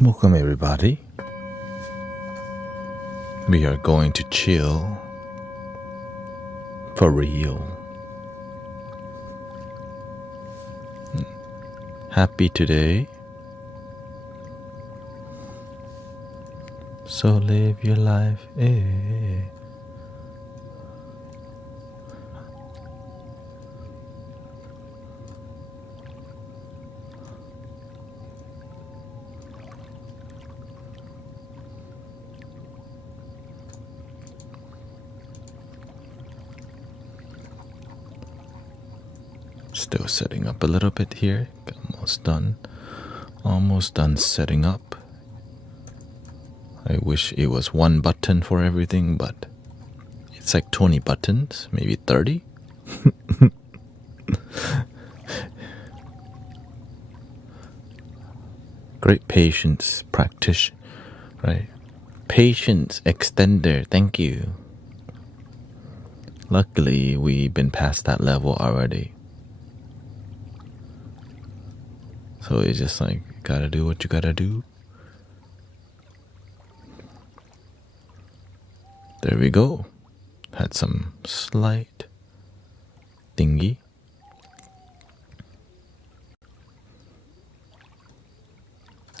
Welcome everybody. We are going to chill for real. Happy today. So live your life. Still setting up a little bit here. Almost done setting up. I wish it was one button for everything, but it's like 20 buttons, maybe 30. Great patience practice, right? Patience extender, thank you. Luckily, we've been past that level already. So it's just like, gotta do what you gotta do. There we go. Had some slight thingy.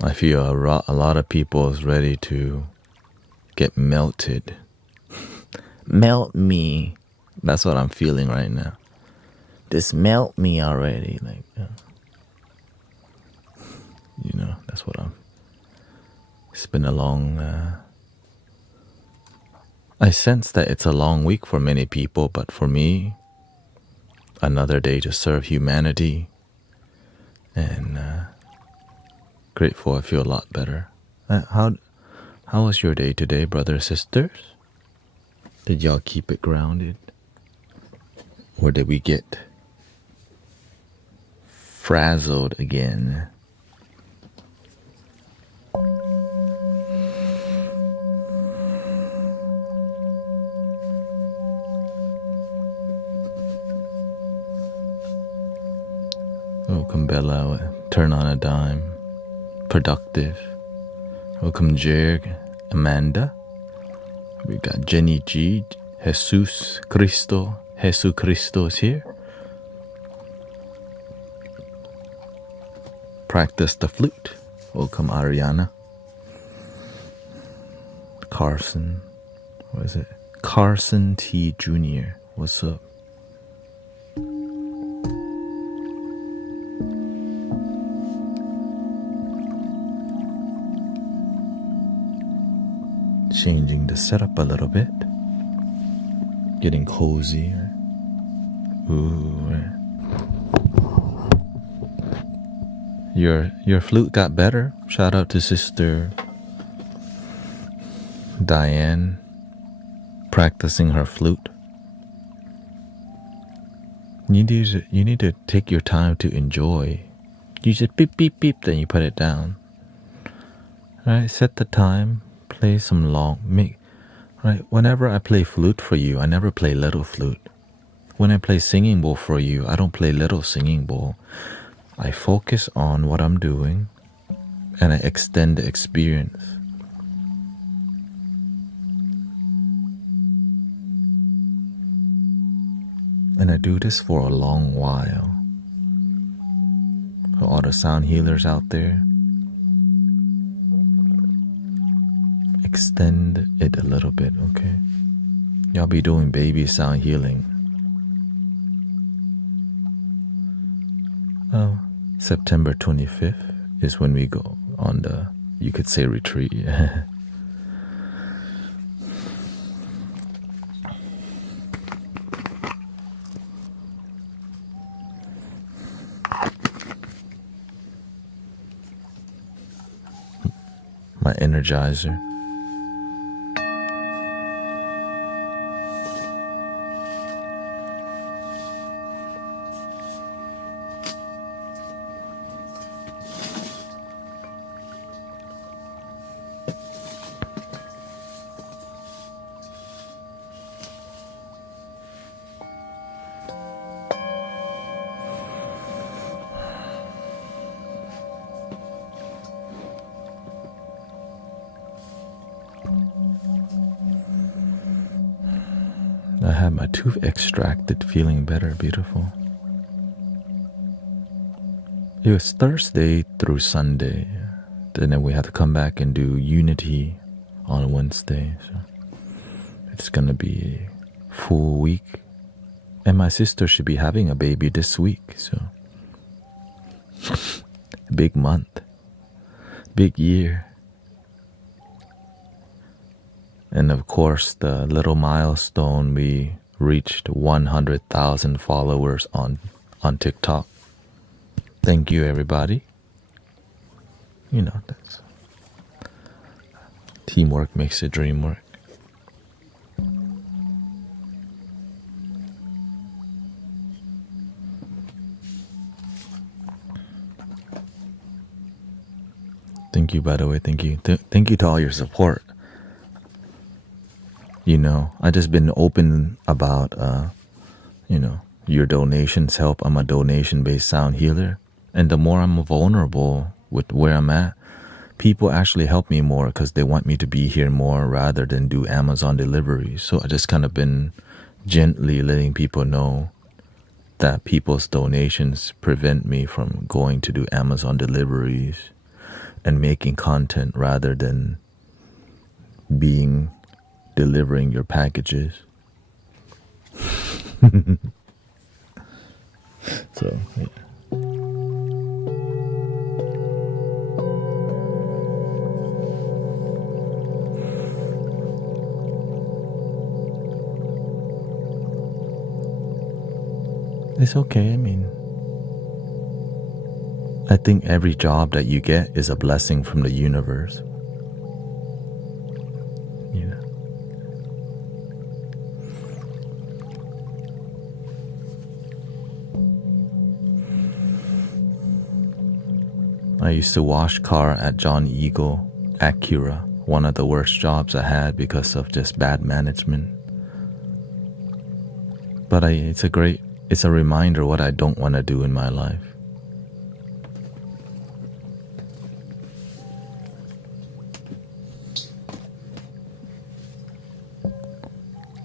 I feel a lot of people is ready to get melted. Melt me. That's what I'm feeling right now. Just melt me already. Like, that's what it's been a long, I sense that it's a long week for many people, but for me, another day to serve humanity, and grateful. I feel a lot better. How was your day today, brothers, sisters? Did y'all keep it grounded? Or did we get frazzled again? Welcome Bella, turn on a dime, productive. Welcome Jerg, Amanda, We got Jenny G, Jesus Cristo is here. Practice the flute. Welcome, Ariana. Carson, what is it? Carson T. Jr. What's up? Changing the setup a little bit. Getting cozy. Ooh. Your flute got better. Shout out to Sister Diane practicing her flute. You need to take your time to enjoy. You just beep beep beep, then you put it down. Right? Set the time. Play some right. Whenever I play flute for you, I never play little flute. When I play singing bowl for you, I don't play little singing bowl. I focus on what I'm doing, and I extend the experience. And I do this for a long while. For all the sound healers out there, extend it a little bit, okay? Y'all be doing baby sound healing. Oh, September 25th is when we go on the, you could say, retreat. My energizer. I had my tooth extracted, feeling better, beautiful. It was Thursday through Sunday. Then we had to come back and do Unity on Wednesday. So it's gonna be a full week. And my sister should be having a baby this week, so big month, big year. And of course, the little milestone, we reached 100,000 followers on TikTok. Thank you, everybody. You know, that's teamwork makes the dream work. Thank you, by the way. Thank you. Thank you to all your support. You know, I just been open about, you know, your donations help. I'm a donation-based sound healer. And the more I'm vulnerable with where I'm at, people actually help me more because they want me to be here more rather than do Amazon deliveries. So I just kind of been gently letting people know that people's donations prevent me from going to do Amazon deliveries and making content rather than delivering your packages. So, yeah. It's okay. I mean, I think every job that you get is a blessing from the universe. You know. I used to wash car at John Eagle Acura, one of the worst jobs I had because of just bad management. But it's a reminder what I don't want to do in my life.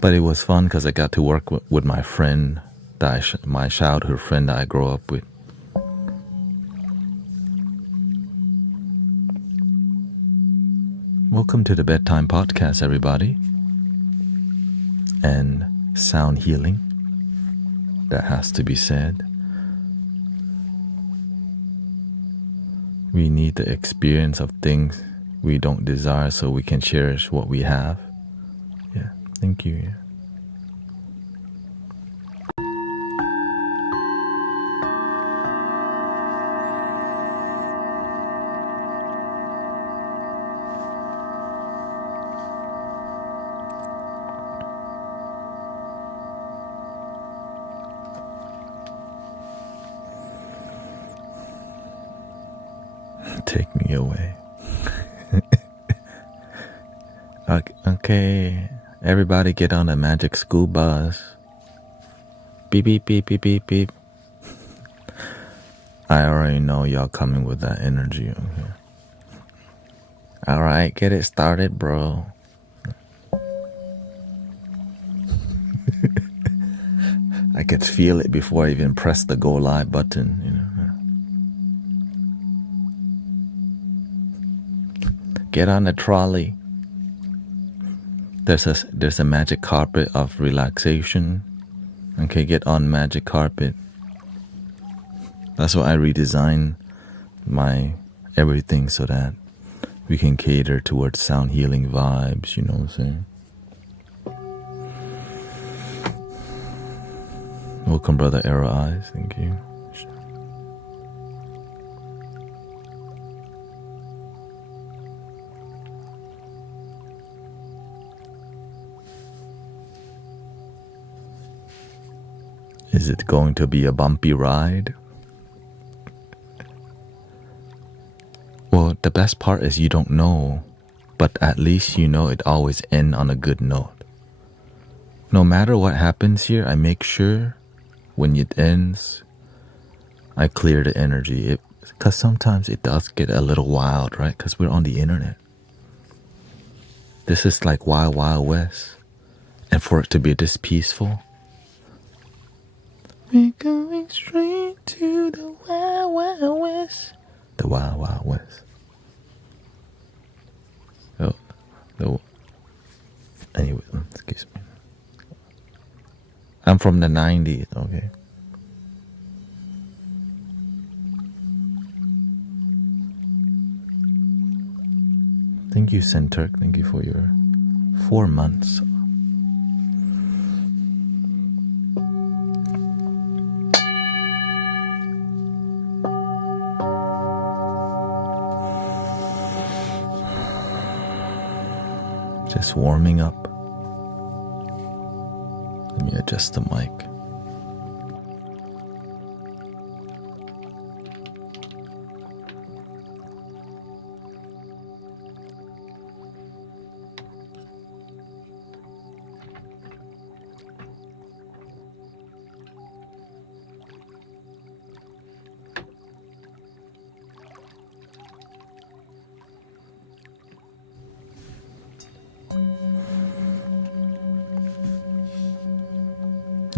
But it was fun because I got to work with my friend, my childhood friend that I grew up with. Welcome to the Bedtime Podcast, everybody. And sound healing, that has to be said. We need the experience of things we don't desire so we can cherish what we have. Yeah, thank you. Yeah. Take me away. Okay, everybody get on the magic school bus. Beep, beep, beep, beep, beep, beep. I already know y'all coming with that energy. Okay. Alright, get it started, bro. I could feel it before I even pressed the go live button, you know. Get on the trolley. There's a magic carpet of relaxation. Okay, get on magic carpet. That's why I redesigned my everything so that we can cater towards sound healing vibes, you know what I'm saying? Welcome, Brother Arrow Eyes, thank you. Is it going to be a bumpy ride? Well, the best part is you don't know, but at least you know it always ends on a good note. No matter what happens here, I make sure when it ends, I clear the energy. Because sometimes it does get a little wild, right? Because we're on the internet. This is like Wild Wild West. And for it to be this peaceful, we're going straight to the Wild Wild West. The Wild Wild West. Oh, anyway, excuse me. I'm from the 90s, okay. Thank you, Centurk. Thank you for your 4 months. Just warming up. Let me adjust the mic.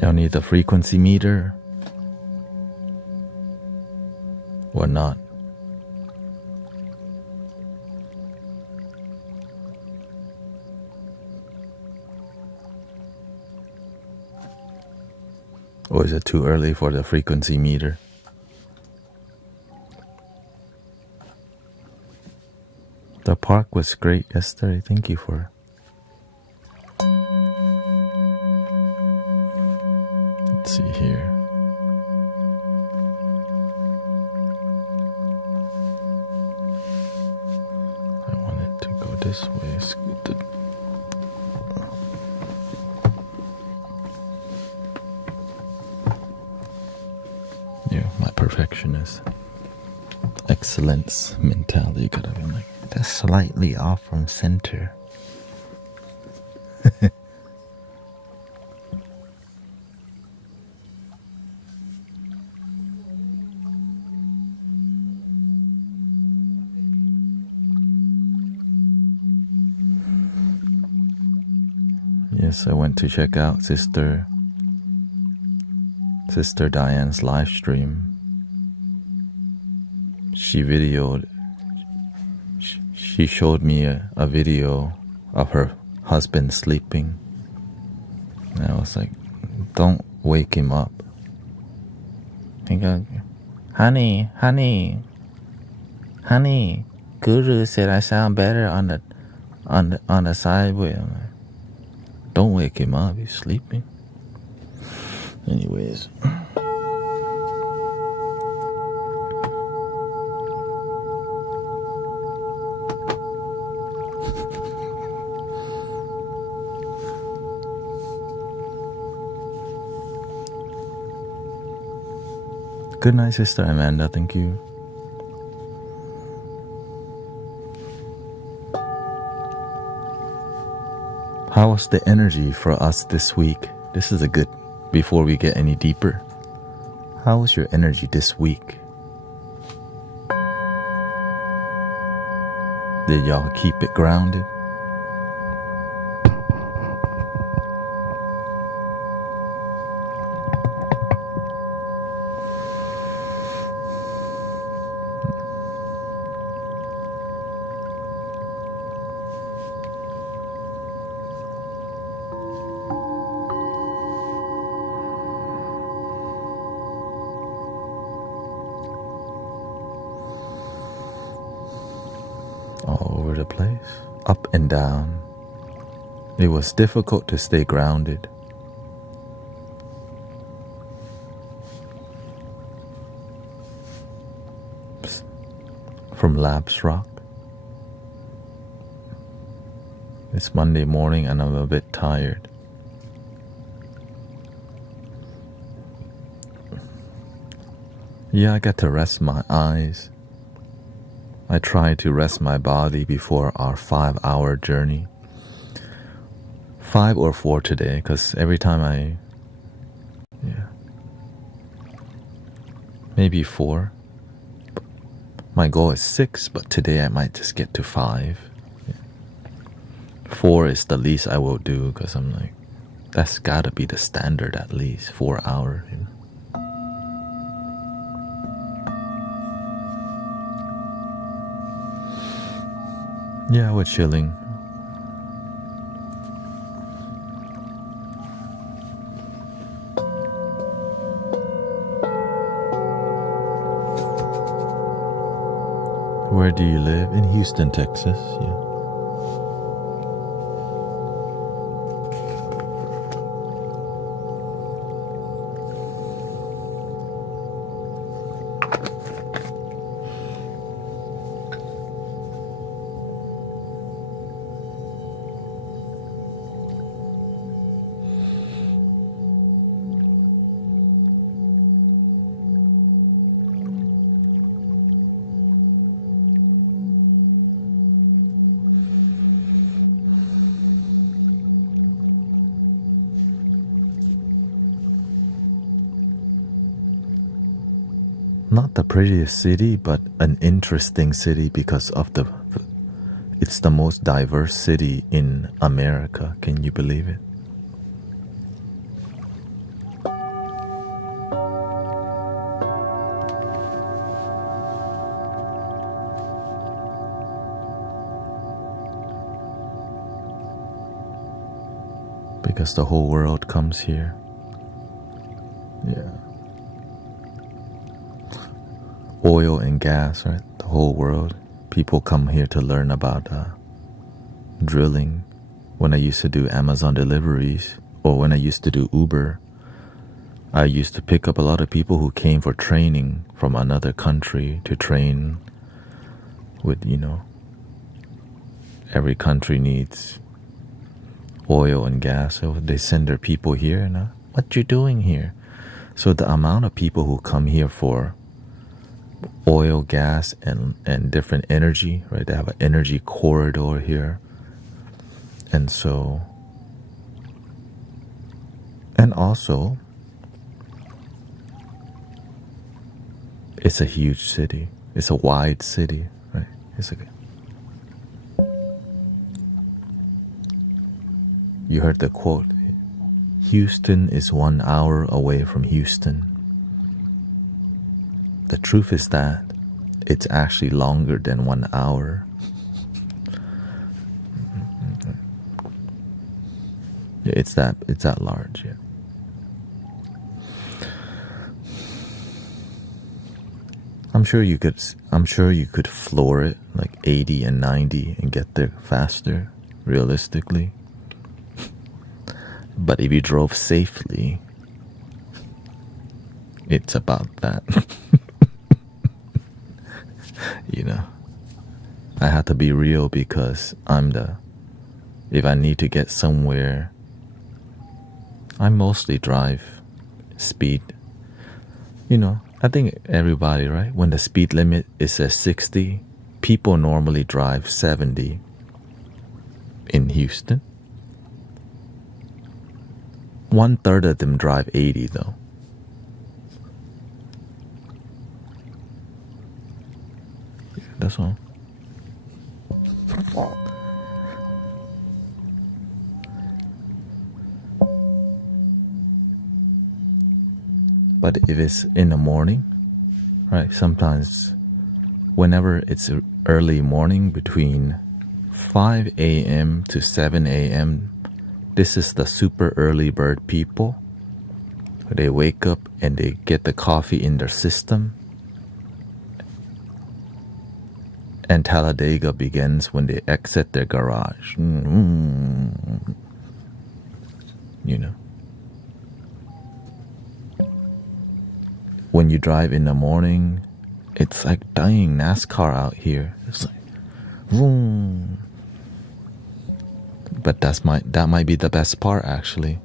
Y'all need the frequency meter or not? Or is it too early for the frequency meter? The park was great yesterday. Thank you for. Let's see here. I want it to go this way. Scoot it. Yeah, my perfectionist excellence mentality gotta be like, that's slightly off from center. Yes, I went to check out Sister Diane's live stream. She showed me a video of her husband sleeping. And I was like, don't wake him up. He goes, honey, Guru said I sound better on the side way. I'm like, don't wake him up, he's sleeping. Anyways. Good night, Sister Amanda, thank you. How was the energy for us this week? This is a good, before we get any deeper. How was your energy this week? Did y'all keep it grounded? All over the place, up and down. It was difficult to stay grounded. From Labs Rock. It's Monday morning and I'm a bit tired. Yeah, I got to rest my eyes. I tried to rest my body before our 5-hour journey. 5 or 4 today, because every time maybe 4. My goal is 6, but today I might just get to 5. 4 is the least I will do, because I'm like, that's gotta be the standard at least, 4 hours. Yeah, we're chilling. Where do you live? In Houston, Texas, yeah. Not the prettiest city, but an interesting city because of it's the most diverse city in America. Can you believe it? Because the whole world comes here. Yeah. Oil and gas, right? The whole world. People come here to learn about drilling. When I used to do Amazon deliveries, or when I used to do Uber, I used to pick up a lot of people who came for training from another country to train with, every country needs oil and gas. So they send their people here and what you doing here? So the amount of people who come here for oil, gas, and different energy, right? They have an energy corridor here. And so, and also, it's a huge city. It's a wide city, right? You heard the quote, Houston is 1 hour away from Houston. The truth is that it's actually longer than 1 hour. It's that large, yeah. I'm sure you could floor it like 80 and 90 and get there faster, realistically. But if you drove safely, it's about that. You know, I have to be real because if I need to get somewhere, I mostly drive speed. You know, I think everybody, right? When the speed limit is at 60, people normally drive 70 in Houston. 1/3 of them drive 80 though. Yeah, that's all. But if it's in the morning, right, sometimes whenever it's early morning between 5 a.m. to 7 a.m., this is the super early bird people. They wake up and they get the coffee in their system. And Talladega begins when they exit their garage. You know. When you drive in the morning, it's like dying NASCAR out here. It's like, vroom. But that might be the best part, actually.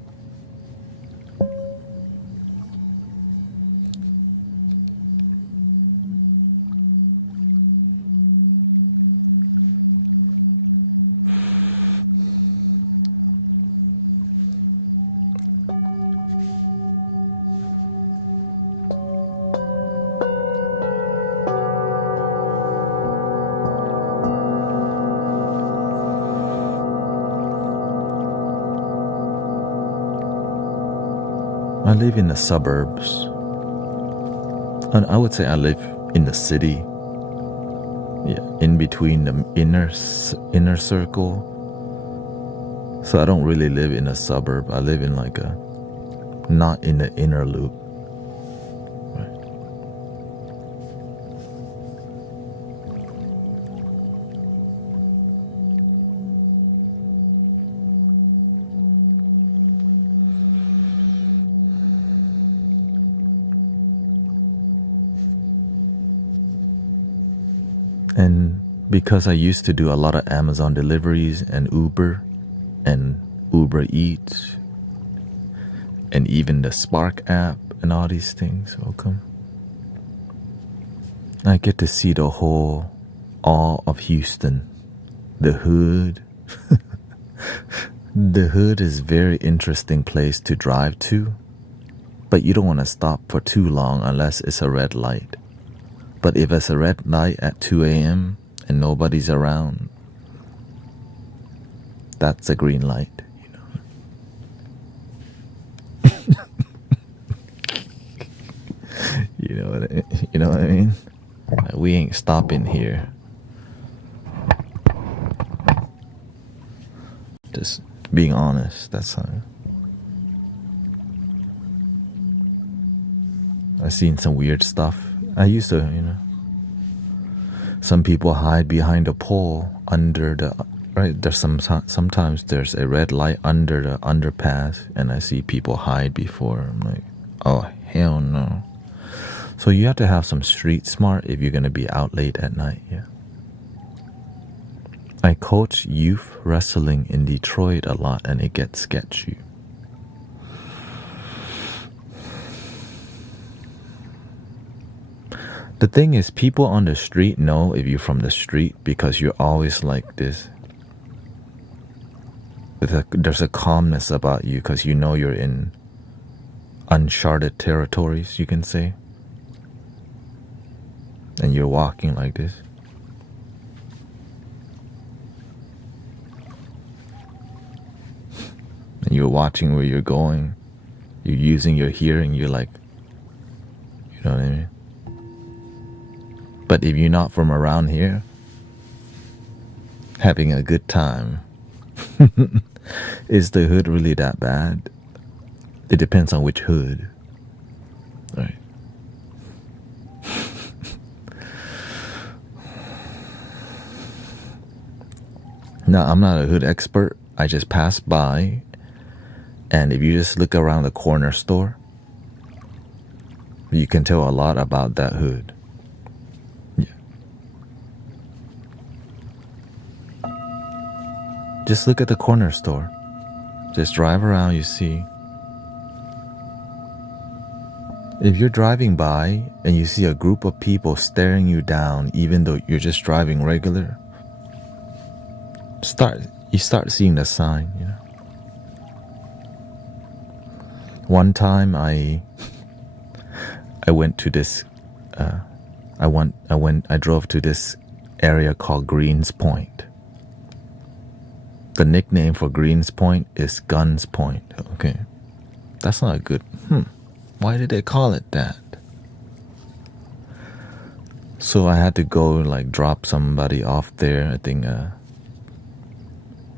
I live in the suburbs, and I would say I live in the city. Yeah, in between the inner circle. So I don't really live in a suburb. I live in like not in the inner loop. Right. And because I used to do a lot of Amazon deliveries and Uber Eats and even the Spark app and all these things, welcome. I get to see the whole all of Houston, the hood. The hood is a very interesting place to drive to, but you don't want to stop for too long unless it's a red light. But if it's a red light at 2 a.m. and nobody's around, that's a green light, you know. You know what I mean? We ain't stopping here. Just being honest, that's how. I've seen some weird stuff. I used to, some people hide behind a pole under the, right? There's sometimes there's a red light under the underpass, and I see people hide before. I'm like, oh, hell no. So you have to have some street smart if you're going to be out late at night, yeah. I coach youth wrestling in Detroit a lot, and it gets sketchy. The thing is, people on the street know if you're from the street because you're always like this. There's a calmness about you because you know you're in uncharted territories, you can say. And you're walking like this. and you're watching where you're going, you're using your hearing, you're like, you know what I mean? But if you're not from around here, having a good time, is the hood really that bad? It depends on which hood, right? Now, I'm not a hood expert. I just passed by, and if you just look around the corner store, you can tell a lot about that hood. Yeah. Just look at the corner store. Just drive around, you see. If you're driving by and you see a group of people staring you down, even though you're just driving regular, you start seeing the sign, you know. One time I went to this I drove to this area called Greens Point. The nickname for Greens Point is Guns Point. Okay. That's not a good why did they call it that? So I had to go like drop somebody off there. I think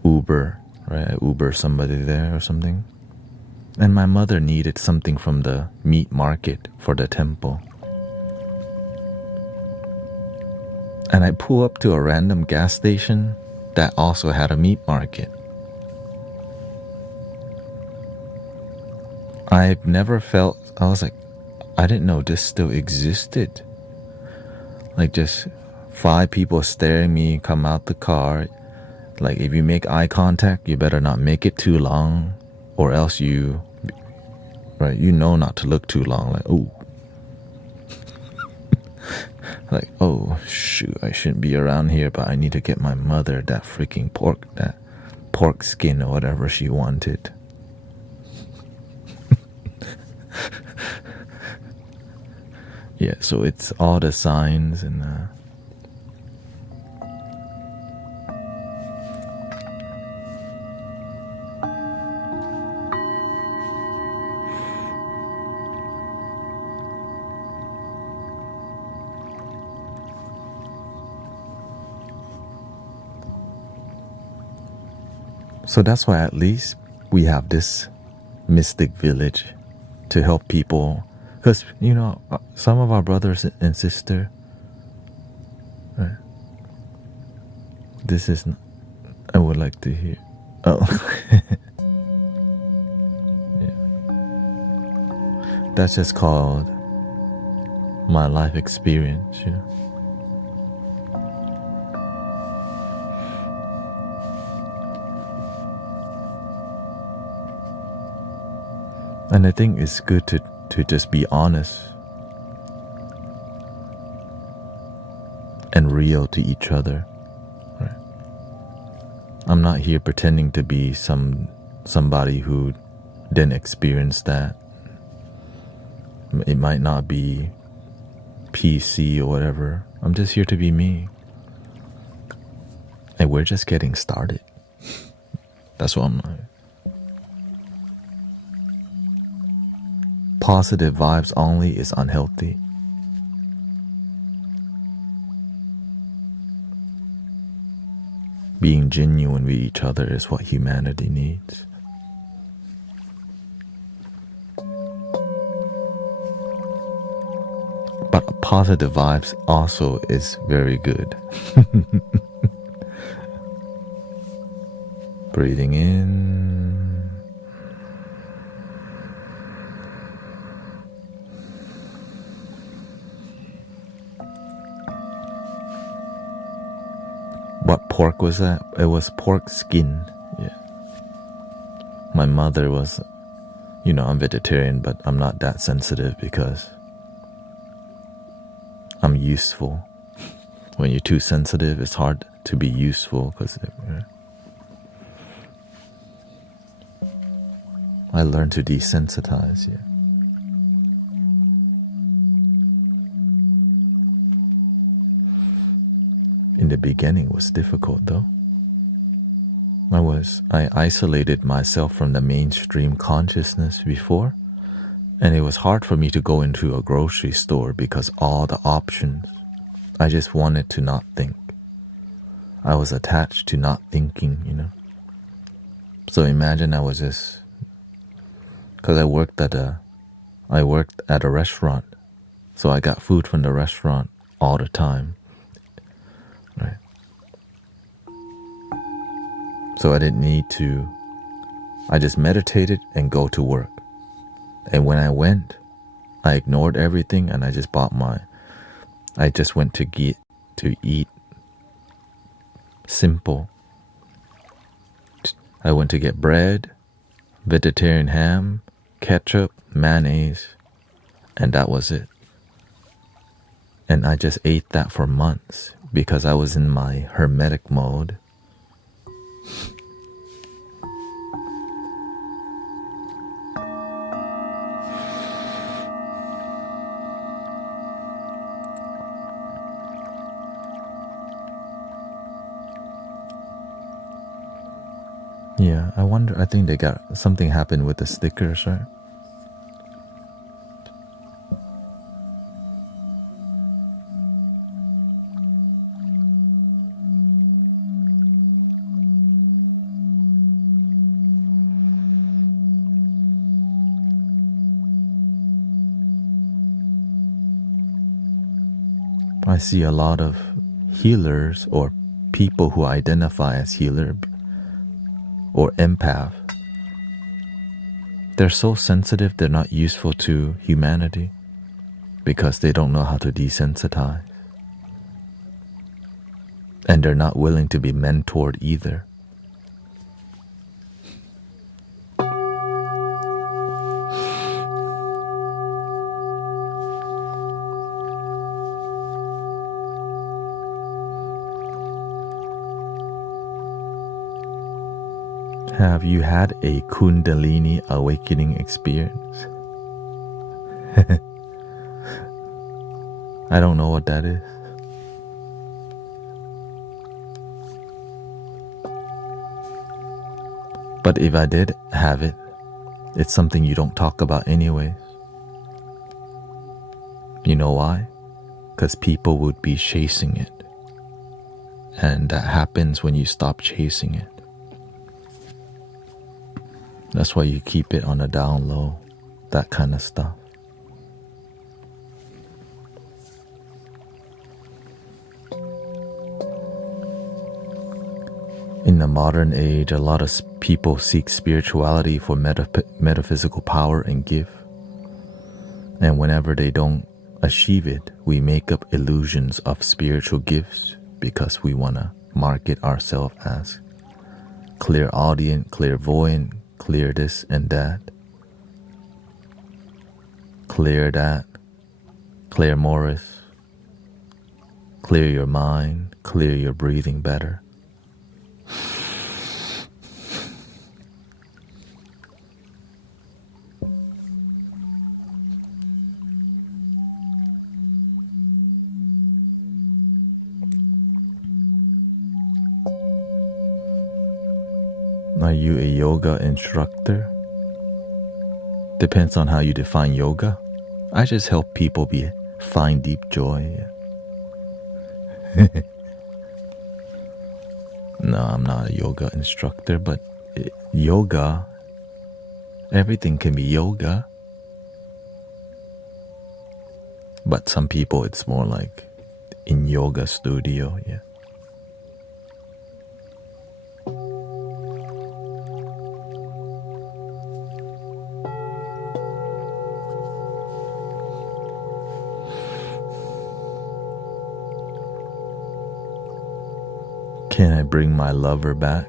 Uber, right? I Uber somebody there or something. And my mother needed something from the meat market for the temple. And I pull up to a random gas station that also had a meat market. I've never felt, I was like, I didn't know this still existed. Like just 5 people staring at me, come out the car. Like if you make eye contact, you better not make it too long, or else right, you know not to look too long. Like, ooh. Like, oh shoot, I shouldn't be around here, but I need to get my mother that pork skin or whatever she wanted. Yeah, so it's all the signs and so that's why at least we have this mystic village to help people. Because, you know, some of our brothers and sisters, right? This is, I would like to hear. Oh. Yeah. That's just called my life experience, you know. And I think it's good to just be honest and real to each other, right? I'm not here pretending to be somebody who didn't experience that. It might not be PC or whatever. I'm just here to be me. And we're just getting started. That's what I'm like. Positive vibes only is unhealthy. Being genuine with each other is what humanity needs. But positive vibes also is very good. Breathing in. What pork was that? It was pork skin. Yeah. My mother was, you know, I'm vegetarian, but I'm not that sensitive because I'm useful. When you're too sensitive, it's hard to be useful because I learned to desensitize. Yeah. In the beginning, it was difficult though. I isolated myself from the mainstream consciousness before, and it was hard for me to go into a grocery store because all the options. I just wanted to not think. I was attached to not thinking. So imagine I was just, because I worked at a restaurant, so I got food from the restaurant all the time, right? So I didn't need to. I just meditated and go to work. And when I went, I ignored everything and I just I just went to eat simple. I went to get bread, vegetarian ham, ketchup, mayonnaise, and that was it. And I just ate that for months because I was in my hermetic mode. Yeah, I think they got something happened with the stickers, right? I see a lot of healers or people who identify as healer or empath. They're so sensitive, they're not useful to humanity because they don't know how to desensitize. And they're not willing to be mentored either. Have you had a Kundalini awakening experience? I don't know what that is. But if I did have it, it's something you don't talk about anyways. You know why? Because people would be chasing it. And that happens when you stop chasing it. That's why you keep it on the down low, that kind of stuff. In the modern age, a lot of people seek spirituality for metaphysical power and gift. And whenever they don't achieve it, we make up illusions of spiritual gifts because we want to market ourselves as clairaudient, clairvoyant, clear this and that, clear that, clear Morris, clear your mind, clear your breathing better. Are you a yoga instructor? Depends on how you define yoga. I just help people find deep joy. No, I'm not a yoga instructor, but yoga, everything can be yoga. But some people, it's more like in yoga studio, yeah. Can I bring my lover back?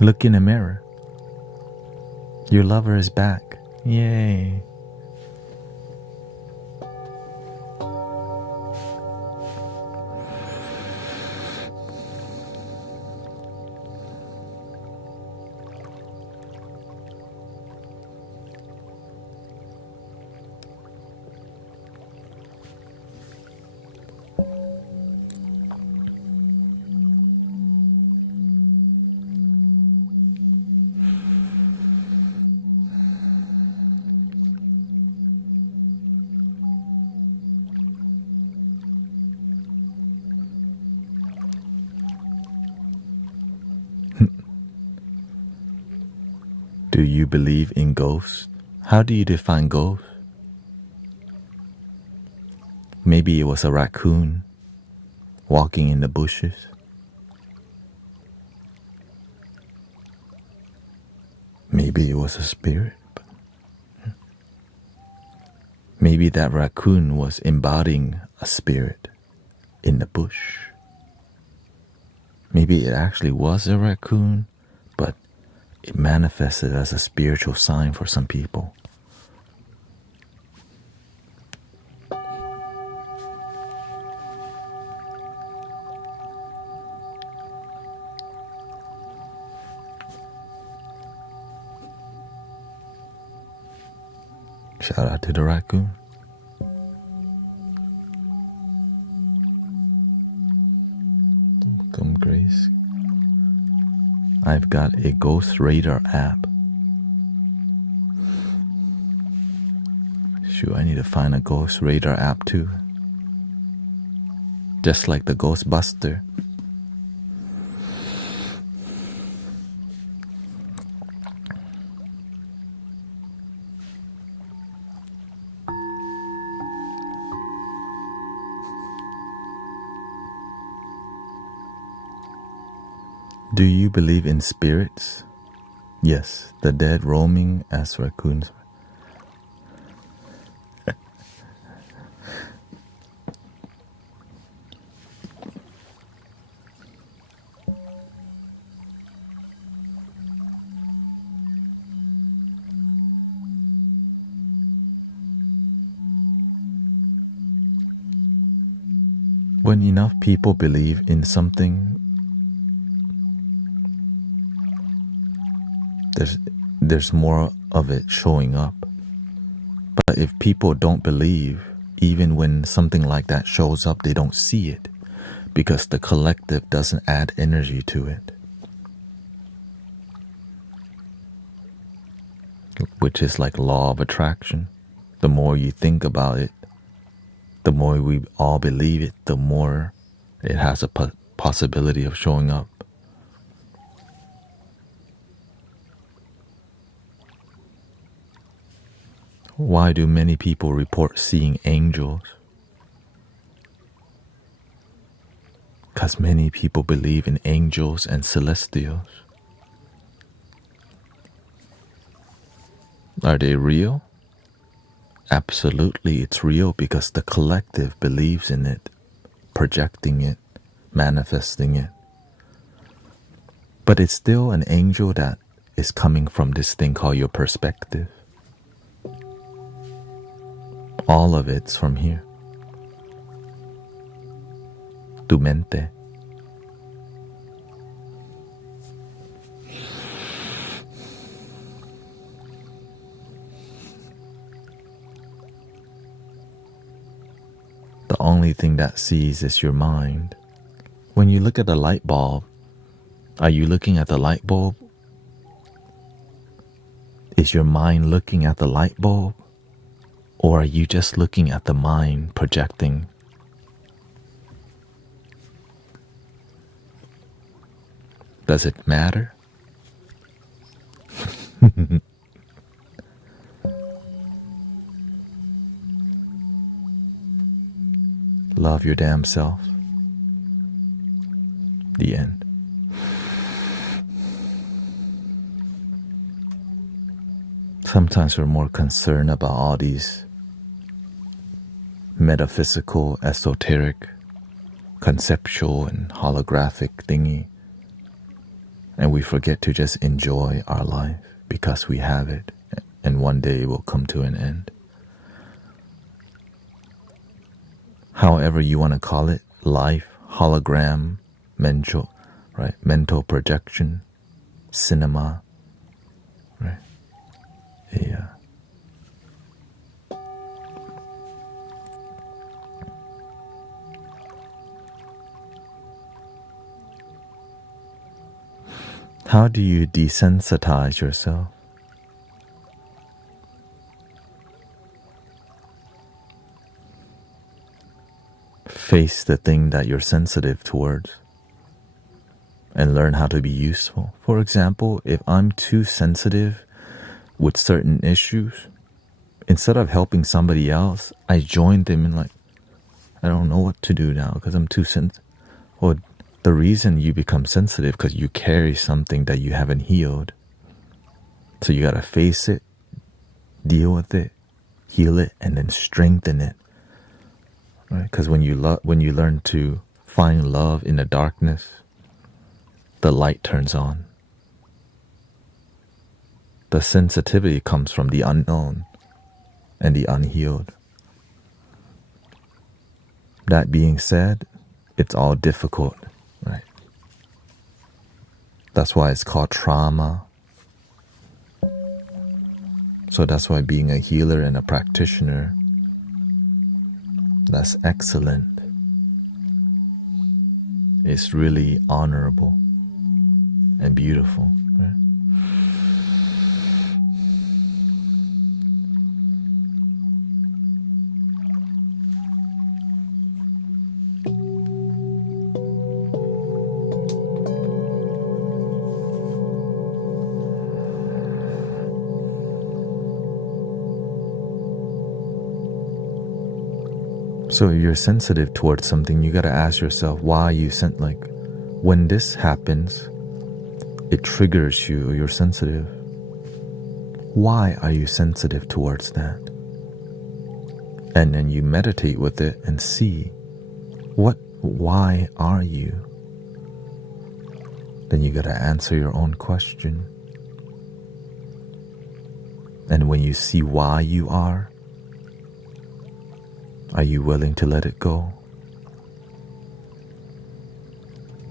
Look in a mirror. Your lover is back. Yay. believe in ghosts? How do you define ghosts? Maybe it was a raccoon walking in the bushes. Maybe it was a spirit. Maybe that raccoon was embodying a spirit in the bush. Maybe it actually was a raccoon, but it manifested as a spiritual sign for some people. Shout out to the raccoon. Welcome, Grace. I've got a Ghost Radar app. Shoot, I need to find a Ghost Radar app too. Just like the Ghostbuster. Do you believe in spirits? Yes, the dead roaming as raccoons. When enough people believe in something, there's more of it showing up. But if people don't believe, even when something like that shows up, they don't see it because the collective doesn't add energy to it. Which is like law of attraction. The more you think about it, the more we all believe it, the more it has a possibility of showing up. Why do many people report seeing angels? Because many people believe in angels and celestials. Are they real? Absolutely, it's real because the collective believes in it, projecting it, manifesting it. But it's still an angel that is coming from this thing called your perspective. All of it's from here. Tu mente. The only thing that sees is your mind. When you look at a light bulb, are you looking at the light bulb? Is your mind looking at the light bulb? Or are you just looking at the mind projecting? Does it matter? Love your damn self. The end. Sometimes we're more concerned about all these metaphysical, esoteric, conceptual, and holographic thingy. And we forget to just enjoy our life because we have it, and one day it will come to an end. However you want to call it, life, hologram, mental, right? Mental projection, cinema, right? Yeah. How do you desensitize yourself? Face the thing that you're sensitive towards and learn how to be useful. For example, if I'm too sensitive with certain issues, instead of helping somebody else, I joined them in like, I don't know what to do now because I'm too sensitive. Or the reason you become sensitive because you carry something that you haven't healed. So you gotta face it, deal with it, heal it, and then strengthen it. Right? Because when you learn to find love in the darkness, the light turns on. The sensitivity comes from the unknown and the unhealed. That being said, it's all difficult, right? That's why it's called trauma. So that's why being a healer and a practitioner, that's excellent. It's really honorable and beautiful. Right? So if you're sensitive towards something, you gotta ask yourself, why are you like, when this happens, it triggers you, or you're sensitive. Why are you sensitive towards that? And then you meditate with it and see, why are you? Then you gotta answer your own question. And when you see why you are you willing to let it go?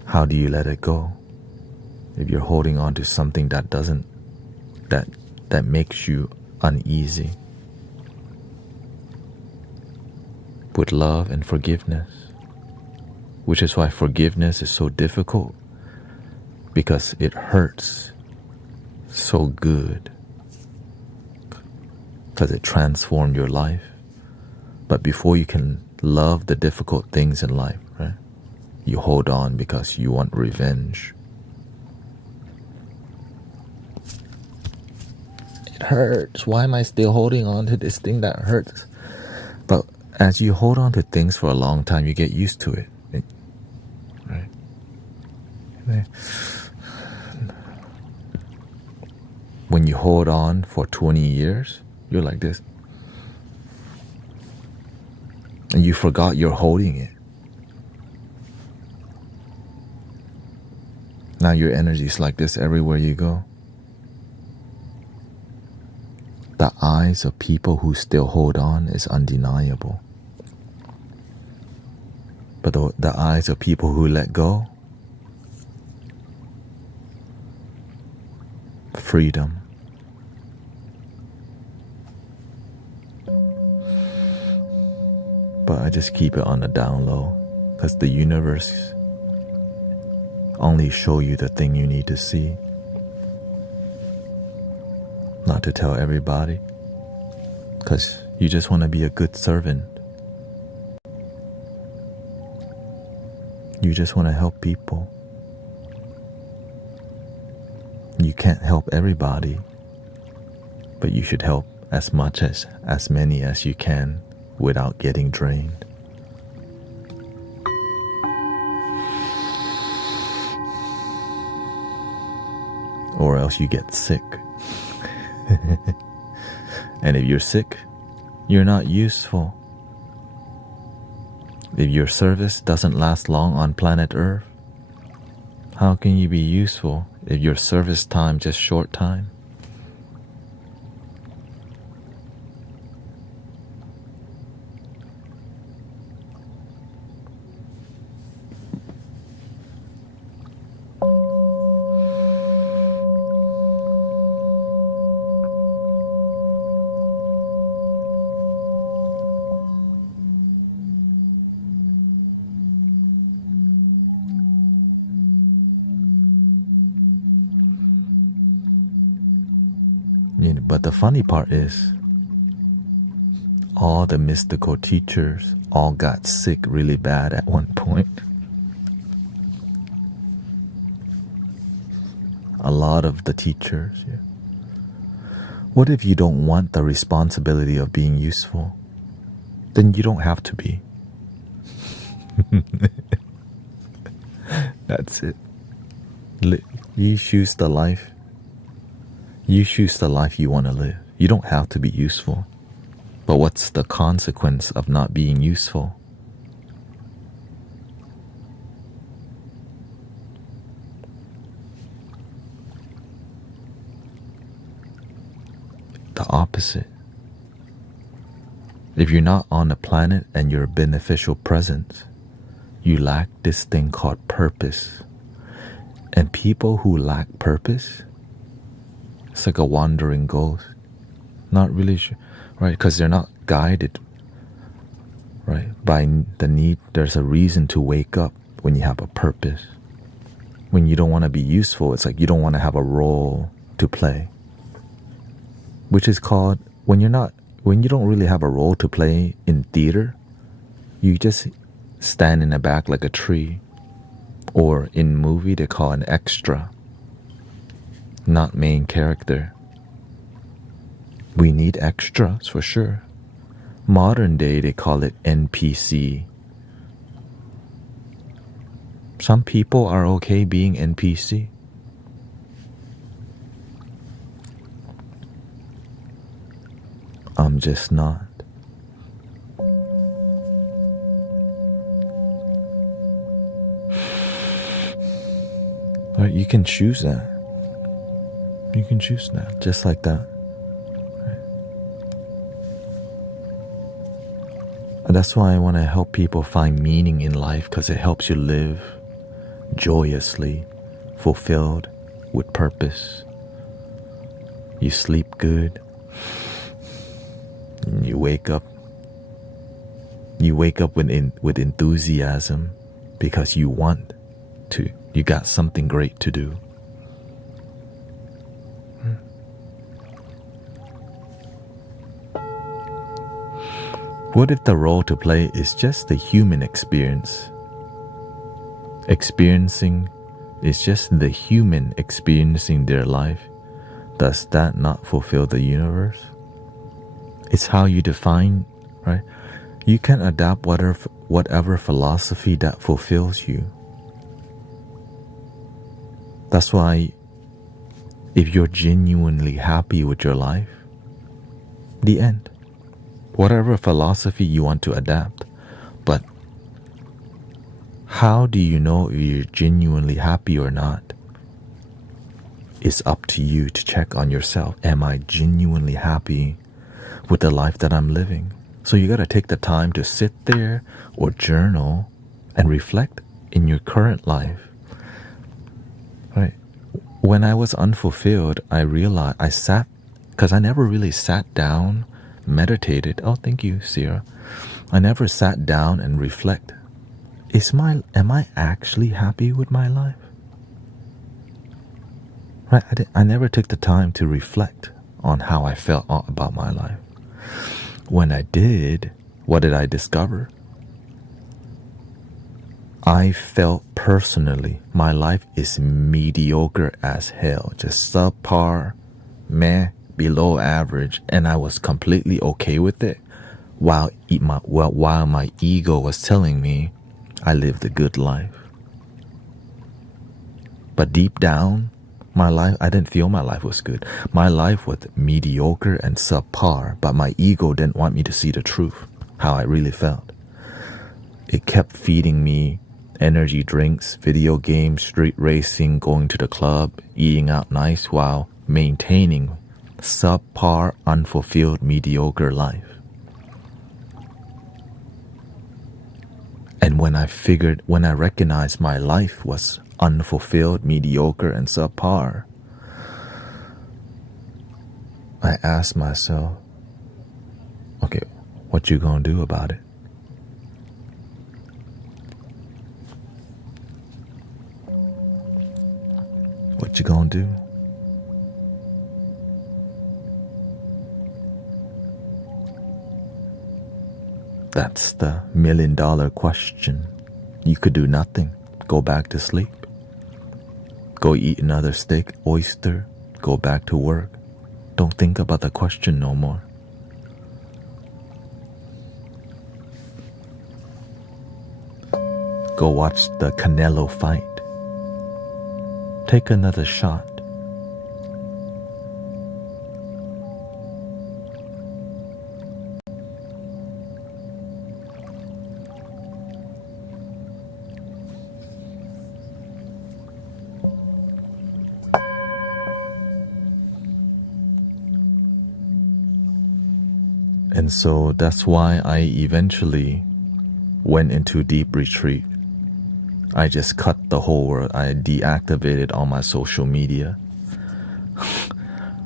How do you let it go? If you're holding on to something that makes you uneasy. With love and forgiveness. Which is why forgiveness is so difficult. Because it hurts so good. Because it transformed your life. But before you can love the difficult things in life, right? You hold on because you want revenge. It hurts. Why am I still holding on to this thing that hurts? But as you hold on to things for a long time, you get used to it. Right? When you hold on for 20 years, you're like this. And you forgot you're holding it. Now your energy is like this everywhere you go. The eyes of people who still hold on is undeniable. But the eyes of people who let go, freedom. But I just keep it on the down low, because the universe only show you the thing you need to see. Not to tell everybody, because you just want to be a good servant. You just want to help people. You can't help everybody, but you should help as many as you can without getting drained. Or else you get sick. And if you're sick, you're not useful. If your service doesn't last long on planet Earth, how can you be useful if your service time just short time? But the funny part is, all the mystical teachers all got sick really bad at one point. A lot of the teachers, yeah. What if you don't want the responsibility of being useful? Then you don't have to be. That's it. You choose the life. You choose the life you want to live. You don't have to be useful. But what's the consequence of not being useful? The opposite. If you're not on the planet and you're a beneficial presence, you lack this thing called purpose. And people who lack purpose, it's like a wandering ghost. Not really sure, right? Because they're not guided, right? By the need, there's a reason to wake up when you have a purpose. When you don't want to be useful, it's like you don't want to have a role to play. Which is called, when you don't really have a role to play in theater, you just stand in the back like a tree. Or in movie, they call an extra, not main character. We need extras for sure. Modern day, they call it NPC. Some people are okay being NPC. I'm just not. Right, you can choose that. You can choose that, just like that. Right. And that's why I want to help people find meaning in life, because it helps you live joyously, fulfilled, with purpose. You sleep good. And you wake up. You wake up with enthusiasm because you want to. You got something great to do. What if the role to play is just the human experience? Experiencing is just the human experiencing their life. Does that not fulfill the universe? It's how you define, right? You can adapt whatever philosophy that fulfills you. That's why if you're genuinely happy with your life, the end. Whatever philosophy you want to adapt. But how do you know if you're genuinely happy or not? It's up to you to check on yourself. Am I genuinely happy with the life that I'm living? So you gotta take the time to sit there or journal and reflect in your current life. Right? When I was unfulfilled, I realized because I never really sat down, meditated. Oh, thank you, Sierra. I never sat down and reflect. Am I actually happy with my life? Right? I never took the time to reflect on how I felt about my life. When I did, what did I discover? I felt personally my life is mediocre as hell, just subpar, meh, below average, and I was completely okay with it, while my ego was telling me I lived a good life. But deep down, my life, I didn't feel my life was good. My life was mediocre and subpar, but my ego didn't want me to see the truth, how I really felt. It kept feeding me energy drinks, video games, street racing, going to the club, eating out nice while maintaining subpar, unfulfilled, mediocre life. And when I recognized my life was unfulfilled, mediocre, and subpar, I asked myself, okay, what you gonna do about it? What you gonna do? That's the $1 million question. You could do nothing. Go back to sleep. Go eat another steak, oyster. Go back to work. Don't think about the question no more. Go watch the Canelo fight. Take another shot. And so that's why I eventually went into deep retreat. I just cut the whole world. I deactivated all my social media.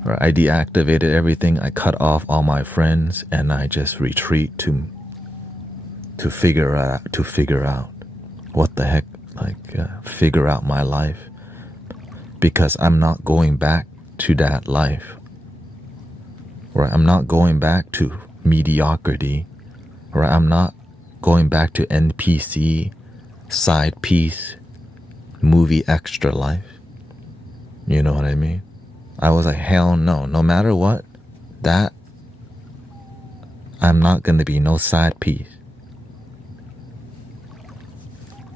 I deactivated everything. I cut off all my friends, and I just retreat to figure out what the heck, figure out my life, because I'm not going back to that life. Right? I'm not going back to mediocrity. Right? I'm not going back to NPC, side piece, movie extra life. You know what I mean? I was like, hell no. No matter what, that I'm not gonna be no side piece.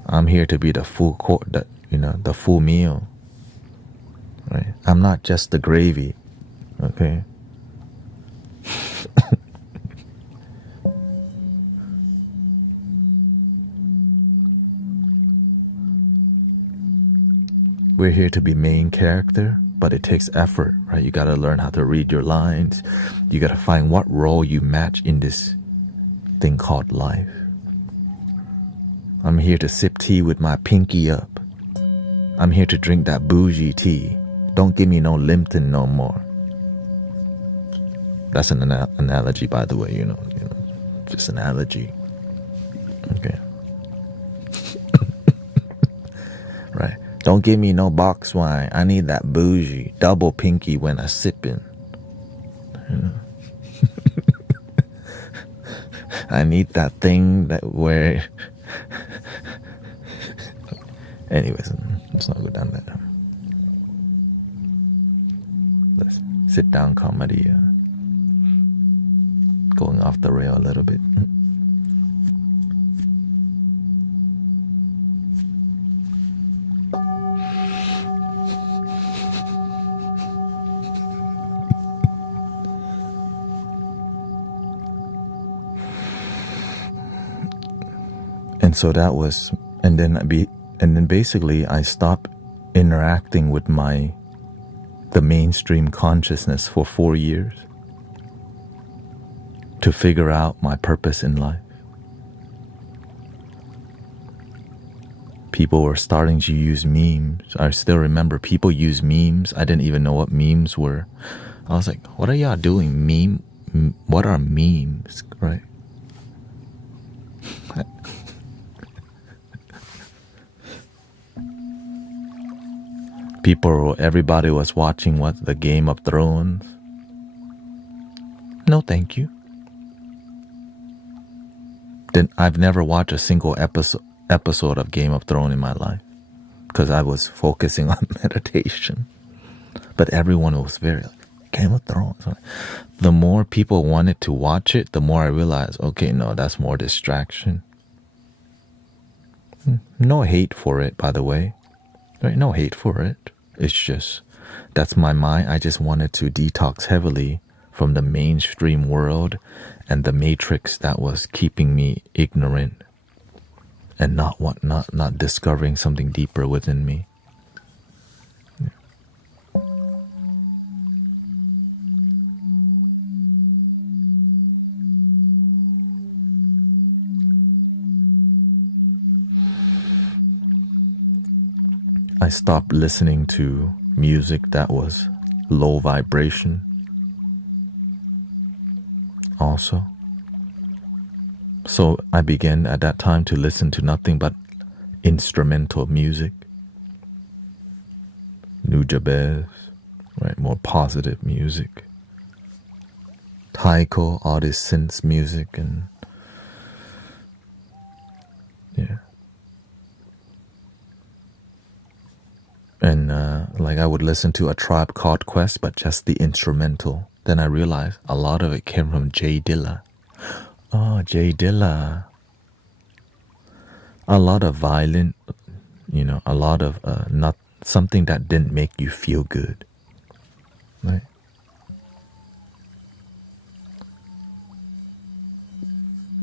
I'm here to be the full the full meal. Right? I'm not just the gravy. Okay. We're here to be main character, but it takes effort, right? You gotta learn how to read your lines. You gotta find what role you match in this thing called life. I'm here to sip tea with my pinky up. I'm here to drink that bougie tea. Don't give me no Lipton no more. That's an analogy, by the way, you know, just analogy. Okay. Right. Don't give me no box wine. I need that bougie, double pinky when I sippin'. You know? I need that thing that where. Anyways, let's not go down there. Let's sit down comedy. Going off the rail a little bit. And so that was, and then basically I stopped interacting with the mainstream consciousness for 4 years to figure out my purpose in life. People were starting to use memes. I still remember people use memes. I didn't even know what memes were. I was like, what are y'all doing? What are memes, right? Everybody was watching the Game of Thrones. No, thank you. Then I've never watched a single episode of Game of Thrones in my life because I was focusing on meditation. But everyone was very like, Game of Thrones. The more people wanted to watch it, the more I realized, okay, no, that's more distraction. No hate for it, by the way. Right? No hate for it. It's just, that's my mind. I just wanted to detox heavily from the mainstream world and the matrix that was keeping me ignorant and not discovering something deeper within me. Yeah. I stopped listening to music that was low vibration also. So I began at that time to listen to nothing but instrumental music. New Jabez, right? More positive music. Taiko, all this synth music, and yeah. And like I would listen to A Tribe Called Quest, but just the instrumental. Then I realized a lot of it came from Jay Dilla. Oh, Jay Dilla. A lot of violent, a lot of not something that didn't make you feel good. Right?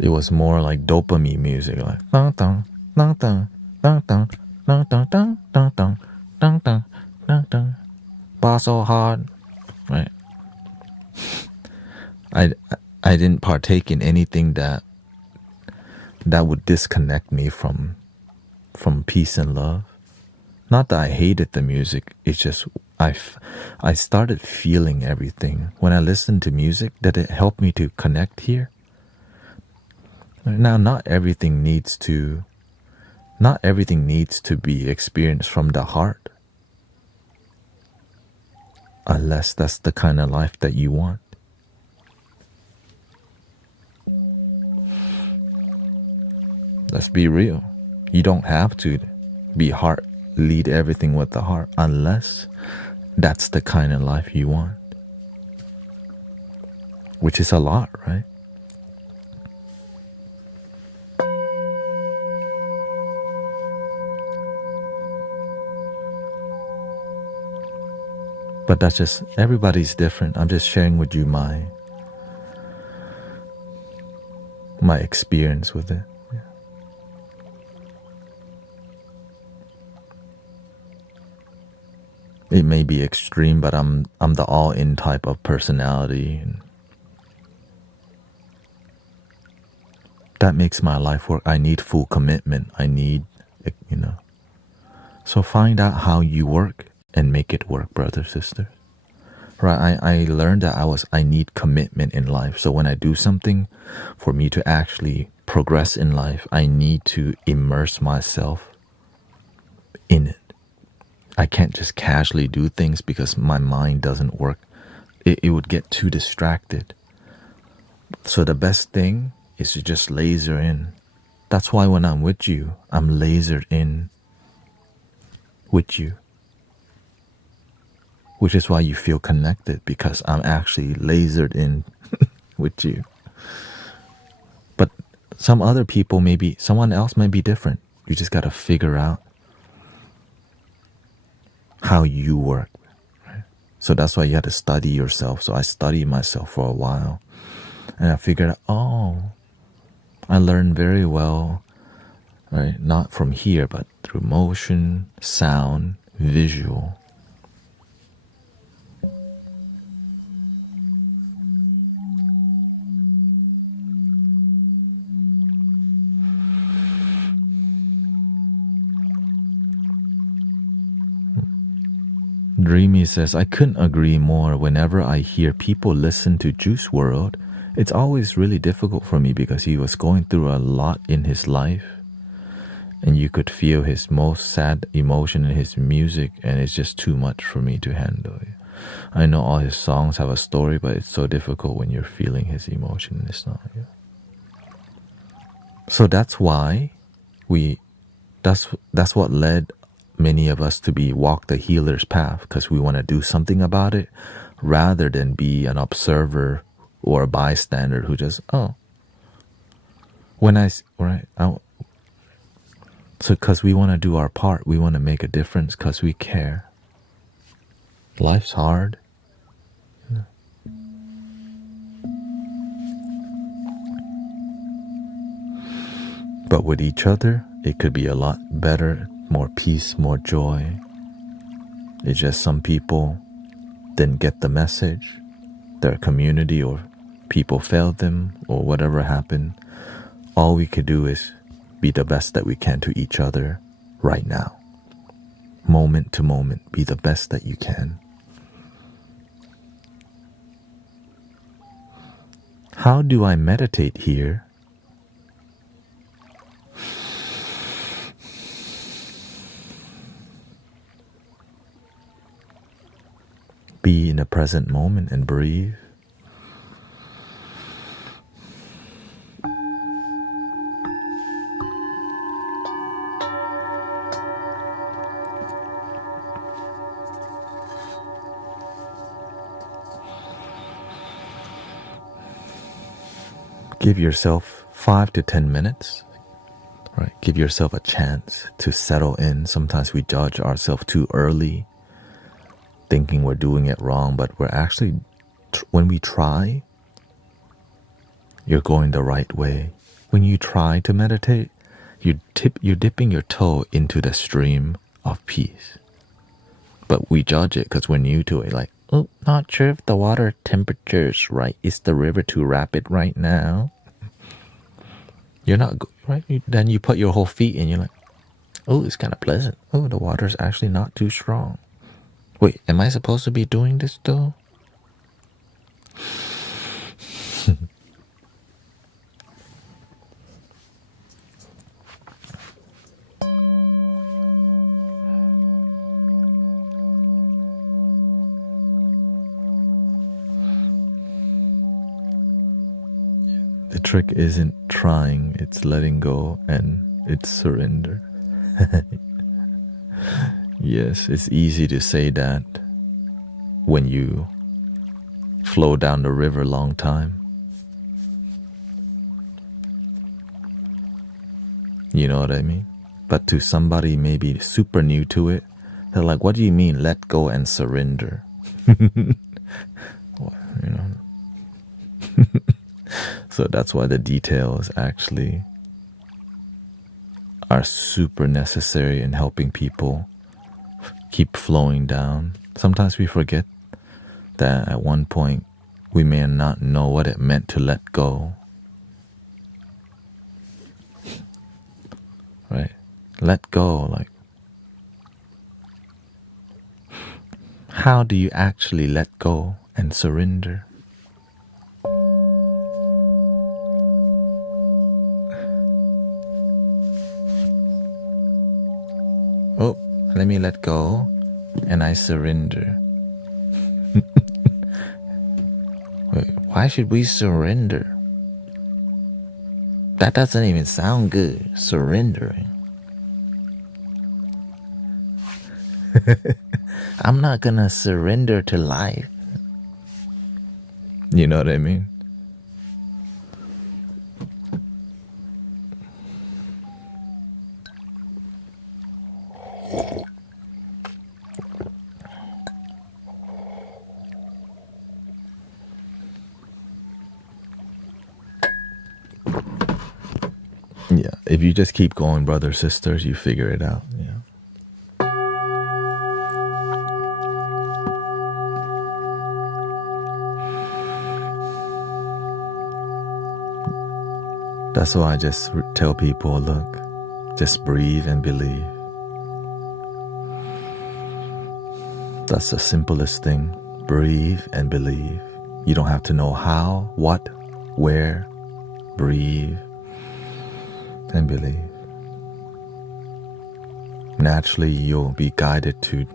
It was more like dopamine music, like dun dun dun dun dun dun dun dun dun dun dun dun dun dun dun. Bar so hard, right? I didn't partake in anything that would disconnect me from peace and love. Not that I hated the music, it's just I started feeling everything. When I listened to music, did it help me to connect here? Now, not everything needs to be experienced from the heart, unless that's the kind of life that you want. Let's be real. You don't have to be heart, lead everything with the heart, unless that's the kind of life you want. Which is a lot, right? But that's just, everybody's different. I'm just sharing with you my experience with it. Yeah. It may be extreme, but I'm the all-in type of personality, and that makes my life work. I need full commitment. I need, So find out how you work and make it work, brother, sister. Right? I learned that I need commitment in life. So when I do something, for me to actually progress in life, I need to immerse myself in it. I can't just casually do things because my mind doesn't work. It would get too distracted. So the best thing is to just laser in. That's why when I'm with you, I'm lasered in with you. Which is why you feel connected, because I'm actually lasered in with you. But someone else may be different. You just got to figure out how you work. Right? So that's why you have to study yourself. So I studied myself for a while. And I figured out, I learned very well, right? Not from here, but through motion, sound, visual. Dreamy says, I couldn't agree more. Whenever I hear people listen to Juice WRLD, it's always really difficult for me because he was going through a lot in his life. And you could feel his most sad emotion in his music, and it's just too much for me to handle. I know all his songs have a story, but it's so difficult when you're feeling his emotion in the song. Yeah. So that's why that's what led many of us to walk the healer's path, because we want to do something about it rather than be an observer or a bystander who just, so because we want to do our part, we want to make a difference because we care. Life's hard. But with each other, it could be a lot better, more peace, more joy. It's just some people didn't get the message, their community or people failed them or whatever happened. All we could do is be the best that we can to each other right now. Moment to moment, be the best that you can. How do I meditate here? Be in the present moment and breathe. Give yourself 5 to 10 minutes, right? Give yourself a chance to settle in. Sometimes we judge ourselves too early, thinking we're doing it wrong, but we're actually, when we try, you're going the right way. When you try to meditate, you're dipping your toe into the stream of peace. But we judge it because we're new to it. Like, oh, not sure if the water temperature is right. Is the river too rapid right now? You're not, right? Then you put your whole feet in. You're like, oh, it's kind of pleasant. Oh, the water's actually not too strong. Wait, am I supposed to be doing this though? The trick isn't trying, it's letting go and it's surrender. Yes, it's easy to say that when you flow down the river long time. You know what I mean? But to somebody maybe super new to it, they're like, what do you mean let go and surrender? What, you know? So that's why the details actually are super necessary in helping people keep flowing down. Sometimes we forget that at one point we may not know what it meant to let go. Right? Let go, like, how do you actually let go and surrender? Oh, let me let go and I surrender. Wait, why should we surrender? That doesn't even sound good, surrendering. I'm not gonna surrender to life. You know what I mean? Yeah, if you just keep going, brothers, sisters, you figure it out. Yeah. That's why I just tell people, look, just breathe and believe. That's the simplest thing. Breathe and believe. You don't have to know how, what, where. Breathe and believe. Naturally, you'll be guided to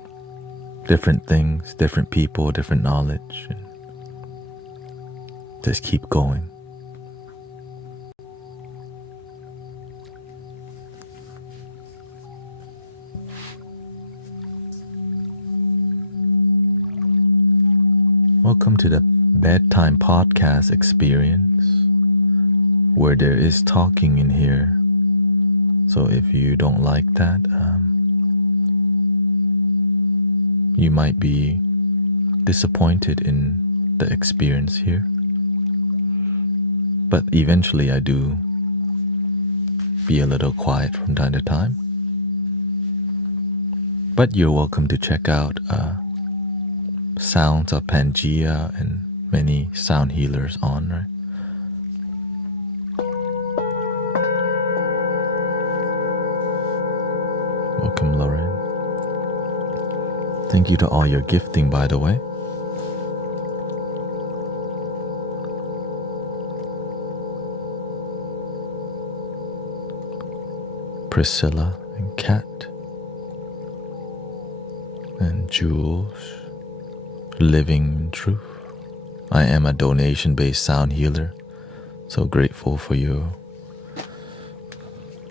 different things, different people, different knowledge. And just keep going. Welcome to the bedtime podcast experience, where there is talking in here. So if you don't like that, you might be disappointed in the experience here. But eventually I do be a little quiet from time to time. But you're welcome to check out sounds of Pangea and many sound healers on, right? Welcome, Lauren. Thank you to all your gifting, by the way. Priscilla and Kat and Jules. Living in truth. I am a donation-based sound healer. So grateful for you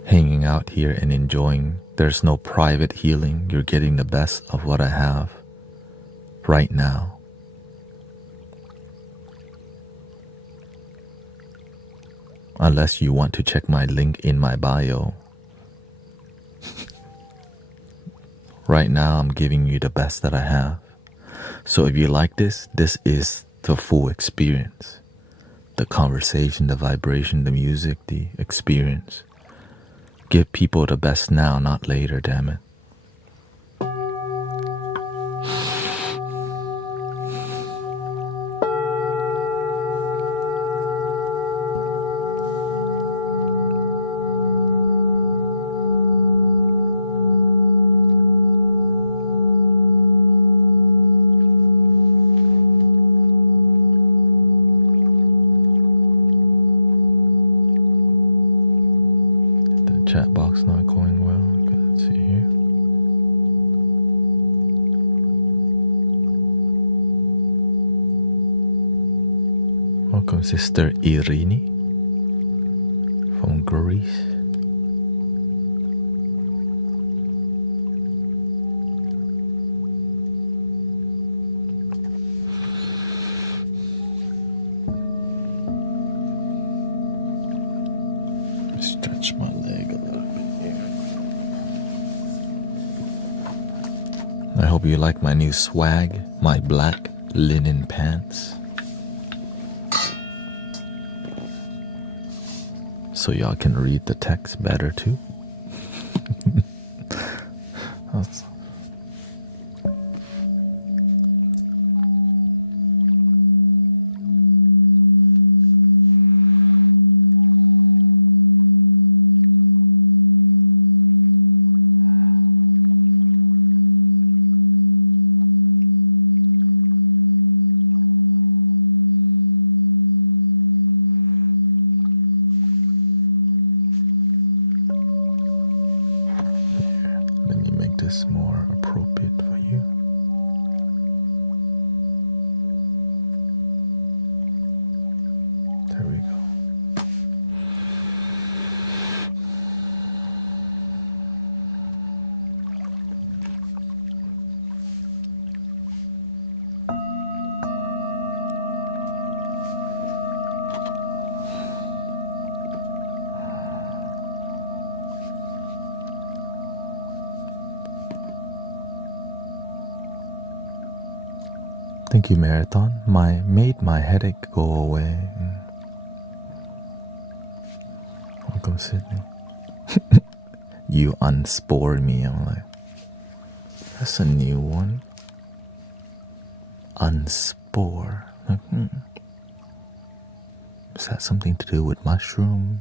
hanging out here and enjoying. There's no private healing. You're getting the best of what I have right now. Unless you want to check my link in my bio. Right now, I'm giving you the best that I have. So if you like this, this is the full experience. The conversation, the vibration, the music, the experience. Give people the best now, not later, damn it. Chat box not going well. Okay, let's see here. Welcome, Sister Irini from Greece. Stretch my leg a little bit here. I hope you like my new swag, my black linen pants. So y'all can read the text better too. This more appropriate for you. There we go. Thank you, Marathon. Made my headache go away. Welcome, Sydney. You unspore me. I'm like, that's a new one. Unspore. Like, Is that something to do with mushrooms?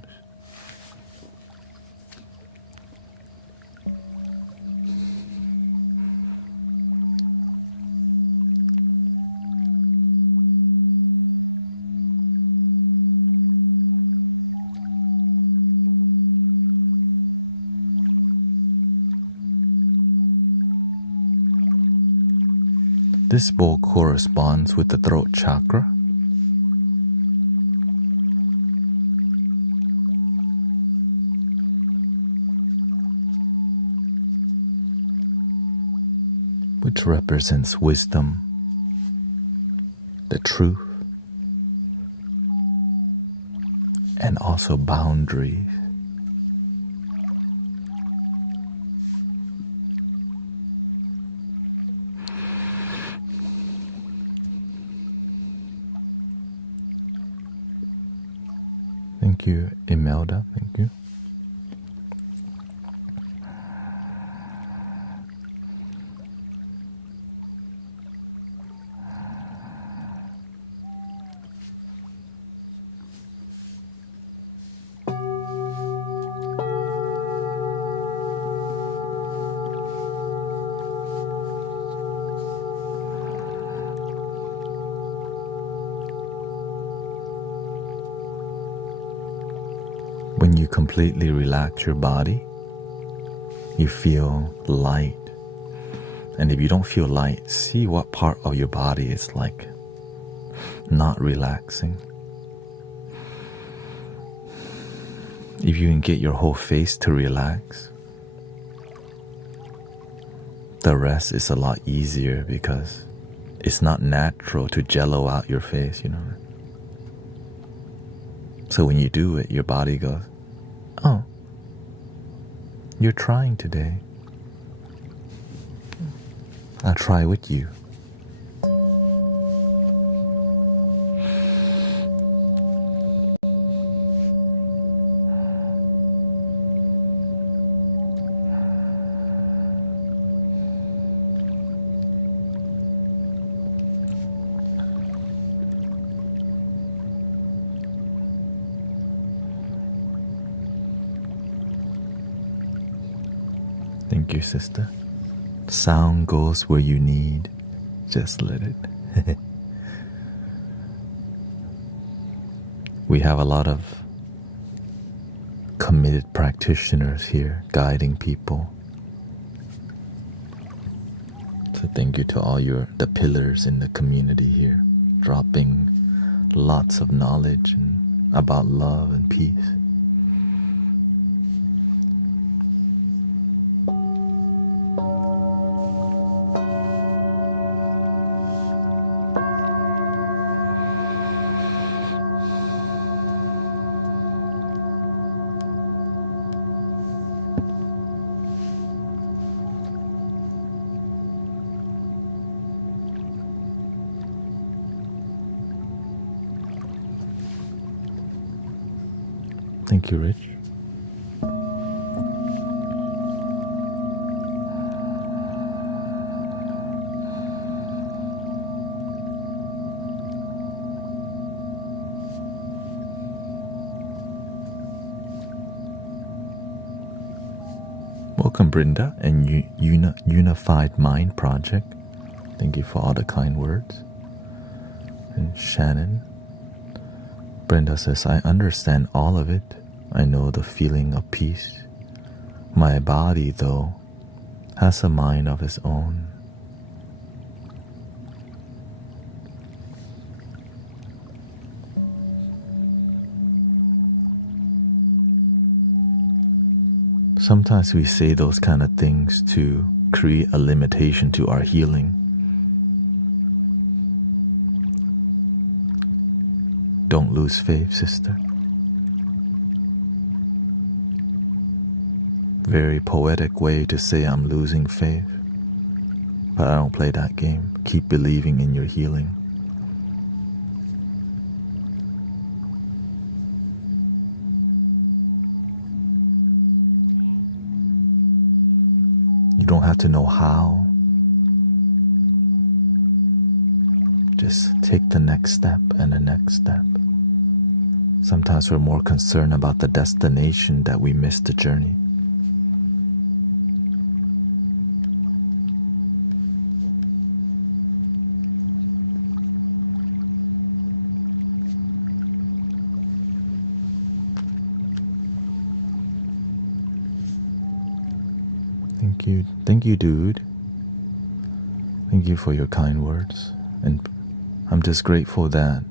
This bowl corresponds with the throat chakra. Which represents wisdom, the truth, and also boundaries. Thank you, Imelda. Thank you. When you completely relax your body, you feel light. And if you don't feel light, see what part of your body is like not relaxing. If you can get your whole face to relax, the rest is a lot easier because it's not natural to jello out your face, you know. So when you do it, your body goes, oh, you're trying today. I'll try with you. Thank you, sister. Sound goes where you need. Just let it. We have a lot of committed practitioners here guiding people. So thank you to all the pillars in the community here, dropping lots of knowledge about love and peace. Thank you, Rich. Welcome, Brenda and Unified Mind Project. Thank you for all the kind words. And Shannon. Brenda says, I understand all of it. I know the feeling of peace. My body, though, has a mind of its own. Sometimes we say those kind of things to create a limitation to our healing. Don't lose faith, sister. Very poetic way to say I'm losing faith. But I don't play that game. Keep believing in your healing. You don't have to know how. Just take the next step and the next step. Sometimes we're more concerned about the destination that we miss the journey. Thank you, dude. Thank you for your kind words. And I'm just grateful that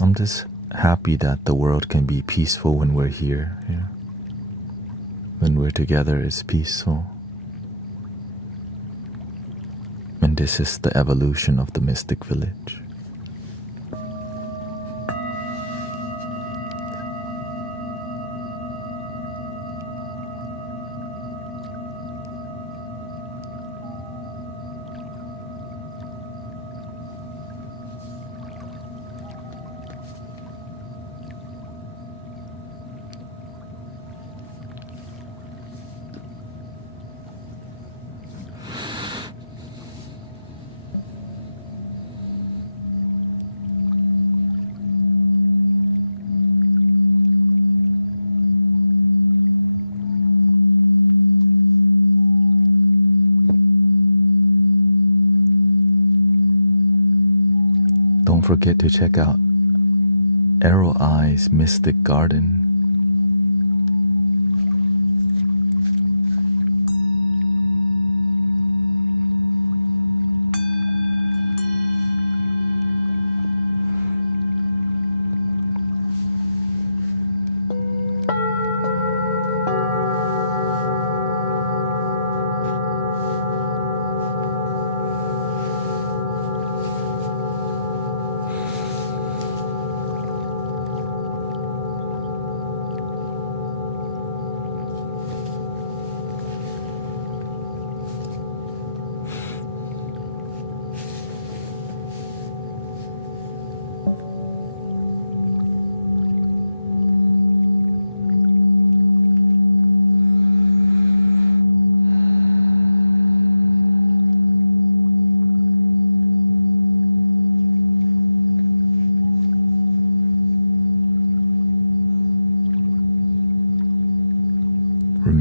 I'm just happy that the world can be peaceful when we're here. Yeah. When we're together, it's peaceful. And this is the evolution of the Mystic Village. Don't forget to check out Arrow Eye's Mystic Garden.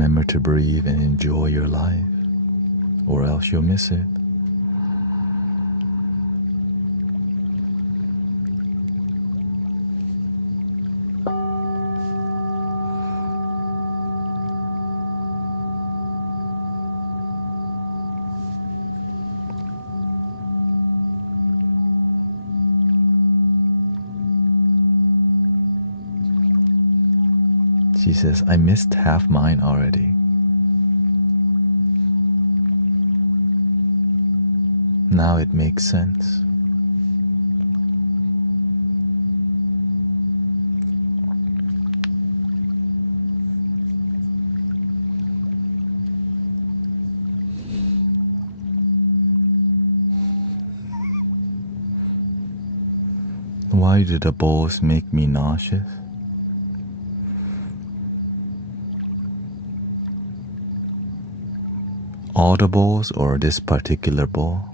remember to breathe and enjoy your life, or else you'll miss it. She says, I missed half mine already. Now it makes sense. Why do the bowls make me nauseous? All the bowls or this particular bowl?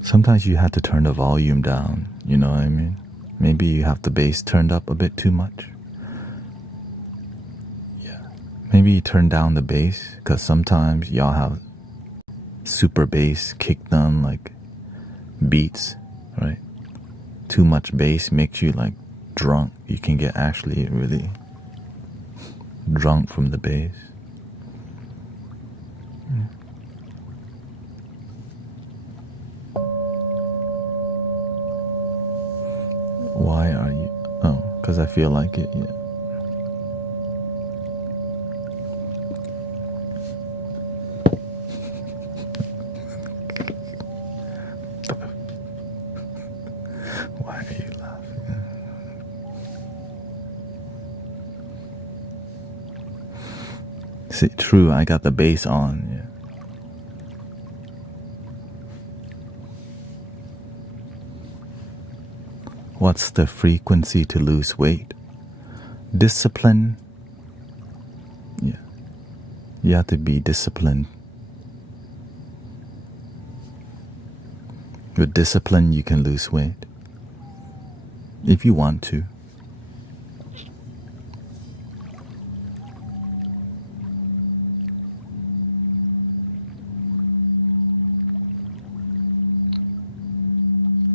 Sometimes you have to turn the volume down, you know what I mean? Maybe you have the bass turned up a bit too much. Yeah. Maybe you turn down the bass, because sometimes y'all have super bass kicked on like beats, right? Too much bass makes you like drunk. You can get actually really drunk from the bass. Why are you? Oh, because I feel like it, yeah. Why are you laughing? See, true, I got the bass on, yeah. What's the frequency to lose weight? Discipline. Yeah. You have to be disciplined. With discipline, you can lose weight. If you want to.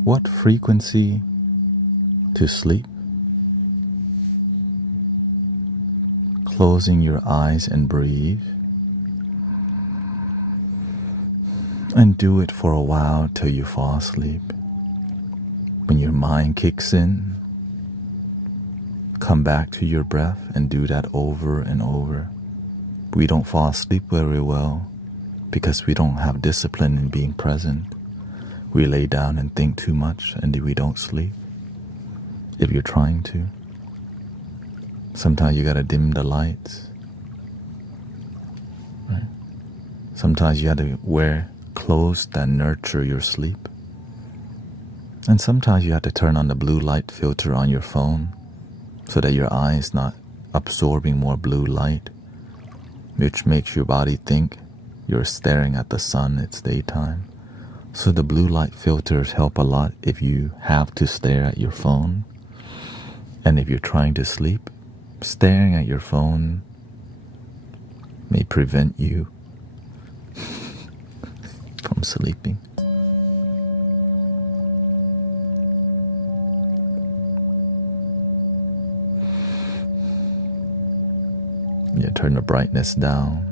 What frequency to sleep? Closing your eyes and breathe. And do it for a while till you fall asleep. When your mind kicks in, come back to your breath and do that over and over. We don't fall asleep very well because we don't have discipline in being present. We lay down and think too much and we don't sleep. If you're trying to. Sometimes you gotta dim the lights. Right? Sometimes you gotta wear clothes that nurture your sleep. And sometimes you have to turn on the blue light filter on your phone so that your eye is not absorbing more blue light, which makes your body think you're staring at the sun, it's daytime. So the blue light filters help a lot if you have to stare at your phone. And if you're trying to sleep, staring at your phone may prevent you from sleeping. Yeah, turn the brightness down.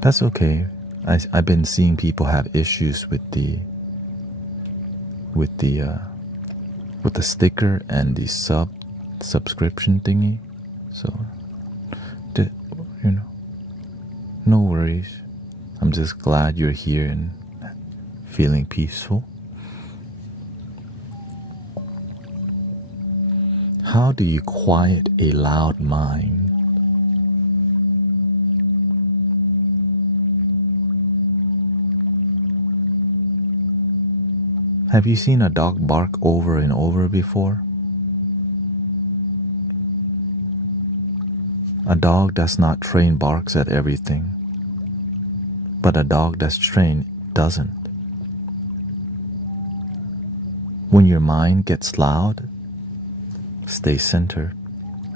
That's okay. I've been seeing people have issues with the sticker and the subscription thingy. So, no worries. I'm just glad you're here and feeling peaceful. How do you quiet a loud mind? Have you seen a dog bark over and over before? A dog that's not trained barks at everything, but a dog that's trained doesn't. When your mind gets loud, stay centered.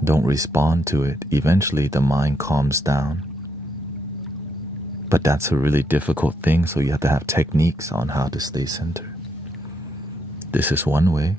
Don't respond to it. Eventually the mind calms down. But that's a really difficult thing, so you have to have techniques on how to stay centered. This is one way.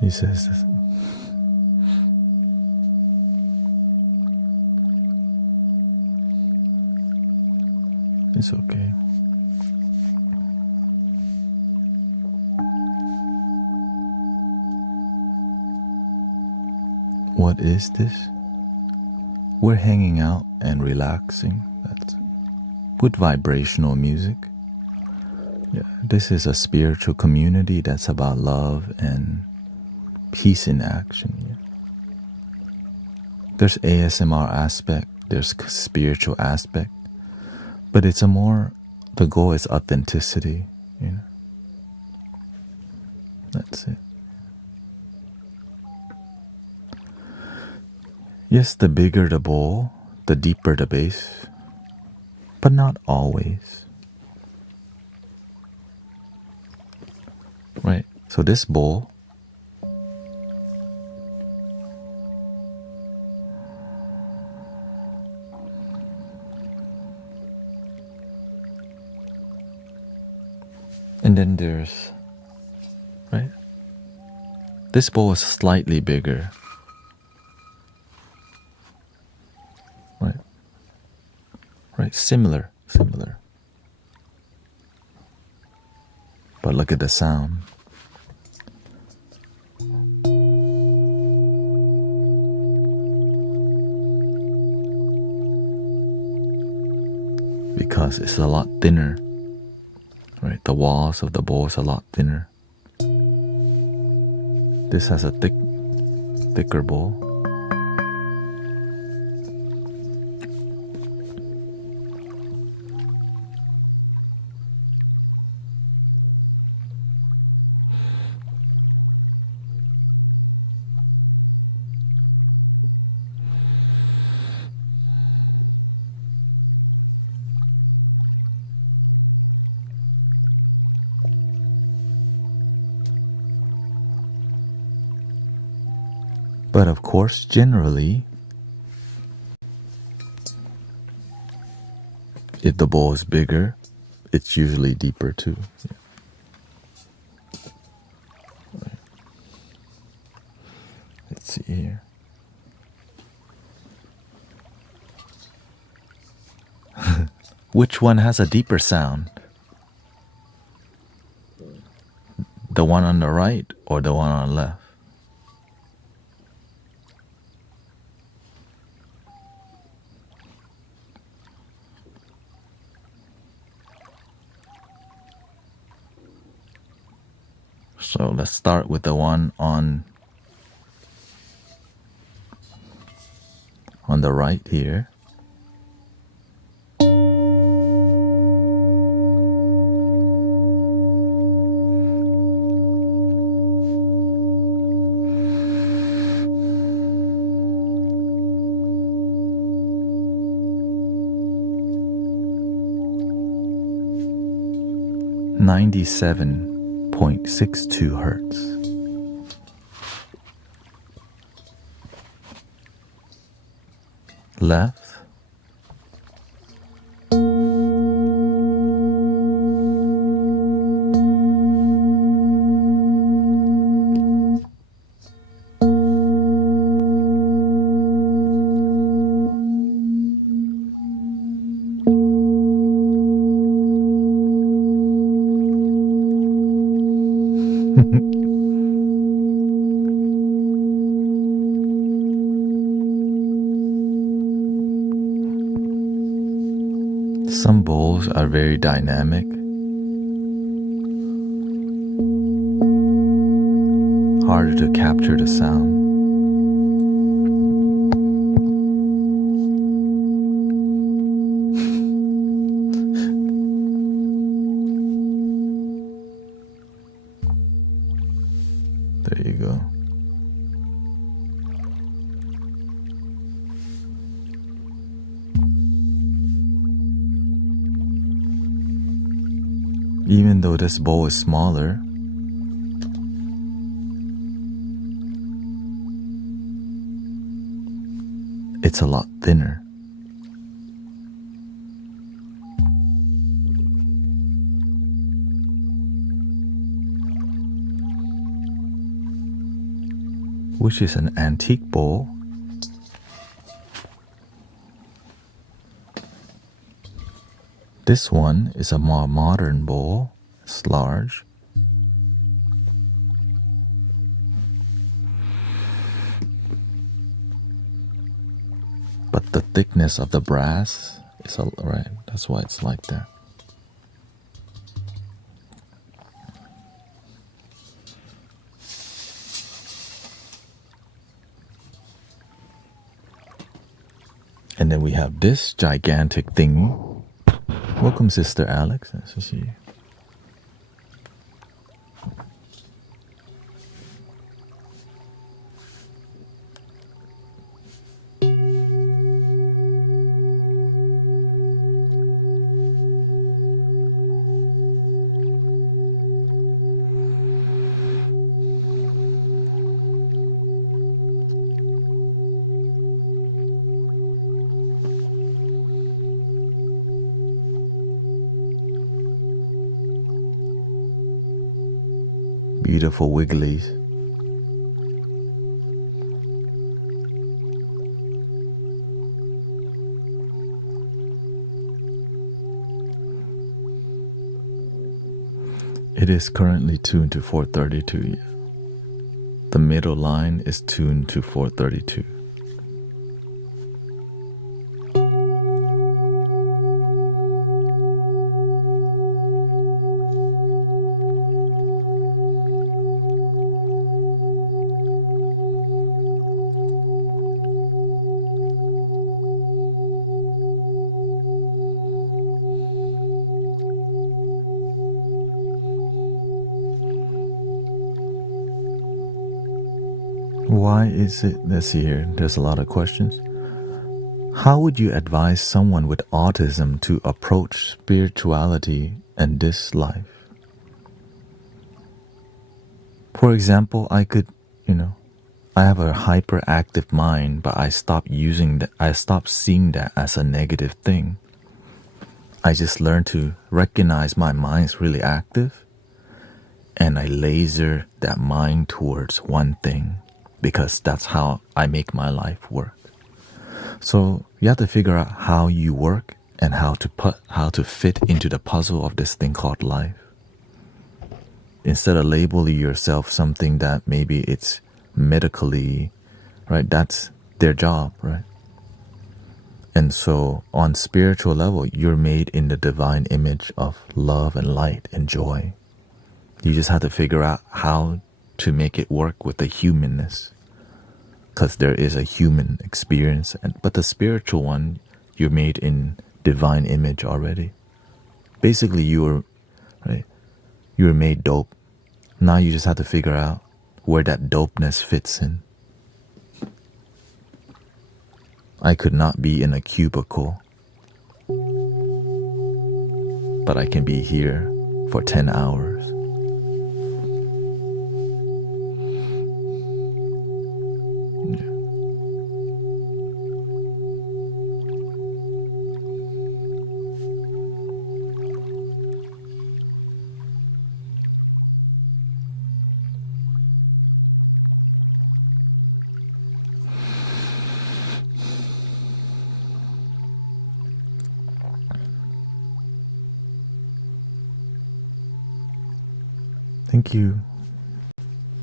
He says this. It's okay. What is this? We're hanging out and relaxing. That's with vibrational music. Yeah, this is a spiritual community that's about love and peace in action. Yeah. There's ASMR aspect, there's spiritual aspect, but it's the goal is authenticity, you know. That's it. Yes, the bigger the bowl, the deeper the bass, but not always. Right, so this bowl, and then there's, right? This bowl is slightly bigger. Right? Right, similar. But look at the sound. Because it's a lot thinner. Right, the walls of the bowl is a lot thinner. This has a thicker bowl. But of course, generally, if the bowl is bigger, it's usually deeper too. Yeah. Right. Let's see here. Which one has a deeper sound? The one on the right or the one on the left? So let's start with the one on the right here. .62 hertz. Left. Some bowls are very dynamic. harder to capture the sound. There you go. Even though this bowl is smaller, it's a lot thinner. Which is an antique bowl. This one is a more modern bowl. It's large. But the thickness of the brass is right. That's why it's like that. And then we have this gigantic thing. Welcome, Sister Alex. Nice to see you. Beautiful wigglies. It is currently tuned to 432. The middle line is tuned to 432. Why is it, let's see here, there's a lot of questions. How would you advise someone with autism to approach spirituality and this life? For example, I could, I have a hyperactive mind, but I stopped seeing that as a negative thing. I just learned to recognize my mind's really active, and I laser that mind towards one thing, because that's how I make my life work. So you have to figure out how you work and how to fit into the puzzle of this thing called life. Instead of labeling yourself something that maybe it's medically, right? That's their job, right? And so on spiritual level, you're made in the divine image of love and light and joy. You just have to figure out how to make it work with the humanness, because there is a human experience, but the spiritual one, you're made in divine image already. Basically, you were made dope. Now you just have to figure out where that dopeness fits in. I could not be in a cubicle, but I can be here for 10 hours. Thank you,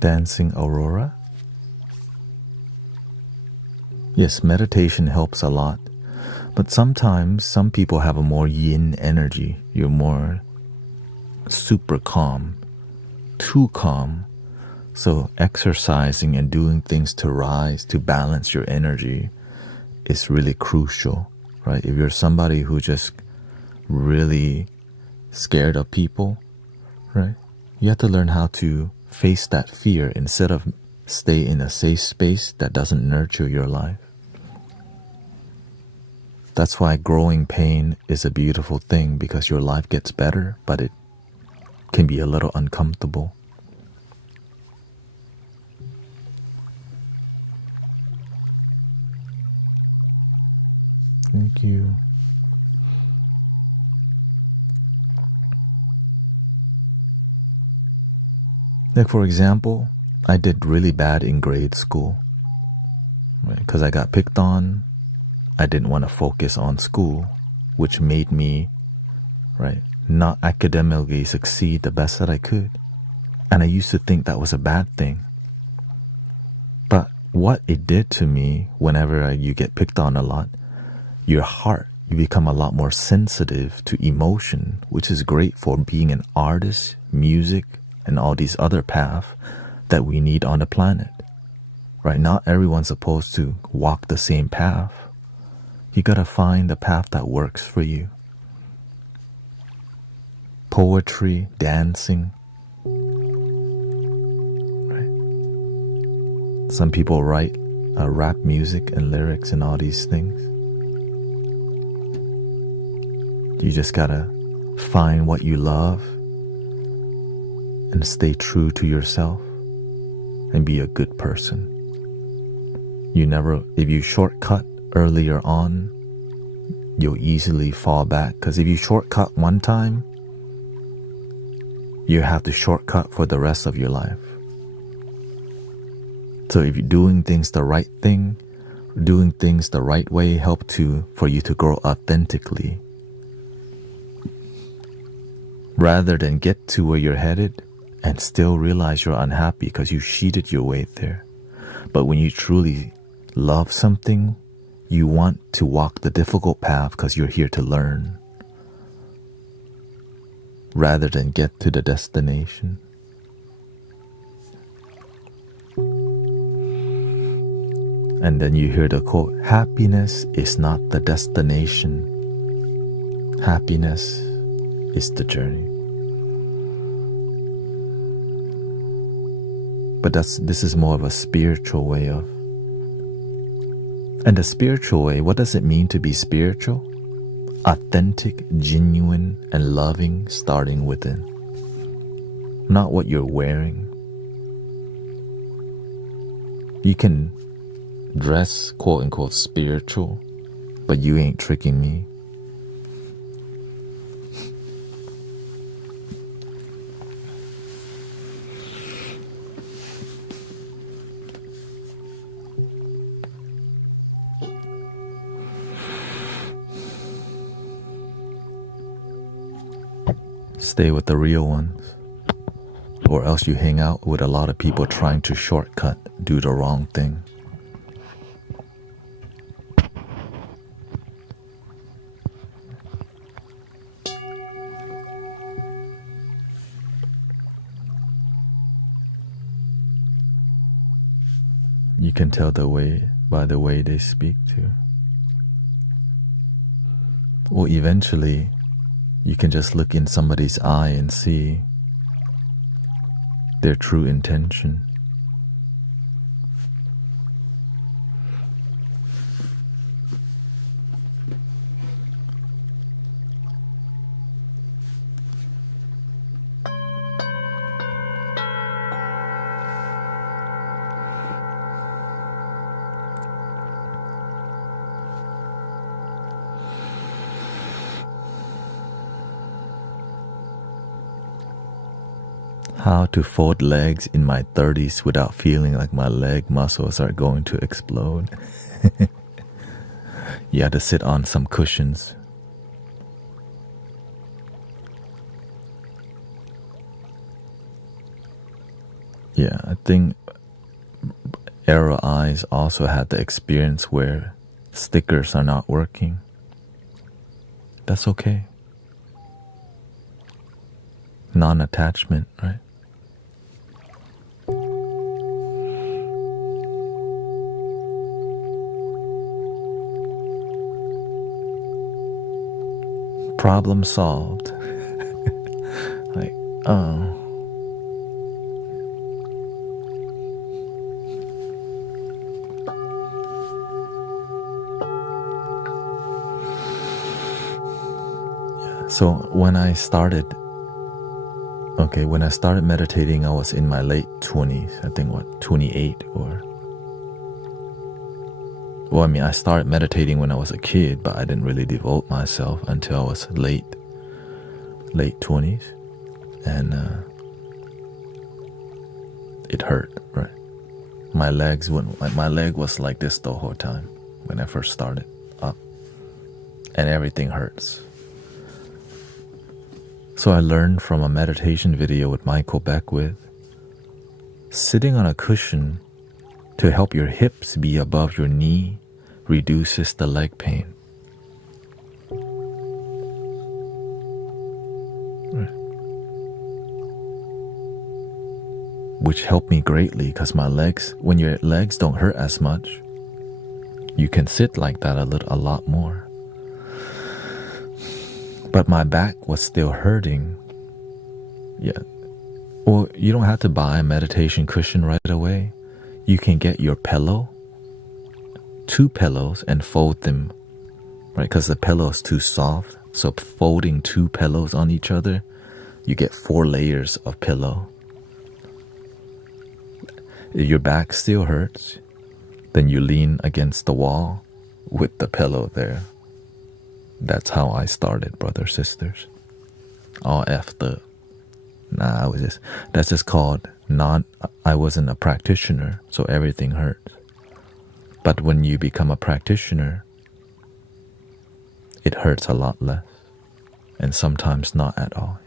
Dancing Aurora. Yes, meditation helps a lot, but sometimes some people have a more yin energy. You're more super calm, too calm. So exercising and doing things to rise, to balance your energy is really crucial, right? If you're somebody who just really scared of people, right? You have to learn how to face that fear instead of stay in a safe space that doesn't nurture your life. That's why growing pain is a beautiful thing, because your life gets better, but it can be a little uncomfortable. Thank you. Like, for example, I did really bad in grade school, right? Because I got picked on. I didn't want to focus on school, which made me, right, not academically succeed the best that I could. And I used to think that was a bad thing. But what it did to me, whenever you get picked on a lot, your heart, you become a lot more sensitive to emotion, which is great for being an artist, music, and all these other paths that we need on the planet. Right? Not everyone's supposed to walk the same path. You gotta find the path that works for you. Poetry, dancing. Right? Some people write rap music and lyrics and all these things. You just gotta find what you love and stay true to yourself and be a good person. If you shortcut earlier on, you'll easily fall back. Because if you shortcut one time, you have to shortcut for the rest of your life. So if you're doing things the right thing, doing things the right way help for you to grow authentically. Rather than get to where you're headed and still realize you're unhappy because you cheated your way there. But when you truly love something, you want to walk the difficult path because you're here to learn, rather than get to the destination. And then you hear the quote, happiness is not the destination. Happiness is the journey. But this is more of a spiritual way of. And the spiritual way, what does it mean to be spiritual? Authentic, genuine, and loving, starting within. Not what you're wearing. You can dress, quote unquote, spiritual, but you ain't tricking me. Stay with the real ones, or else you hang out with a lot of people trying to shortcut, do the wrong thing. You can tell by the way they speak too. Well, eventually, you can just look in somebody's eye and see their true intention. How to fold legs in my 30s without feeling like my leg muscles are going to explode. You had to sit on some cushions. Yeah, I think Arrow Eyes also had the experience where stickers are not working. That's okay. Non-attachment, right? problem solved. Like, oh. So when I started meditating, I was in my late 20s. I think 28 or... Well, I mean, I started meditating when I was a kid, but I didn't really devote myself until I was late 20s. And it hurt, right? My leg was like this the whole time when I first started up. And everything hurts. So I learned from a meditation video with Michael Beckwith, sitting on a cushion to help your hips be above your knee reduces the leg pain. Which helped me greatly because when your legs don't hurt as much, you can sit like that a lot more. But my back was still hurting. Yeah. Well, you don't have to buy a meditation cushion right away. You can get your pillow, 2 pillows, and fold them, right? Because the pillow is too soft. So folding 2 pillows on each other, you get 4 layers of pillow. If your back still hurts, then you lean against the wall with the pillow there. That's how I started, brothers, sisters. All effed up. That's just called I wasn't a practitioner, so everything hurts. But when you become a practitioner, it hurts a lot less, and sometimes not at all.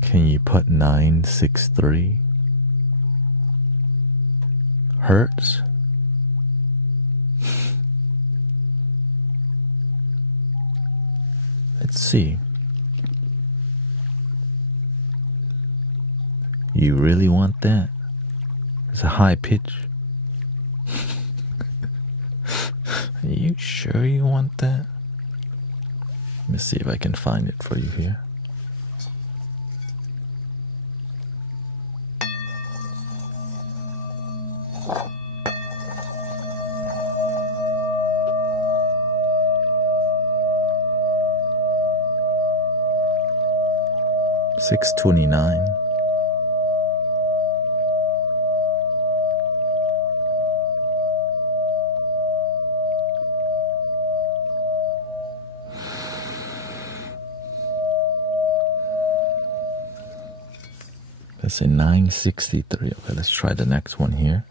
Can you put 963? Hurts? Let's see. You really want that? It's a high pitch. Are you sure you want that? Let me see if I can find it for you here. $6.29. That's a 963. Okay, let's try the next one here.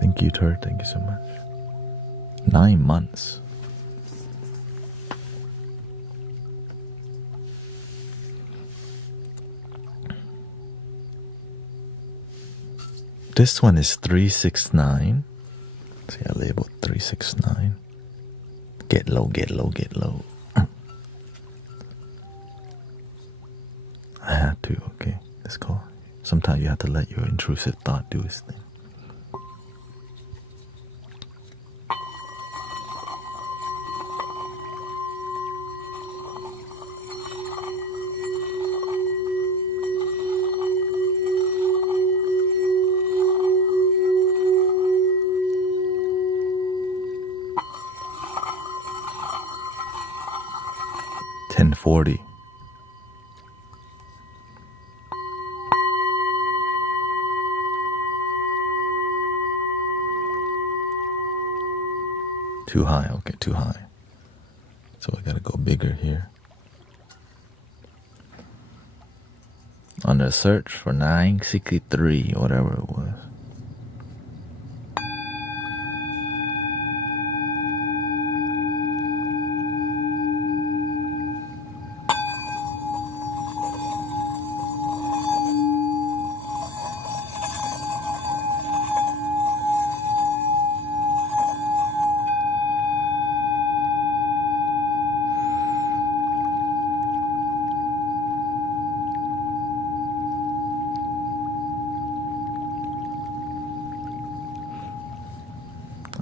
Thank you, Turt. Thank you so much. 9 months. This one is 369. See, I labeled 369. Get low, get low, get low. I had to, okay. Let's go. Sometimes you have to let your intrusive thought do its thing. $10.40. Too high, okay, too high. So I gotta go bigger here. On the search for 963, whatever it was.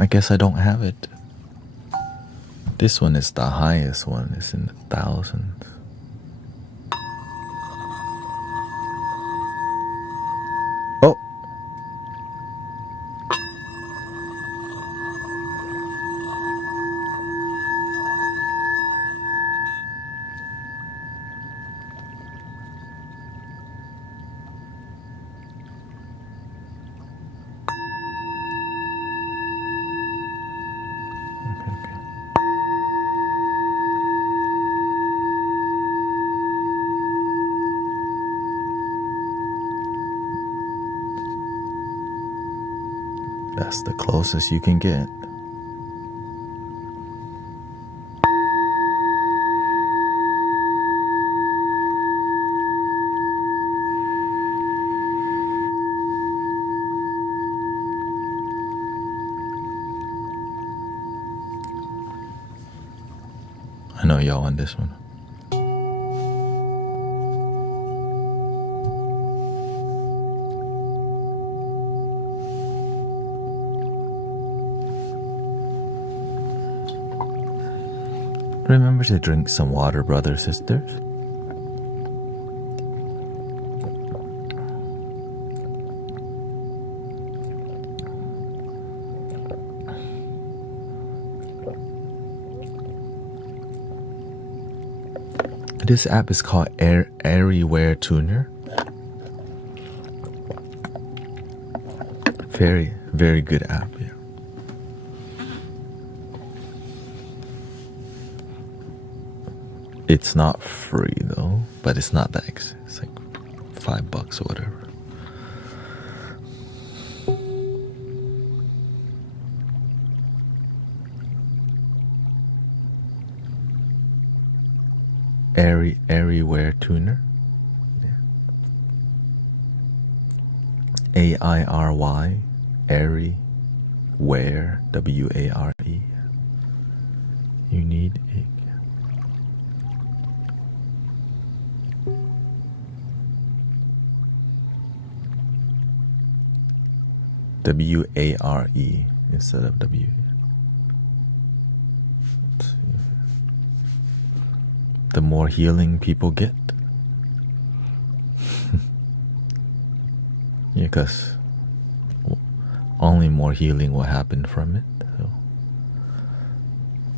I guess I don't have it. This one is the highest one. It's in the thousands. Oh! That's the closest you can get. I know y'all on this one. Remember to drink some water, brothers, sisters. This app is called Everywhere Tuner. Very, very good app, yeah. It's not free though, but it's not that expensive. It's like $5 or whatever. Everywhere Tuner. Yeah. AIRY. Everywhere. WARE. You need it. WARE instead of W. The more healing people get. Yeah, because only more healing will happen from it. So.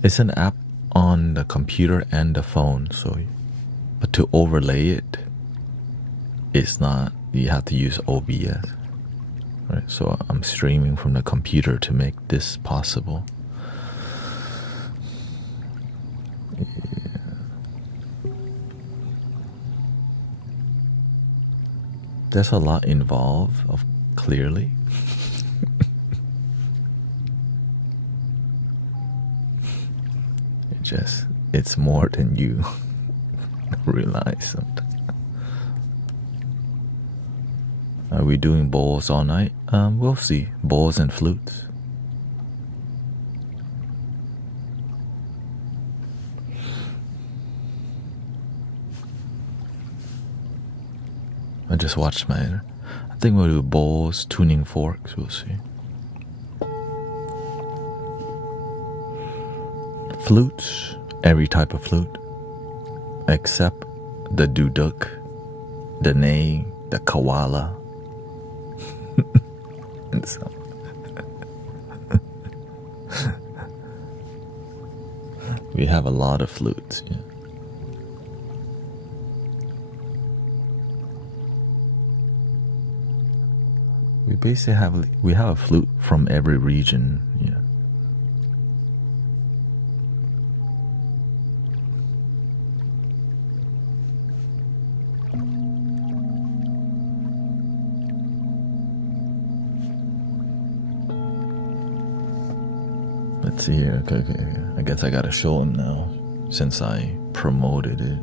It's an app on the computer and the phone, so but to overlay it, it's not, you have to use OBS. Right, so I'm streaming from the computer to make this possible. Yeah. There's a lot involved, clearly. It's more than you realize sometimes. Are we doing bowls all night? We'll see. Bowls and flutes. I just watched I think we'll do bowls, tuning forks, we'll see. Flutes, every type of flute, except the duduk, the ney, the koala. And so we have a lot of flutes, yeah. We basically have a flute from every region, yeah. let's see here. Okay. I guess I gotta show him now since I promoted it.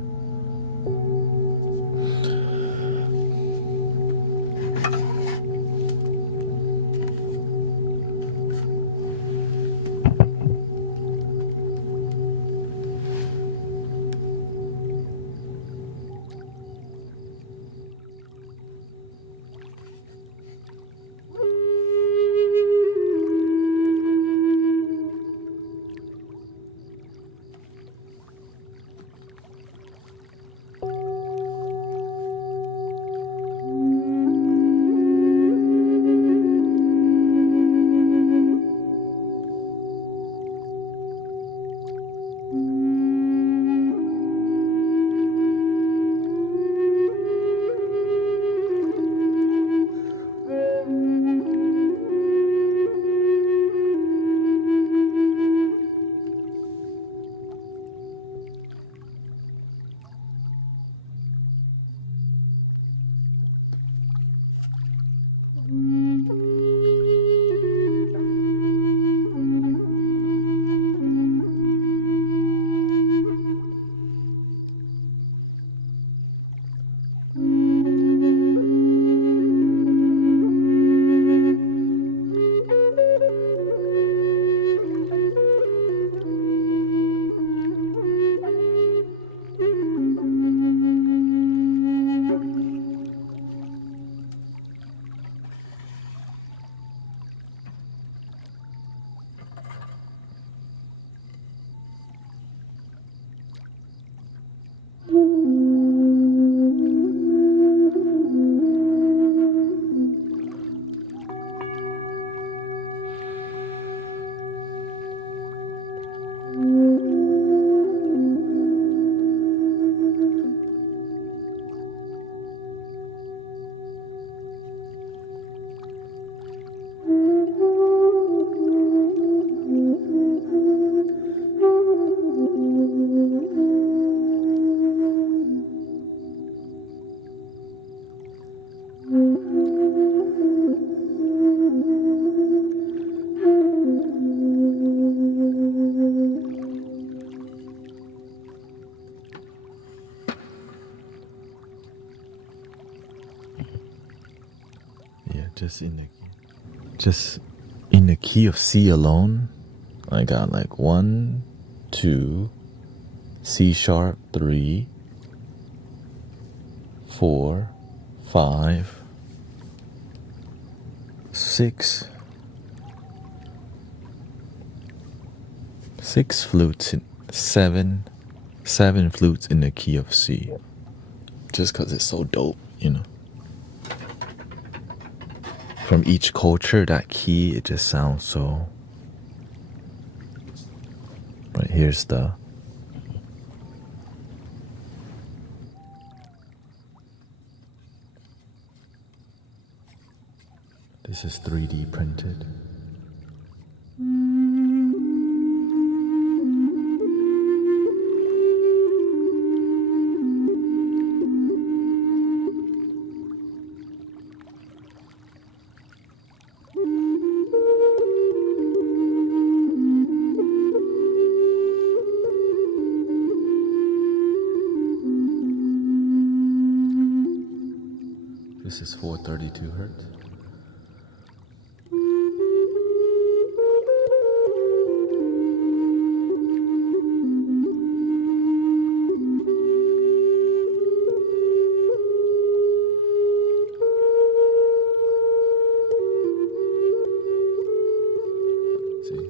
Just in the key of C alone, I got like 1, 2, C sharp 3, 4, 5, 6, 6 flutes, 7 flutes in the key of C. Just because it's so dope, you know. From each culture, that key, it just sounds so. Right, here's the. This is 3D printed. This is 432 hertz. See?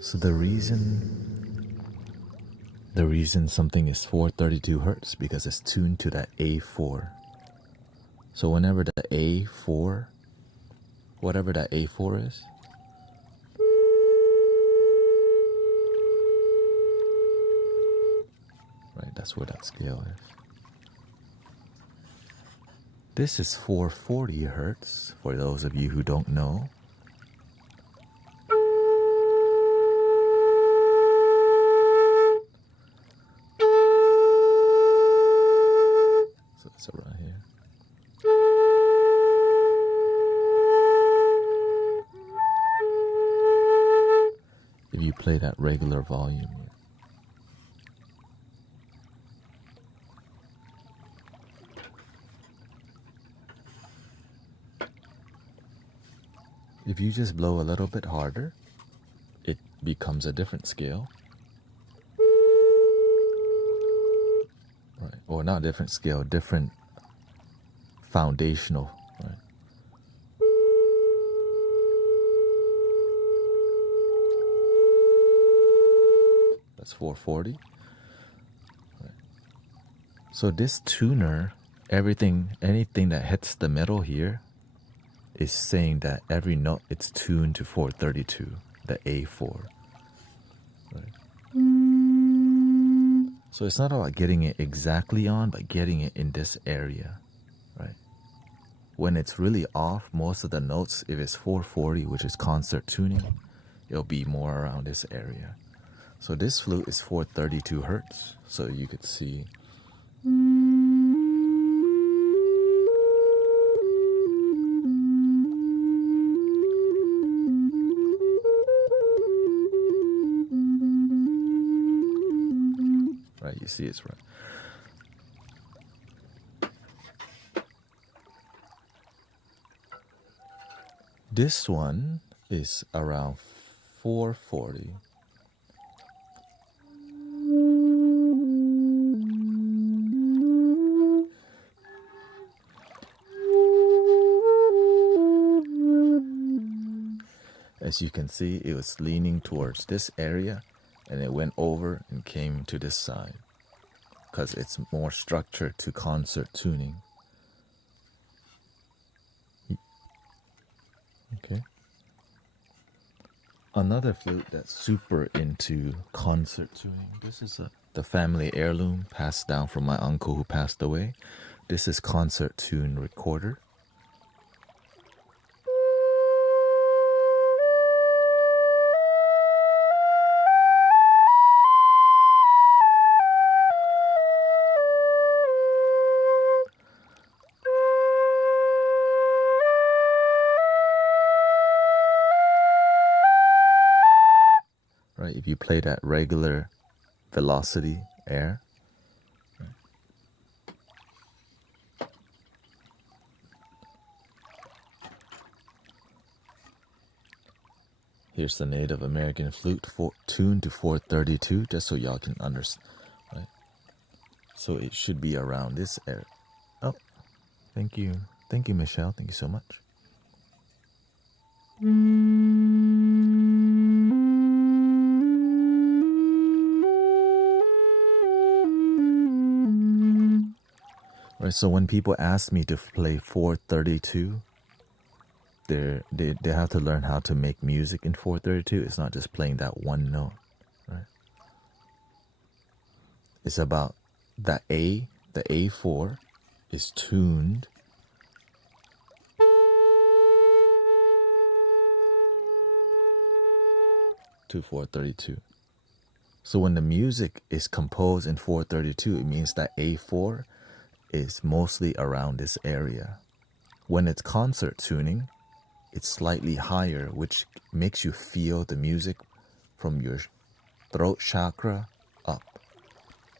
So the reason something is 432 hertz because it's tuned to that A4. So whenever the A4, whatever that A4 is, right, that's where that scale is. This is 440 hertz, for those of you who don't know. So it's around here. you played at regular volume. If you just blow a little bit harder, it becomes a different scale. Right. Or not different scale, different foundational. Right. That's 440. Right. So this tuner, anything that hits the middle here is saying that every note it's tuned to 432, the A4. Right. So it's not about getting it exactly on, but getting it in this area, right? When it's really off, most of the notes, if it's 440, which is concert tuning, it'll be more around this area. So this flute is 432 hertz, so you could see. Right, you see it's right. This one is around 440. As you can see, it was leaning towards this area and it went over and came to this side because it's more structured to concert tuning. Okay. Another flute that's super into concert tuning. This is the family heirloom passed down from my uncle who passed away. This is concert tune recorder. Right, if you play that regular velocity air. Right. Here's the Native American flute tuned to 432, just so y'all can understand. Right. So it should be around this area. Oh, thank you, Michelle. Thank you so much. Right, so when people ask me to play 432, they have to learn how to make music in 432. It's not just playing that one note, right? It's about the A4 is tuned to 432. So when the music is composed in 432, it means that A4 is mostly around this area. When it's concert tuning, it's slightly higher, which makes you feel the music from your throat chakra up.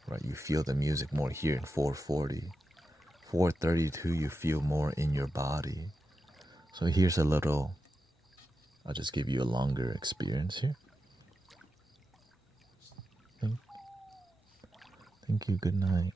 Right, you feel the music more here in 440. 432, you feel more in your body. So here's a little, I'll just give you a longer experience here. Thank you, good night.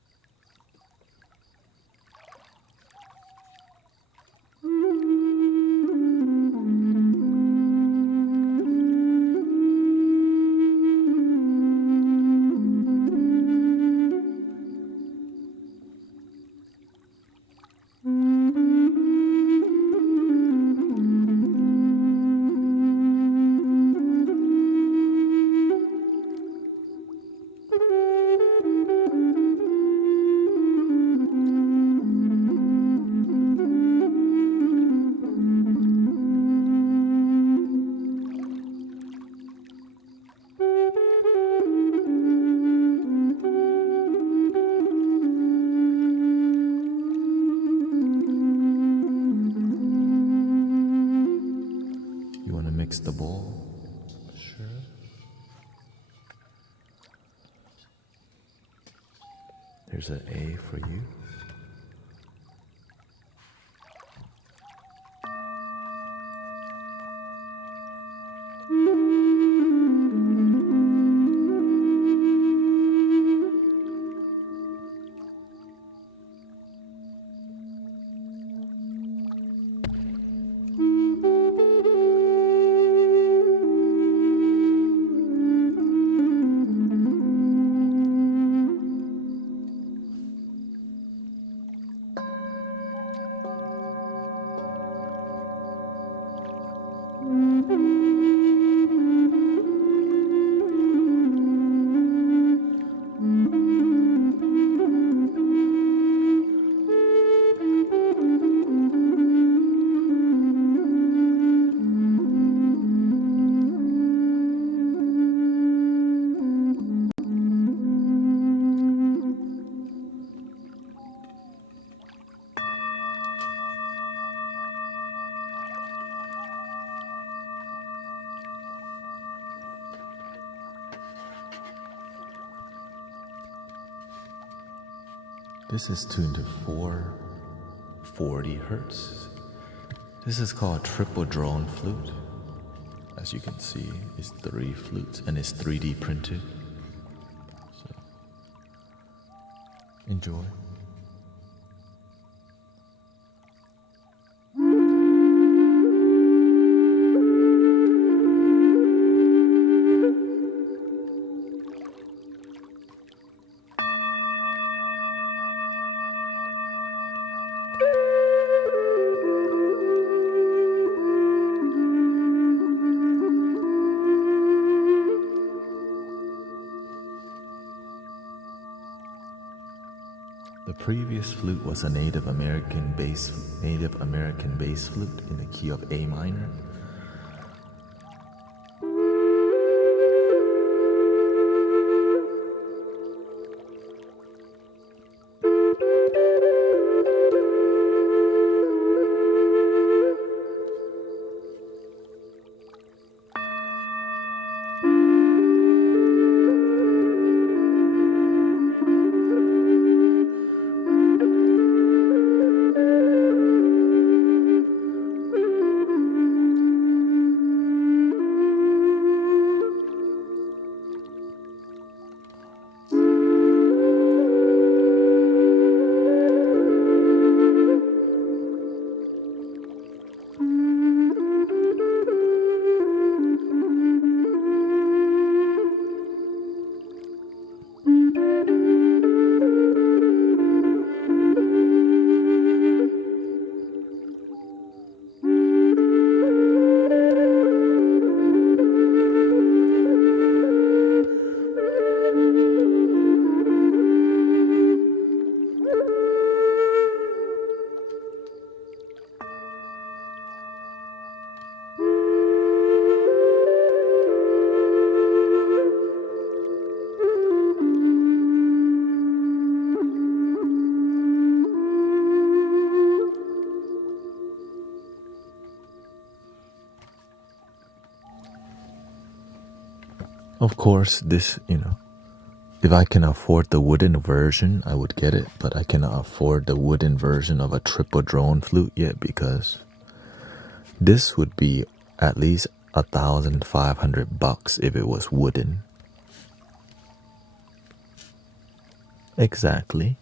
Mix the bowl. Sure. Here's an A for you. This is tuned to 440 hertz. This is called triple drone flute. As you can see, it's 3 flutes and it's 3D printed. So enjoy. The previous flute was a Native American bass flute in the key of A minor. Of course, this, if I can afford the wooden version, I would get it, but I cannot afford the wooden version of a triple drone flute yet because this would be at least $1,500 if it was wooden. Exactly.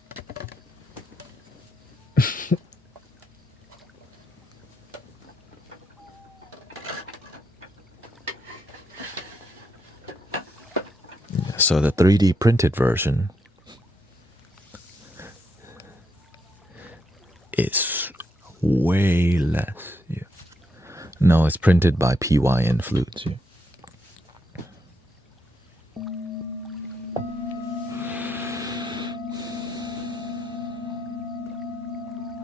So the 3D printed version is way less. Yeah. No, it's printed by PYN Flutes. Yeah.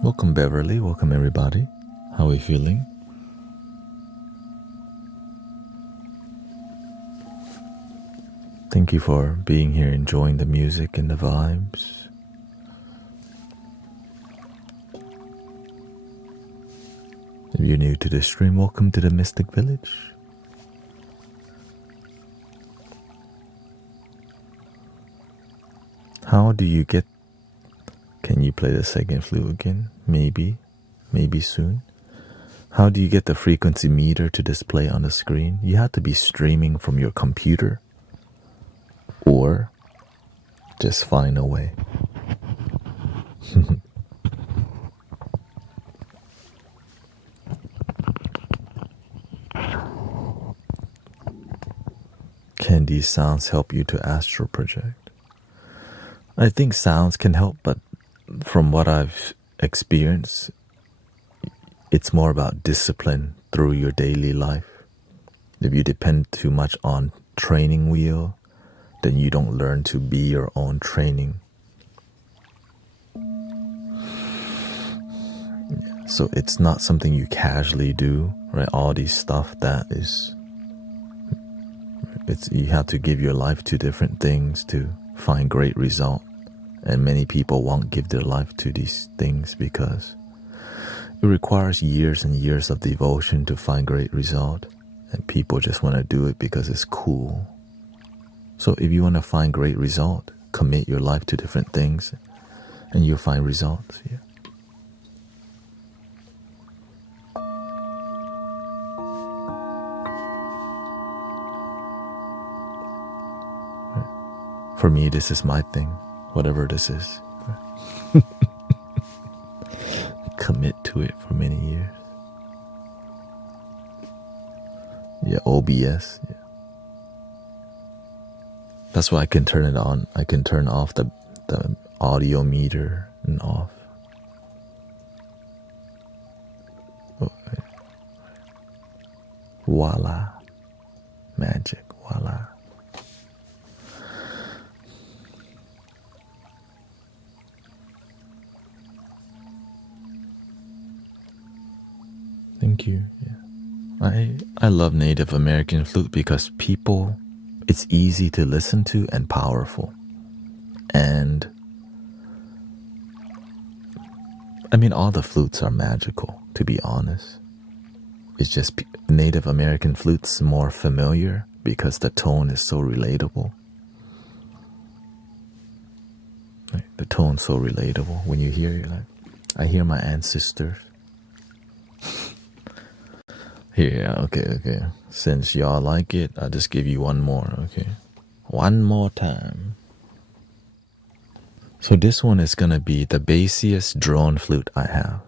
Welcome Beverly, welcome everybody. How are we feeling? Thank you for being here, enjoying the music and the vibes. If you're new to the stream, welcome to the Mystic Village. How do you get Can you play the second flute again? Maybe soon. How do you get the frequency meter to display on the screen? You have to be streaming from your computer, or just find a way. Can these sounds help you to astral project? I think sounds can help, but from what I've experienced, it's more about discipline through your daily life. If you depend too much on training wheel, then you don't learn to be your own training. So it's not something you casually do, right? All these stuff that is, you have to give your life to different things to find great result. And many people won't give their life to these things because it requires years and years of devotion to find great result. And people just want to do it because it's cool. So if you want to find great result, commit your life to different things and you'll find results. Yeah. For me, this is my thing, whatever this is. Commit to it for many years. Yeah, OBS. Yeah. That's why I can turn it on. I can turn off the audio meter and off. Oh, right. Voila. Magic. Voila. Thank you. Yeah. I love Native American flute because it's easy to listen to and powerful. And I mean, all the flutes are magical, to be honest. It's just Native American flutes more familiar because the tone is so relatable. Right? The tone's so relatable. When you hear it, like, I hear my ancestors. Here, okay. Since y'all like it, I'll just give you one more, okay? One more time. So this one is gonna be the bassiest drone flute I have.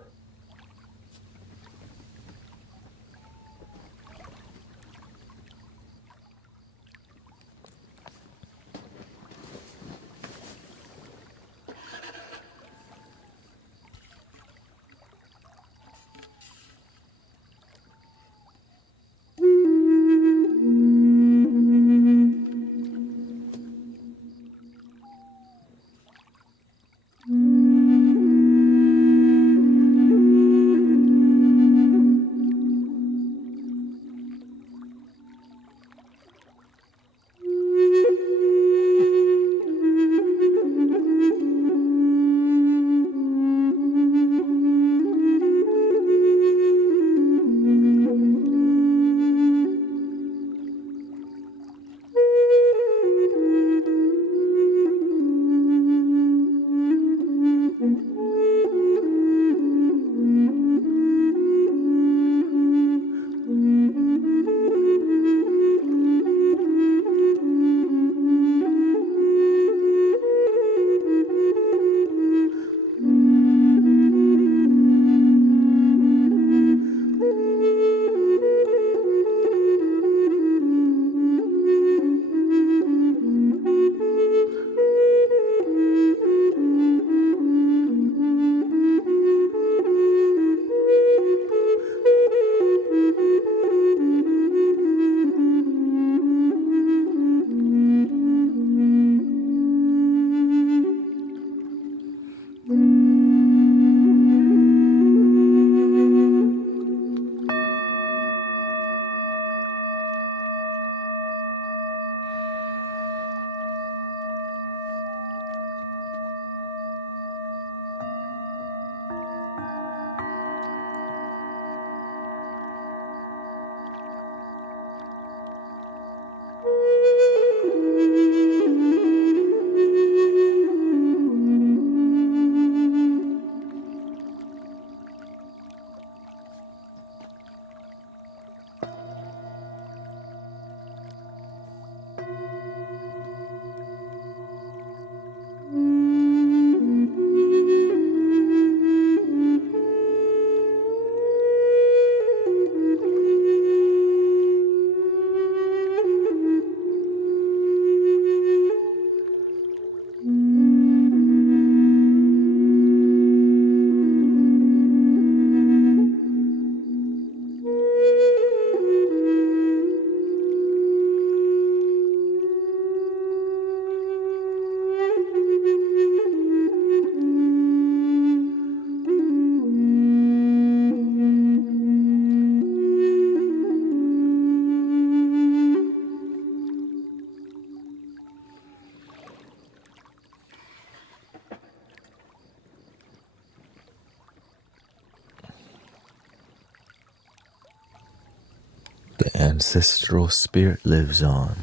The ancestral spirit lives on.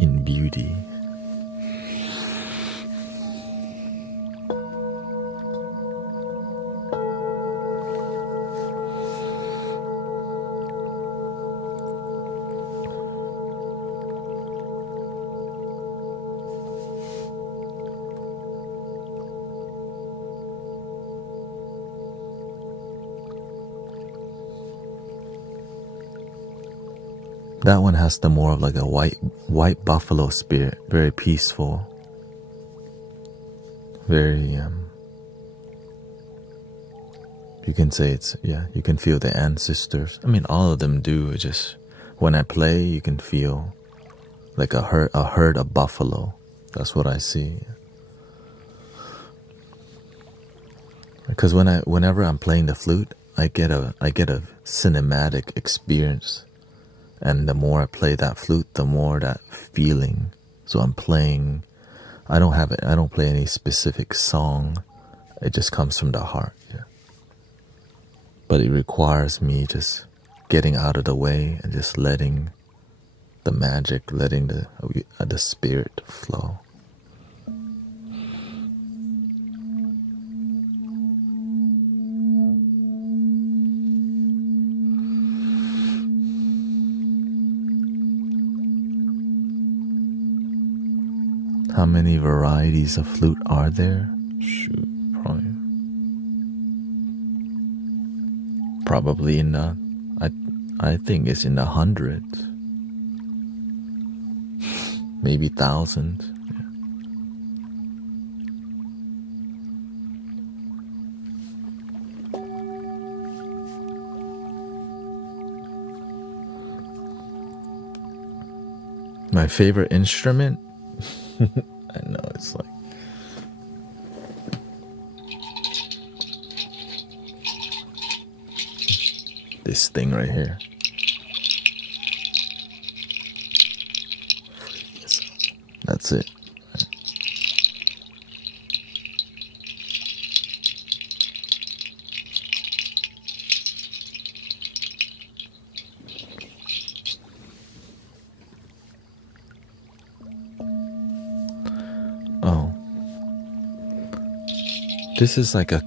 In beauty. That one has the more of like a white buffalo spirit, very peaceful, very you can say it's, yeah, you can feel the ancestors. I mean, all of them do. It's just when I play, you can feel like a herd of buffalo. That's what I see. Because whenever I'm playing the flute, I get a cinematic experience. And the more I play that flute, the more that feeling. So I'm playing, I don't play any specific song. It just comes from the heart. Yeah. But it requires me just getting out of the way and just letting the magic, letting the spirit flow. How many varieties of flute are there? Shoot, probably in the, I think it's in the hundreds, maybe thousands. Yeah. My favorite instrument? I know, it's like this thing right here. That's it. Oh. This is like a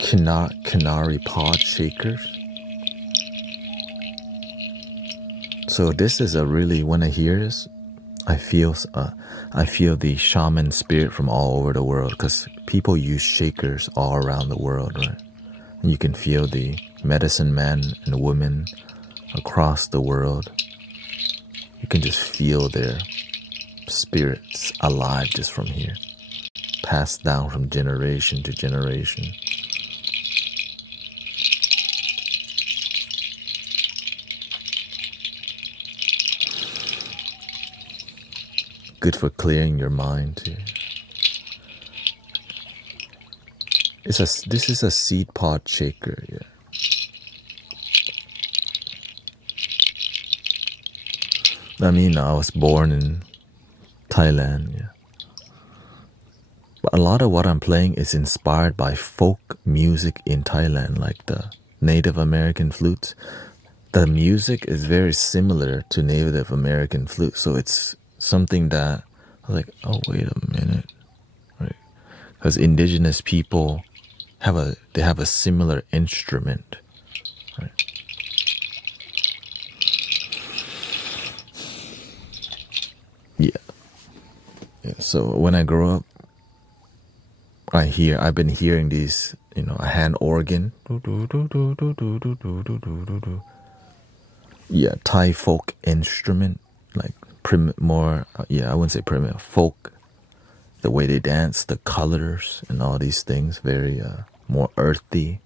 canary pod shaker. So this is a really, when I hear this, I feel the shaman spirit from all over the world, because people use shakers all around the world, right? And you can feel the medicine man and women across the world. You can just feel their spirits alive just from here, passed down from generation to generation. Good for clearing your mind too. This is a seed pod shaker, yeah. I mean, I was born in Thailand, yeah. But a lot of what I'm playing is inspired by folk music in Thailand, like the Native American flutes. The music is very similar to Native American flute, so it's something that I was like, oh, wait a minute, right? Because indigenous people have a similar instrument, right? Yeah. So when I grow up, I've been hearing these, a hand organ. Yeah, Thai folk instrument, like I wouldn't say primitive, folk. The way they dance, the colors, and all these things, very more earthy,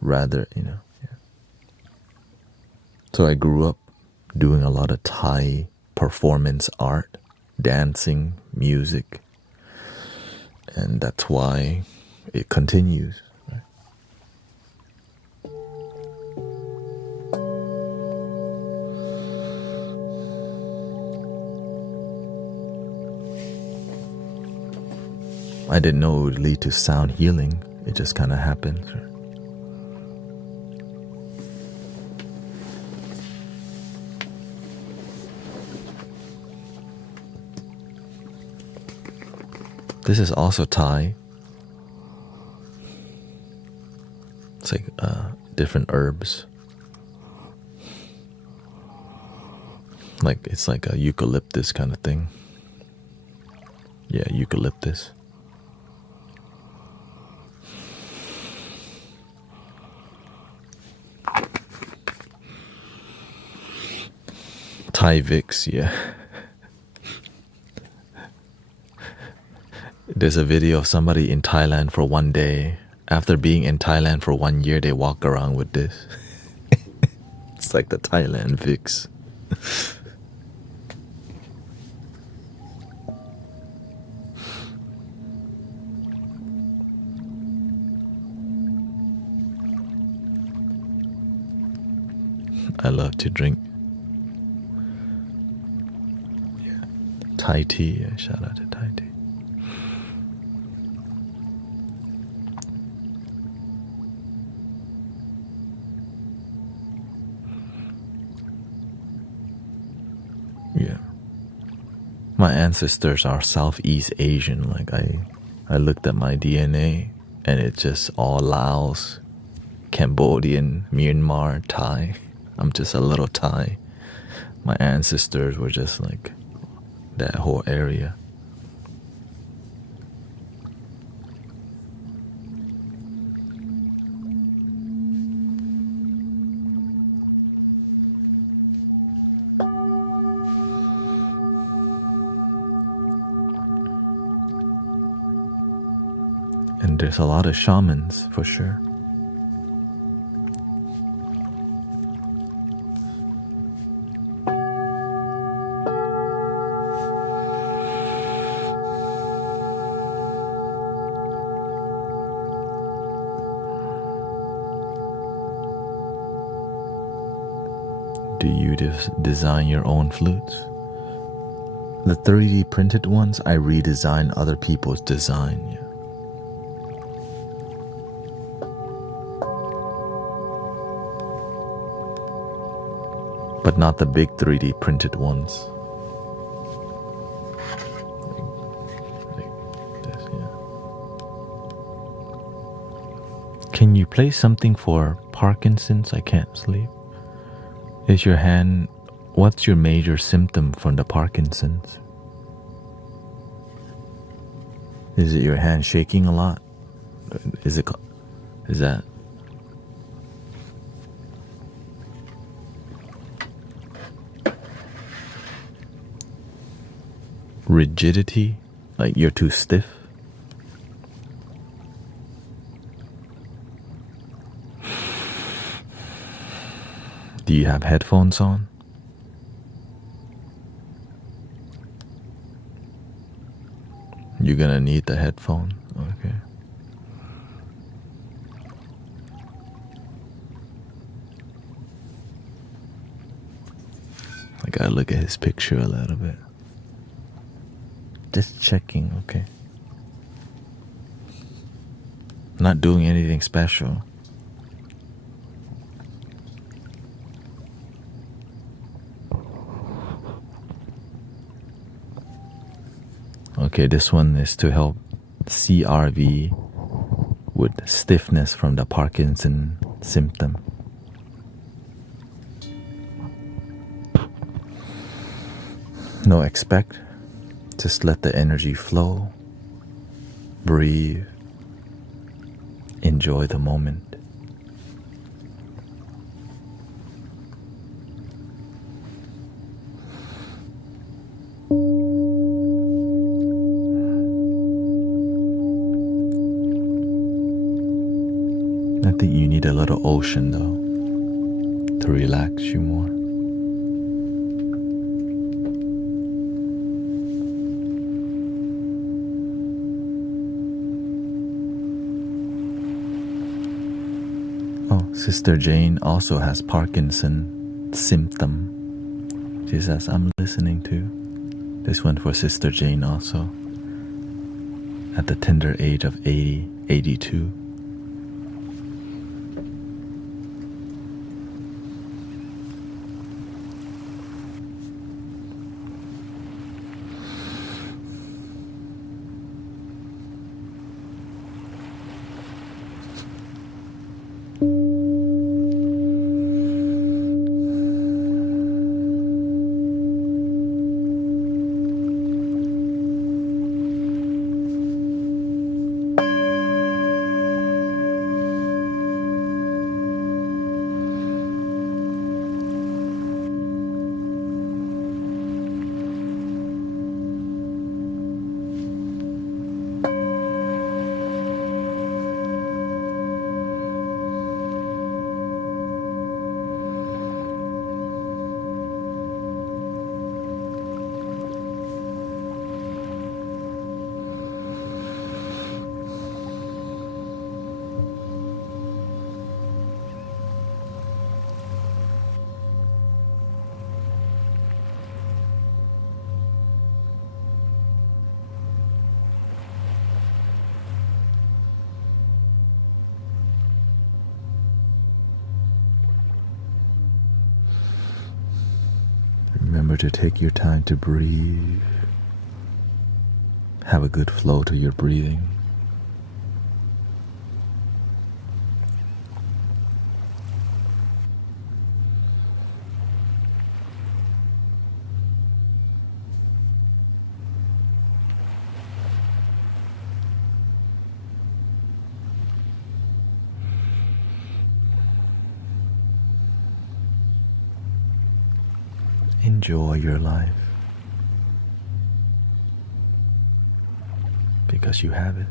rather, Yeah. So I grew up doing a lot of Thai performance art, dancing, music, and that's why it continues. Right? I didn't know it would lead to sound healing. It just kind of happened. Right? This is also Thai. It's like different herbs. Like it's like a eucalyptus kind of thing. Yeah, eucalyptus. Thai Vicks, yeah. There's a video of somebody in Thailand for one day. After being in Thailand for 1 year, they walk around with this. It's like the Thailand Vicks. I love to drink. Yeah. Thai tea. Yeah, shout out to Thai tea. Yeah. My ancestors are Southeast Asian. Like I looked at my DNA and it's just all Laos, Cambodian, Myanmar, Thai. I'm just a little Thai. My ancestors were just like that whole area. And there's a lot of shamans for sure. Do you design your own flutes? The 3D printed ones, I redesign other people's design. Yeah. But not the big 3D printed ones. Like this, yeah. Can you play something for Parkinson's? I can't sleep. Is your hand, what's your major symptom from the Parkinson's? Is it your hand shaking a lot? Is that? Rigidity? Like you're too stiff? Do you have headphones on? You're gonna need the headphone. Okay. I gotta look at his picture a little bit. Just checking, okay. Not doing anything special. Okay, this one is to help CRV with stiffness from the Parkinson symptom. No expect, just let the energy flow, breathe, enjoy the moment. I think you need a little ocean though to relax you more. Oh, Sister Jane also has Parkinson symptom. She says, I'm listening to this one for Sister Jane also at the tender age of 82. Remember to take your time to breathe. Have a good flow to your breathing. Enjoy your life because you have it.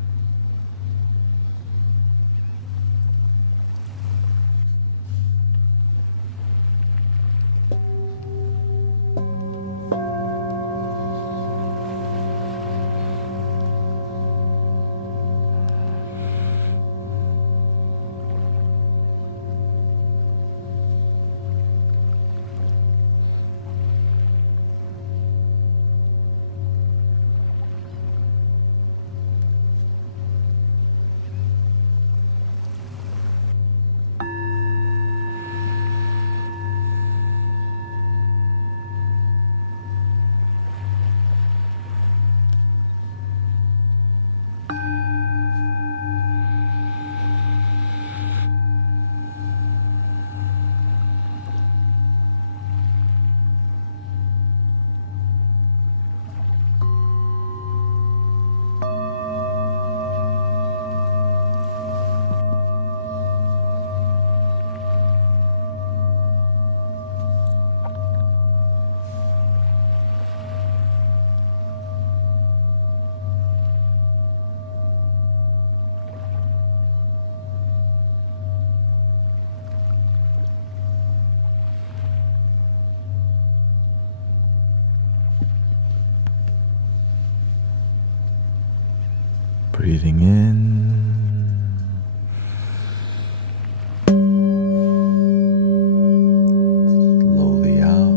Breathing in, slowly out.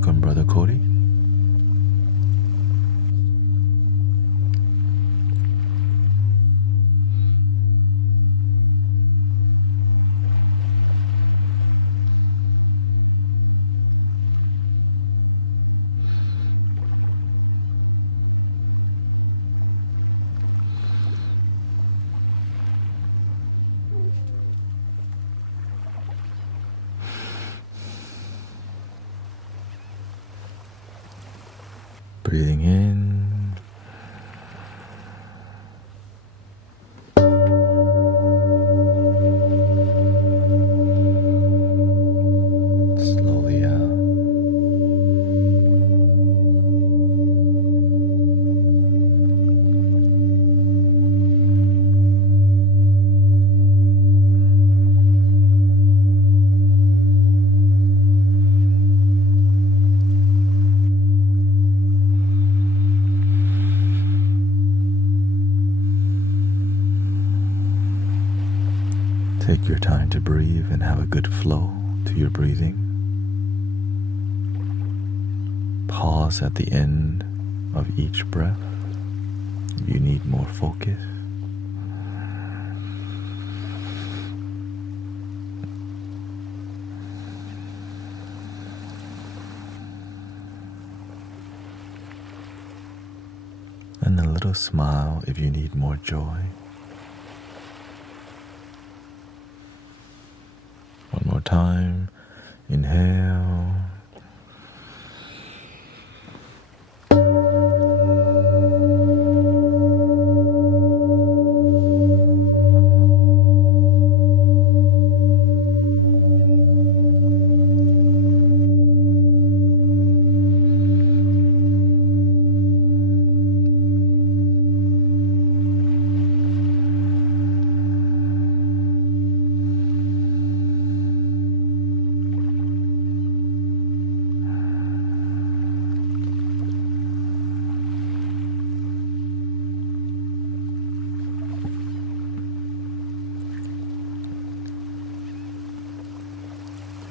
Welcome, Brother Cody. Breathing in. Slowly out. Take your time to breathe and have a good flow to your breathing. Pause at the end of each breath. You need more focus. And a little smile if you need more joy. One more time. Inhale.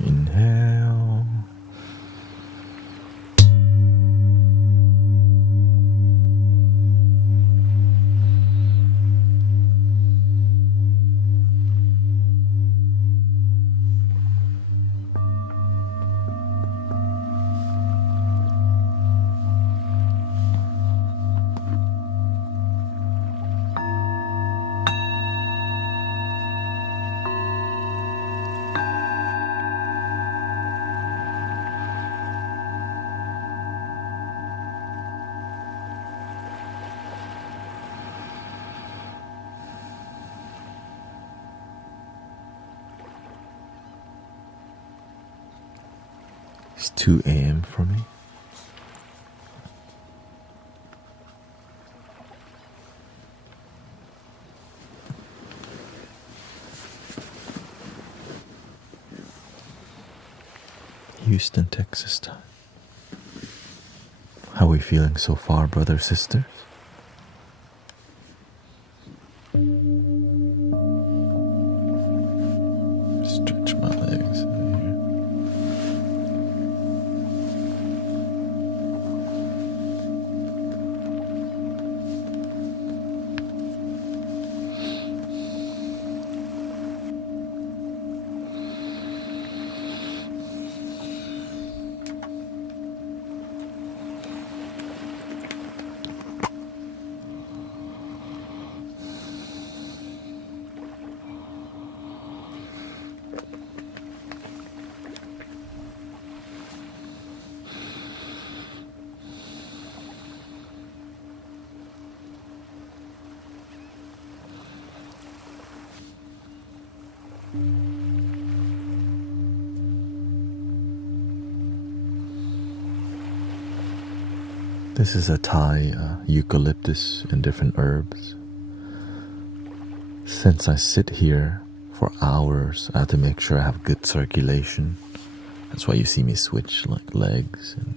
Inhale. It's 2 a.m. for me. Houston, Texas time. How are we feeling so far, brothers, sisters? Stretch my legs in here. This is a Thai eucalyptus and different herbs. Since I sit here for hours, I have to make sure I have good circulation. That's why you see me switch like legs and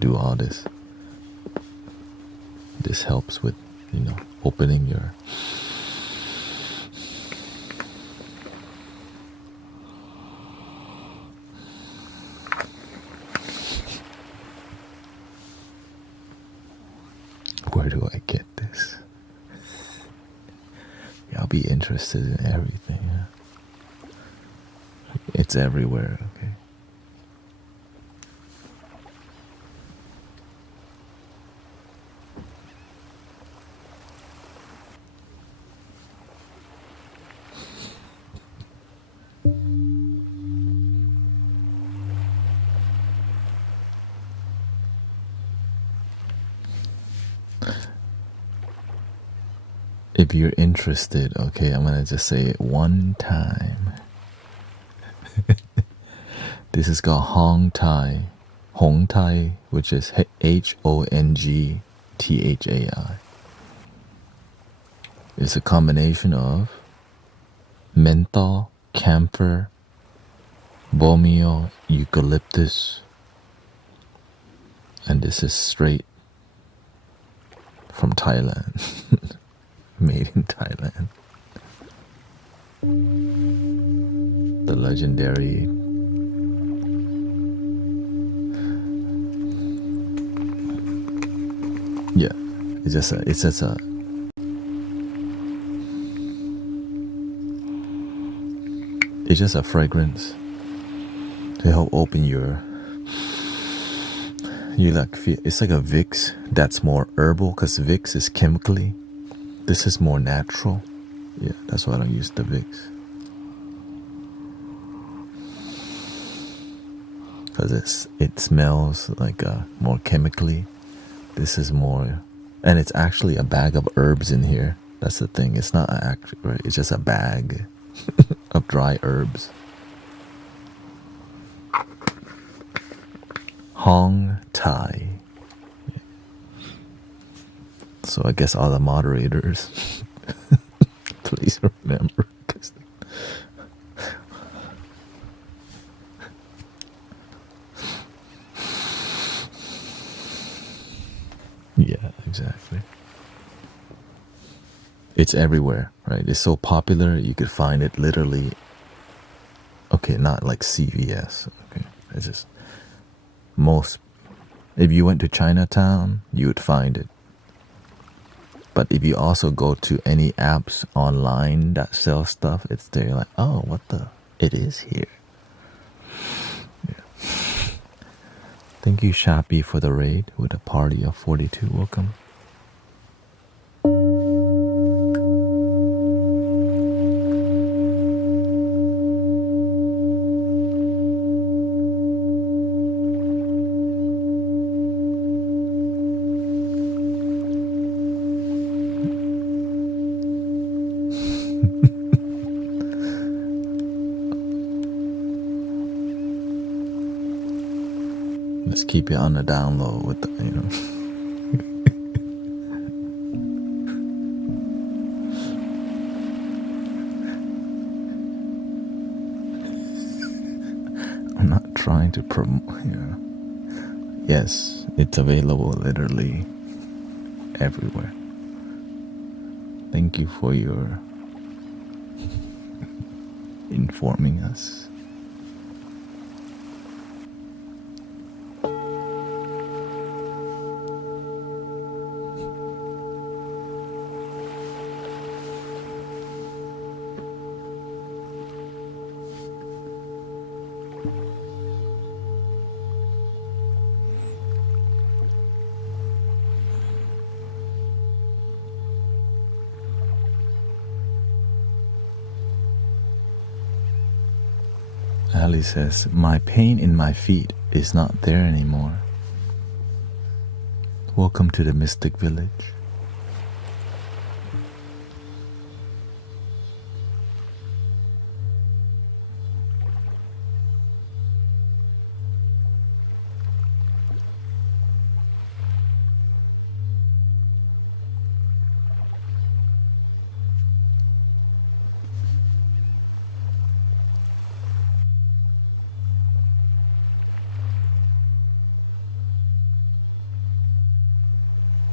do all this. This helps with, opening your interested in everything. Yeah. It's everywhere, okay? If you're interested, okay, I'm gonna just say it one time. This is called Hong Tai. Hong Tai, which is HONGTHAI. It's a combination of menthol, camphor, bomio, eucalyptus, and this is straight from Thailand. Made in Thailand. The legendary it's just a fragrance to help open your it's like a Vicks that's more herbal, because Vicks is chemically. This is more natural. Yeah, that's why I don't use the Vicks. Because it smells like more chemically. This is more, and it's actually a bag of herbs in here. That's the thing. It's not actually, right? It's just a bag of dry herbs. Hong Tai. Yeah. So I guess all the moderators, please remember. Yeah, exactly. It's everywhere, right? It's so popular, you could find it literally. Okay, not like CVS. Okay, it's just most. If you went to Chinatown, you would find it. But if you also go to any apps online that sell stuff, it's there. Like, oh, what the? It is here. Yeah. Thank you, Shappy, for the raid with a party of 42. Welcome. Let's keep it on the down low with the, I'm not trying to promote. Yes, it's available literally everywhere. Thank you for your informing us. Ali says, my pain in my feet is not there anymore. Welcome to the Mystic Village.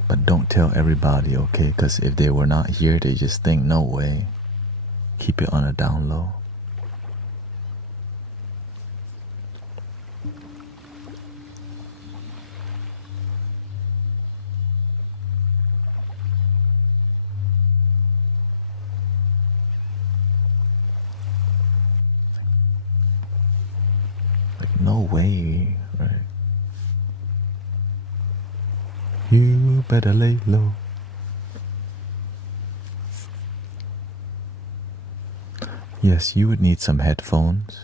But don't tell everybody, okay? Because if they were not here, they just think, no way. Keep it on a down low. No way, right? You better lay low. Yes, you would need some headphones.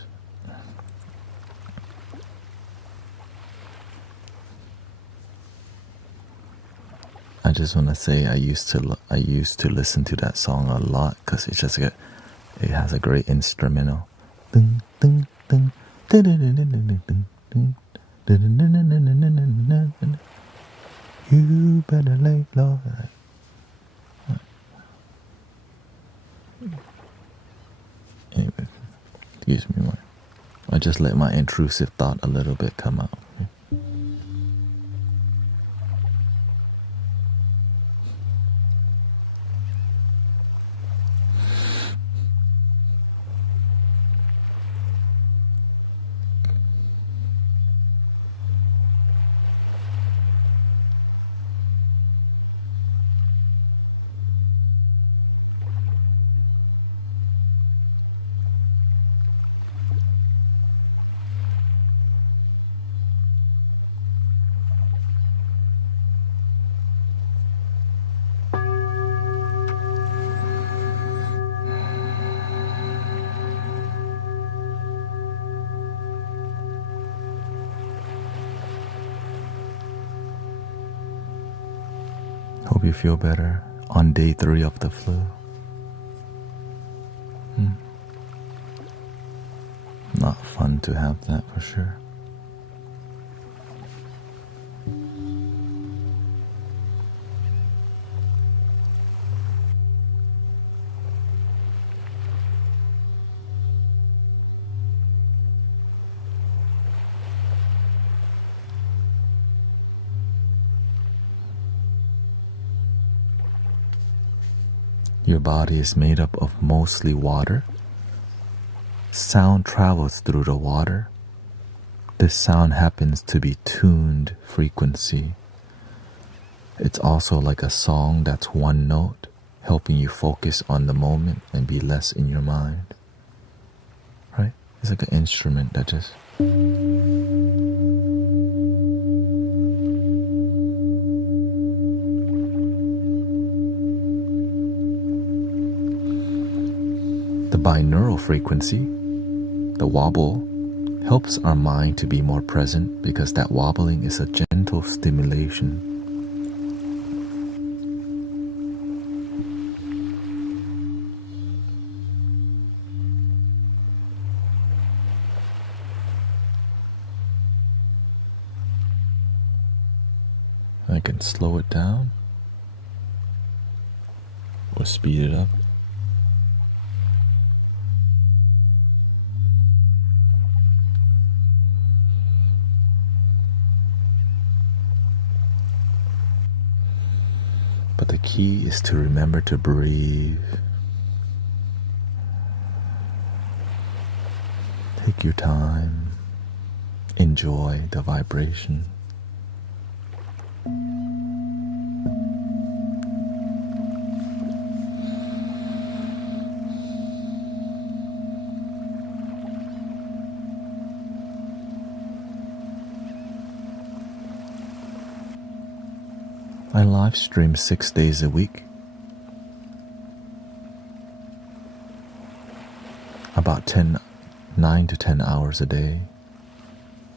I just want to say I used to listen to that song a lot because it has a great instrumental. Ding, ding, ding, ding, ding, ding, ding, ding. You better lay low. Anyway, excuse me, I just let my intrusive thought a little bit come out. Hope you feel better on day 3 of the flu. Not fun to have that for sure. Your body is made up of mostly water. Sound travels through the water. This sound happens to be tuned frequency. It's also like a song that's one note, helping you focus on the moment and be less in your mind. Right? It's like an instrument that just... The binaural frequency, the wobble, helps our mind to be more present because that wobbling is a gentle stimulation. I can slow it down or speed it up. But the key is to remember to breathe. Take your time. Enjoy the vibration. I live stream 6 days a week. About 9 to 10 hours a day.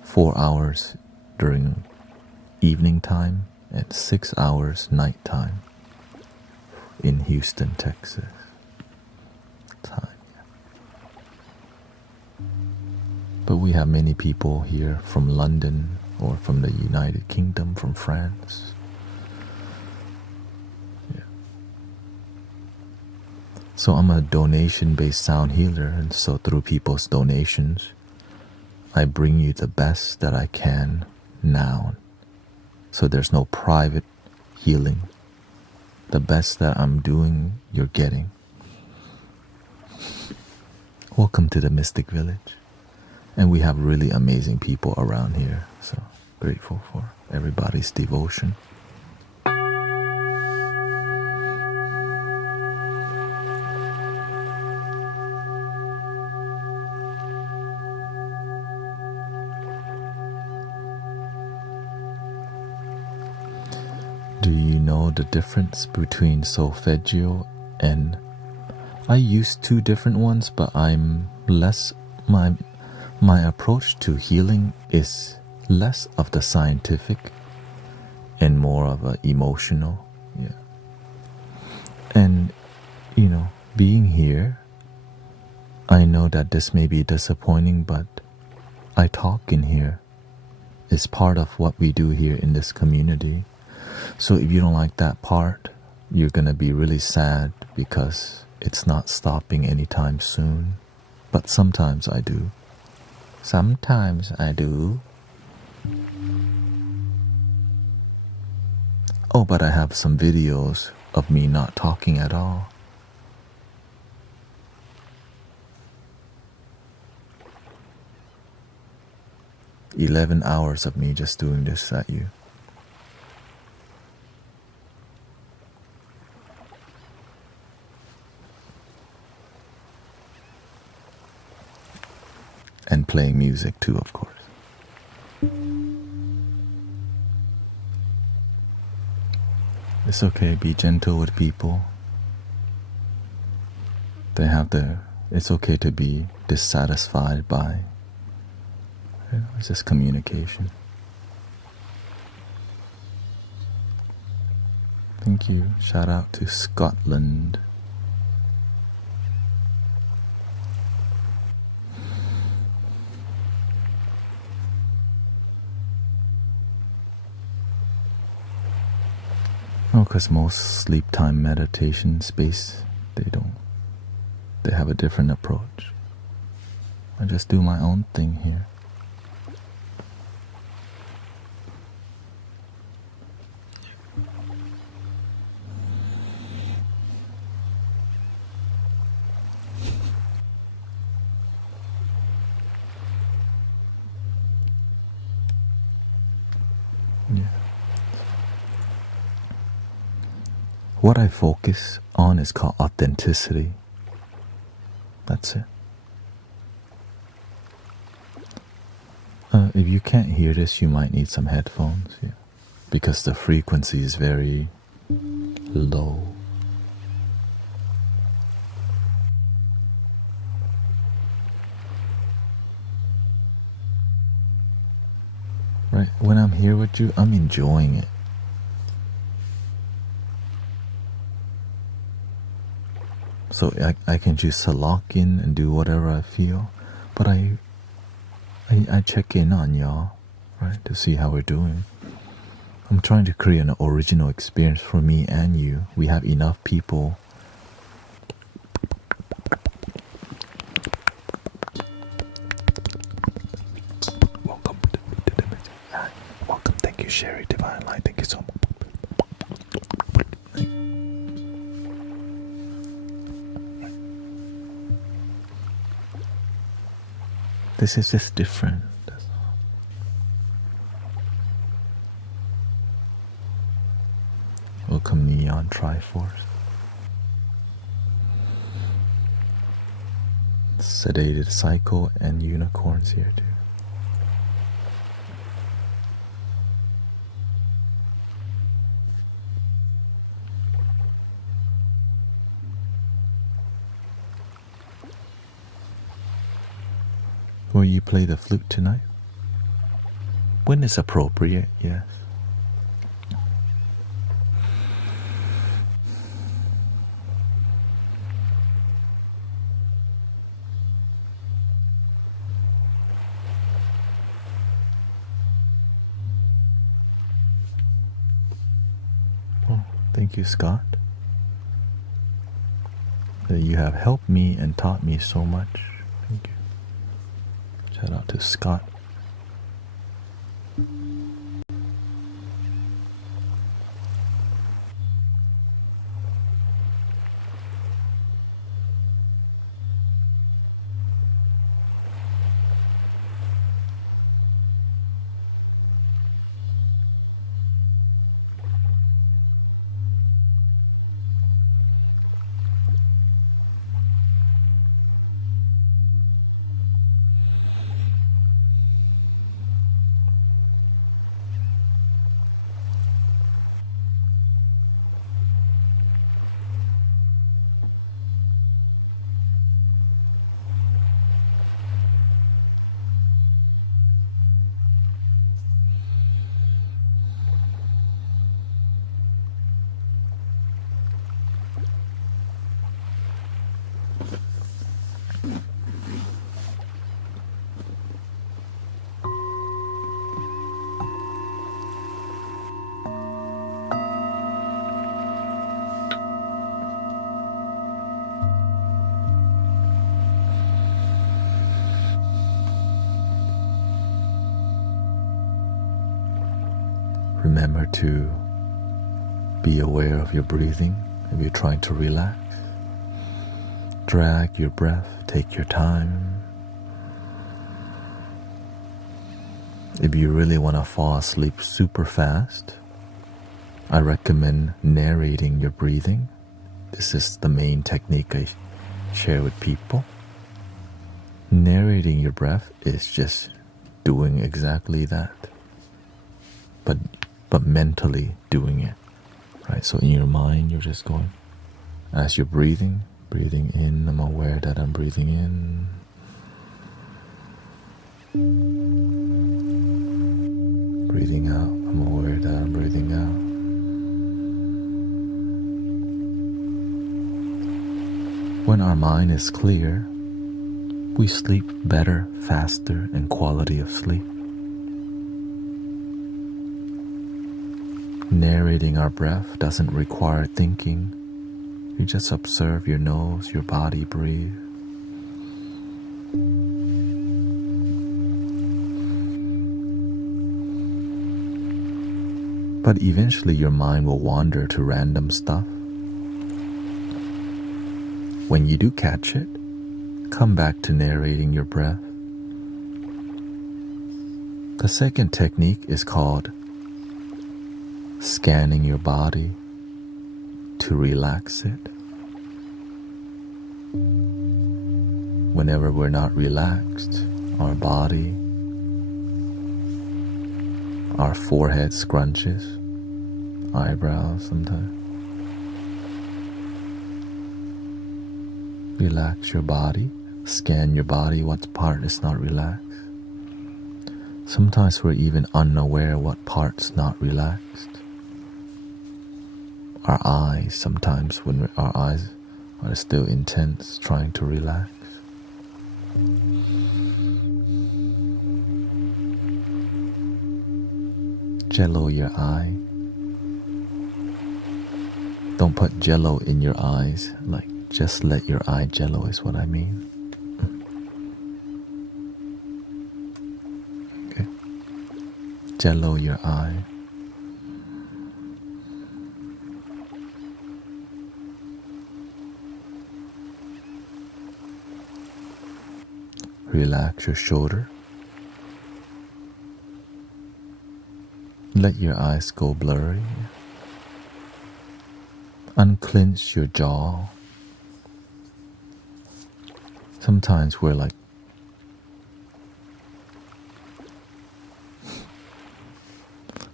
4 hours during evening time and 6 hours nighttime in Houston, Texas. Time. But we have many people here from London or from the United Kingdom, from France. So I'm a donation-based sound healer, and so through people's donations, I bring you the best that I can now. So there's no private healing. The best that I'm doing, you're getting. Welcome to the Mystic Village. And we have really amazing people around here, so grateful for everybody's devotion. Do you know the difference between solfeggio and... I use two different ones, but I'm less... My approach to healing is less of the scientific and more of a emotional. Yeah. And, you know, being here, I know that this may be disappointing, but I talk in here. It's part of what we do here in this community. So if you don't like that part, you're gonna be really sad because it's not stopping anytime soon. But sometimes I do. Sometimes I do. Oh, but I have some videos of me not talking at all. "11 hours of me just doing this at you." And playing music too, of course. It's okay, be gentle with people. It's okay to be dissatisfied by, it's just communication. Thank you. Shout out to Scotland. Oh, because most sleep time meditation space, they have a different approach. I just do my own thing here. Yeah. What I focus on is called authenticity. That's it. If you can't hear this, you might need some headphones, yeah, because the frequency is very low. Right, when I'm here with you, I'm enjoying it. So I can just lock in and do whatever I feel, but I check in on y'all, right, to see how we're doing. I'm trying to create an original experience for me and you. We have enough people. Welcome. Welcome. Thank you, Sherry Divine Light. Thank you so much. This is just different. That's all. Welcome, Neon Triforce. Sedated Cycle and Unicorns here too. Will you play the flute tonight? When it's appropriate, yes. Oh, thank you, Scott. You have helped me and taught me so much. Thank you. Shout out to Scott. Remember to be aware of your breathing if you're trying to relax. Drag your breath, take your time. If you really want to fall asleep super fast, I recommend narrating your breathing. This is the main technique I share with people. Narrating your breath is just doing exactly that, but mentally doing it, right? So in your mind, you're just going, as you're breathing in, I'm aware that I'm breathing in. Breathing out, I'm aware that I'm breathing out. When our mind is clear, we sleep better, faster, and quality of sleep. Narrating our breath doesn't require thinking. You just observe your nose, your body breathe. But eventually your mind will wander to random stuff. When you do catch it, come back to narrating your breath. The second technique is called scanning your body to relax it. Whenever we're not relaxed, our body, our forehead scrunches, eyebrows sometimes. Relax your body, scan your body, what part is not relaxed. Sometimes we're even unaware what part's not relaxed. Our eyes, sometimes when our eyes are still intense, trying to relax. Jello your eye. Don't put jello in your eyes, like just let your eye jello is what I mean. Okay. Jello your eye. Relax your shoulder. Let your eyes go blurry. Unclench your jaw. Sometimes we're like,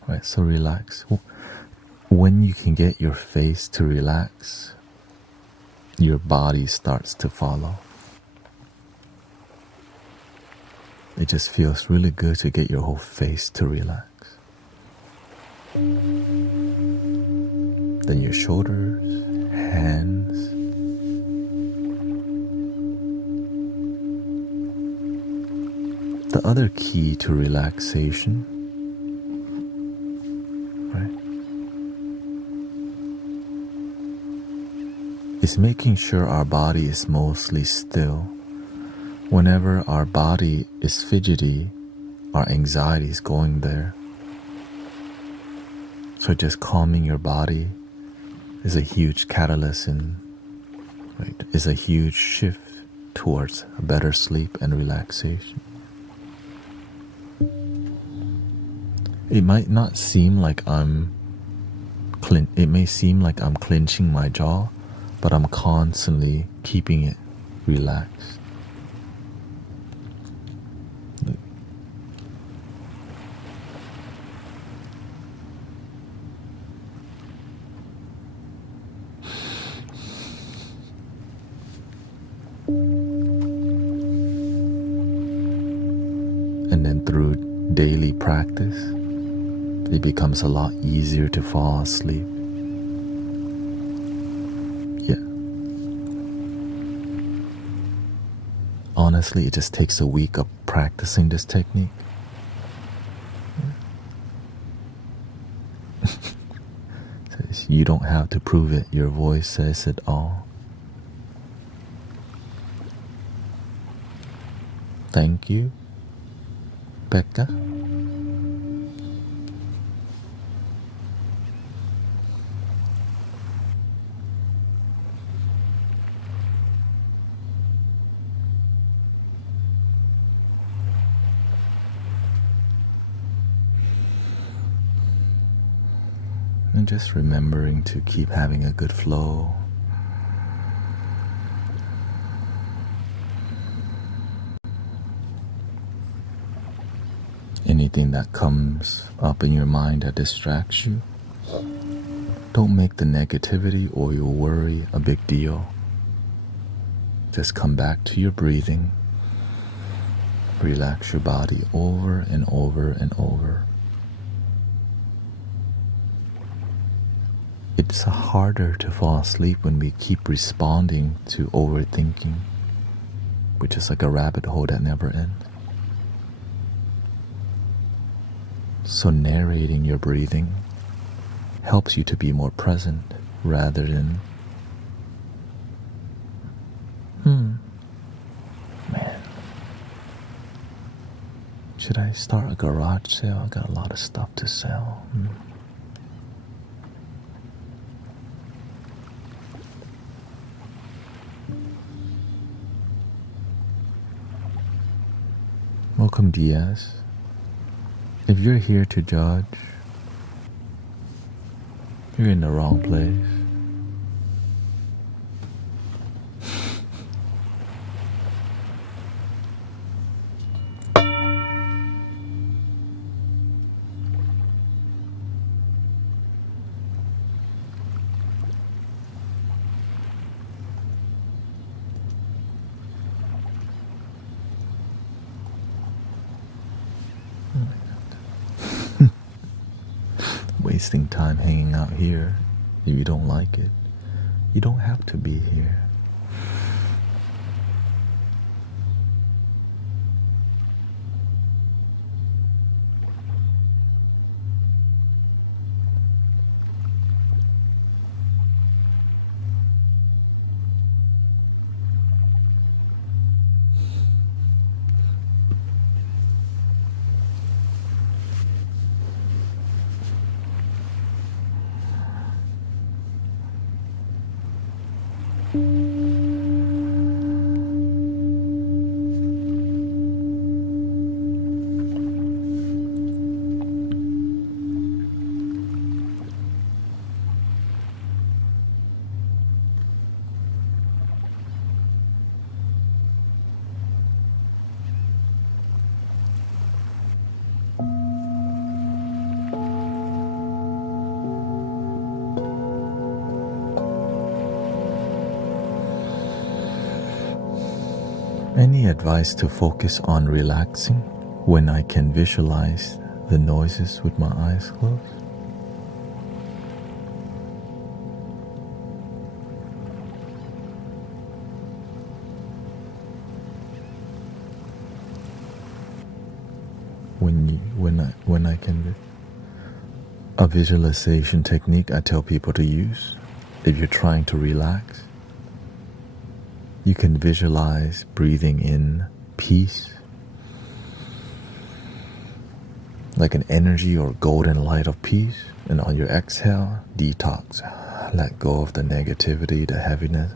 right, so relax. When you can get your face to relax, your body starts to follow. It just feels really good to get your whole face to relax. Then your shoulders, hands. The other key to relaxation, right, is making sure our body is mostly still. Whenever our body is fidgety, our anxiety is going there. So just calming your body is a huge catalyst is a huge shift towards a better sleep and relaxation. It might not seem like it may seem like I'm clenching my jaw, but I'm constantly keeping it relaxed. And then through daily practice, it becomes a lot easier to fall asleep. Yeah. honestly, it just takes a week of practicing this technique. You don't have to prove it. Your voice says it all. Thank you, Becca. And just remembering to keep having a good flow. Anything that comes up in your mind that distracts you, don't make the negativity or your worry a big deal. Just come back to your breathing. Relax your body over and over and over. It's harder to fall asleep when we keep responding to overthinking, which is like a rabbit hole that never ends. So narrating your breathing helps you to be more present rather than, man, should I start a garage sale? I got a lot of stuff to sell. Welcome, Diaz. If you're here to judge, you're in the wrong place. Wasting time hanging out here. If you don't like it, you don't have to be here. Any advice to focus on relaxing when I can visualize the noises with my eyes closed? When I can, a visualization technique I tell people to use if you're trying to relax. You can visualize breathing in peace, like an energy or golden light of peace, and on your exhale, detox. Let go of the negativity, the heaviness.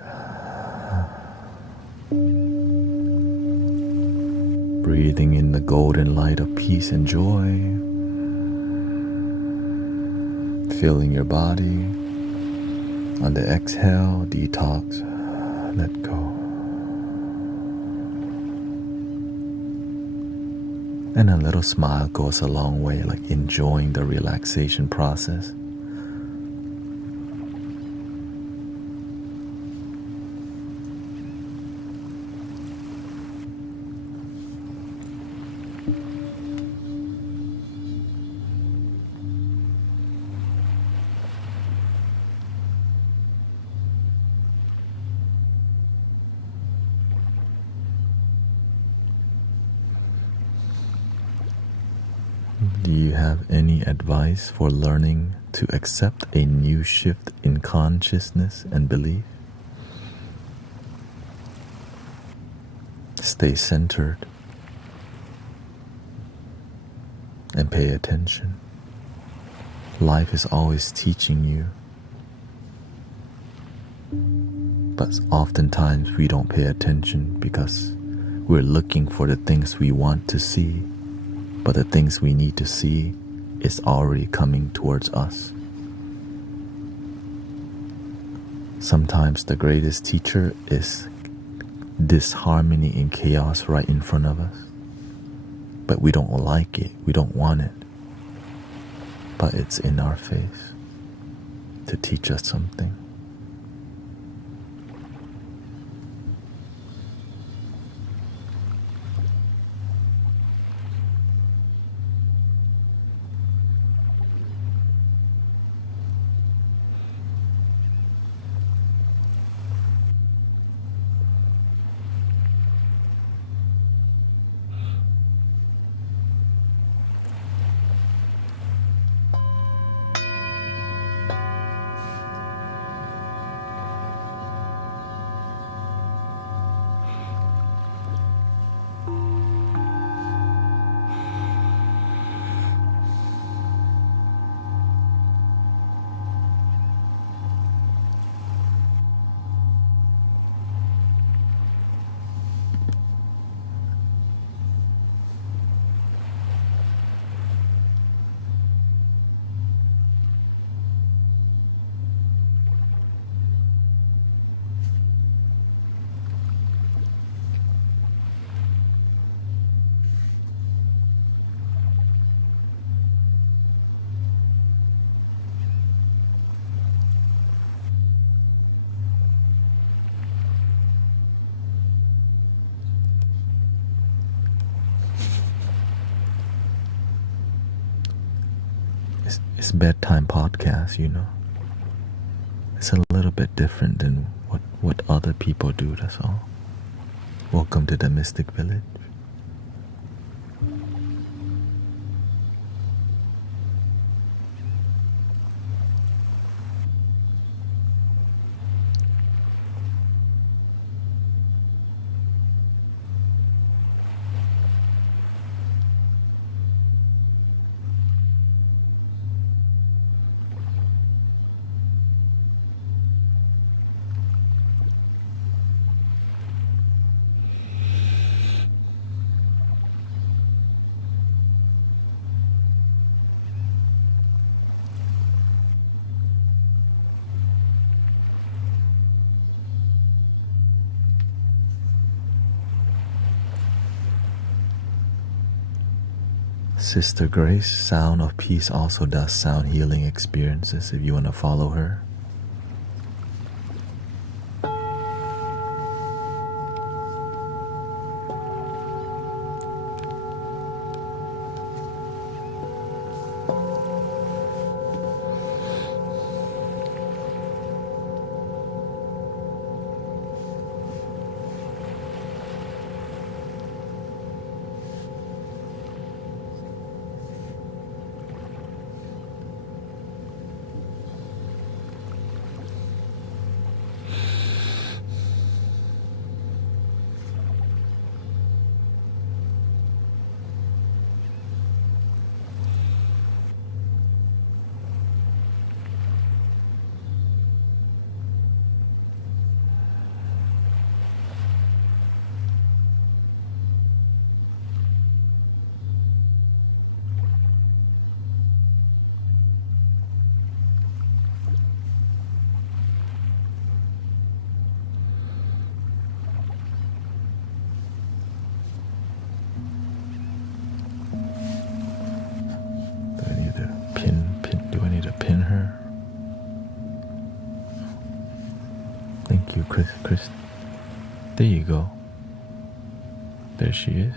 Breathing in the golden light of peace and joy. Filling your body. On the exhale, detox. Let go. And a little smile goes a long way, like enjoying the relaxation process. Do you have any advice for learning to accept a new shift in consciousness and belief? Stay centered and pay attention. Life is always teaching you, but oftentimes we don't pay attention because we're looking for the things we want to see, but the things we need to see is already coming towards us. Sometimes the greatest teacher is disharmony and chaos right in front of us, but we don't like it, we don't want it, but it's in our face to teach us something. It's bedtime podcast, you know. It's a little bit different than what other people do, that's all. Welcome to the Mystic Village. Sister Grace, Sound of Peace, also does sound healing experiences if you want to follow her. Do I need to pin her? Thank you, Chris. There you go. There she is.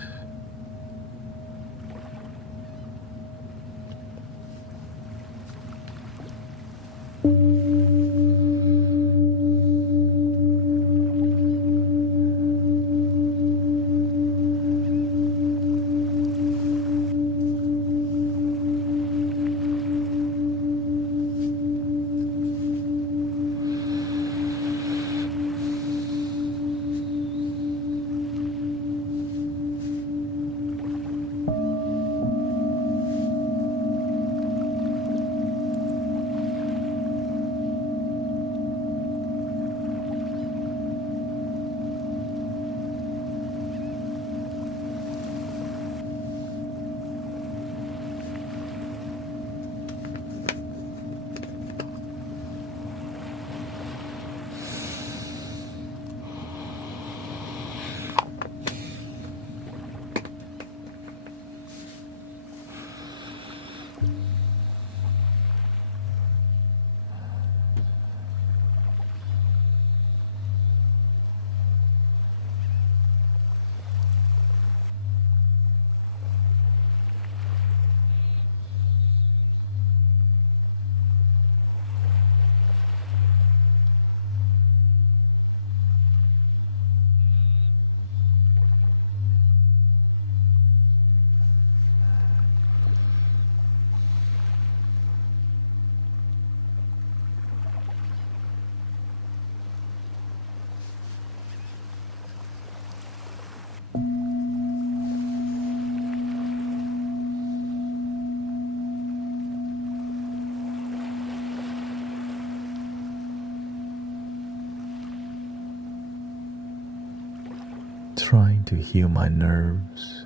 Trying to heal my nerves.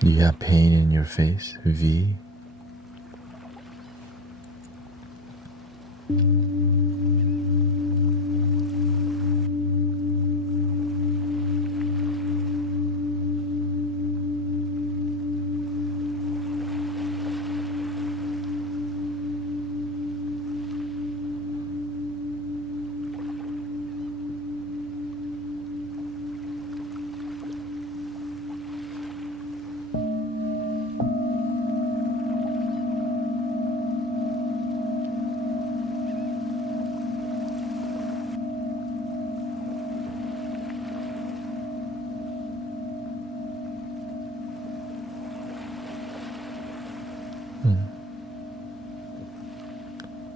Do you have pain in your face, V?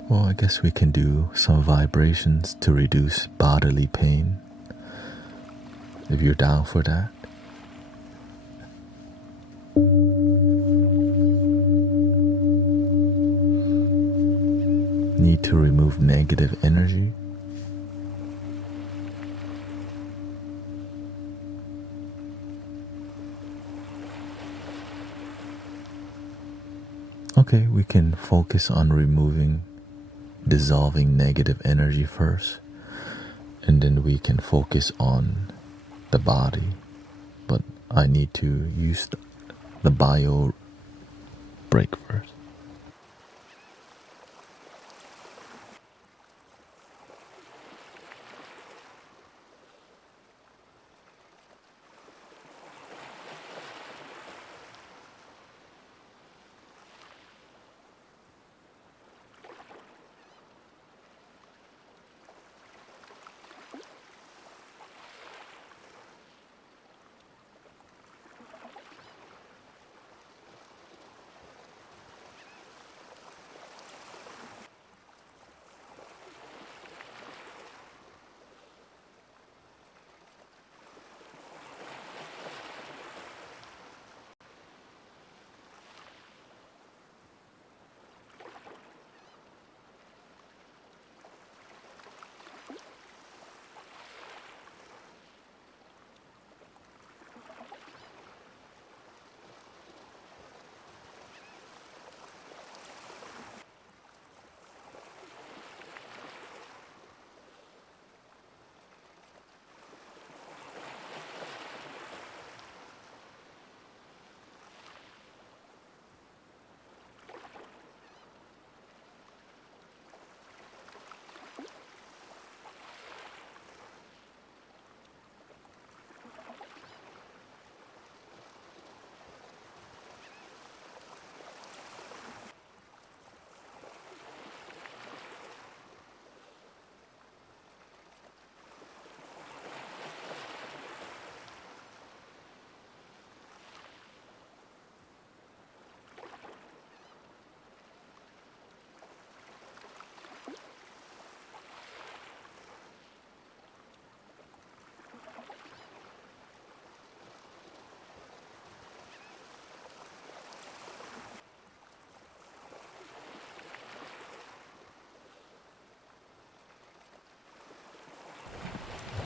Well, I guess we can do some vibrations to reduce bodily pain, if you're down for that. Need to remove negative energy. Okay, we can focus on dissolving negative energy first, and then we can focus on the body. But I need to use the bio break first.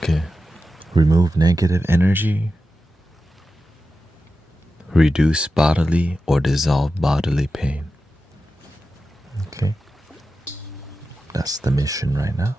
Okay, remove negative energy, reduce bodily or dissolve bodily pain. Okay, that's the mission right now.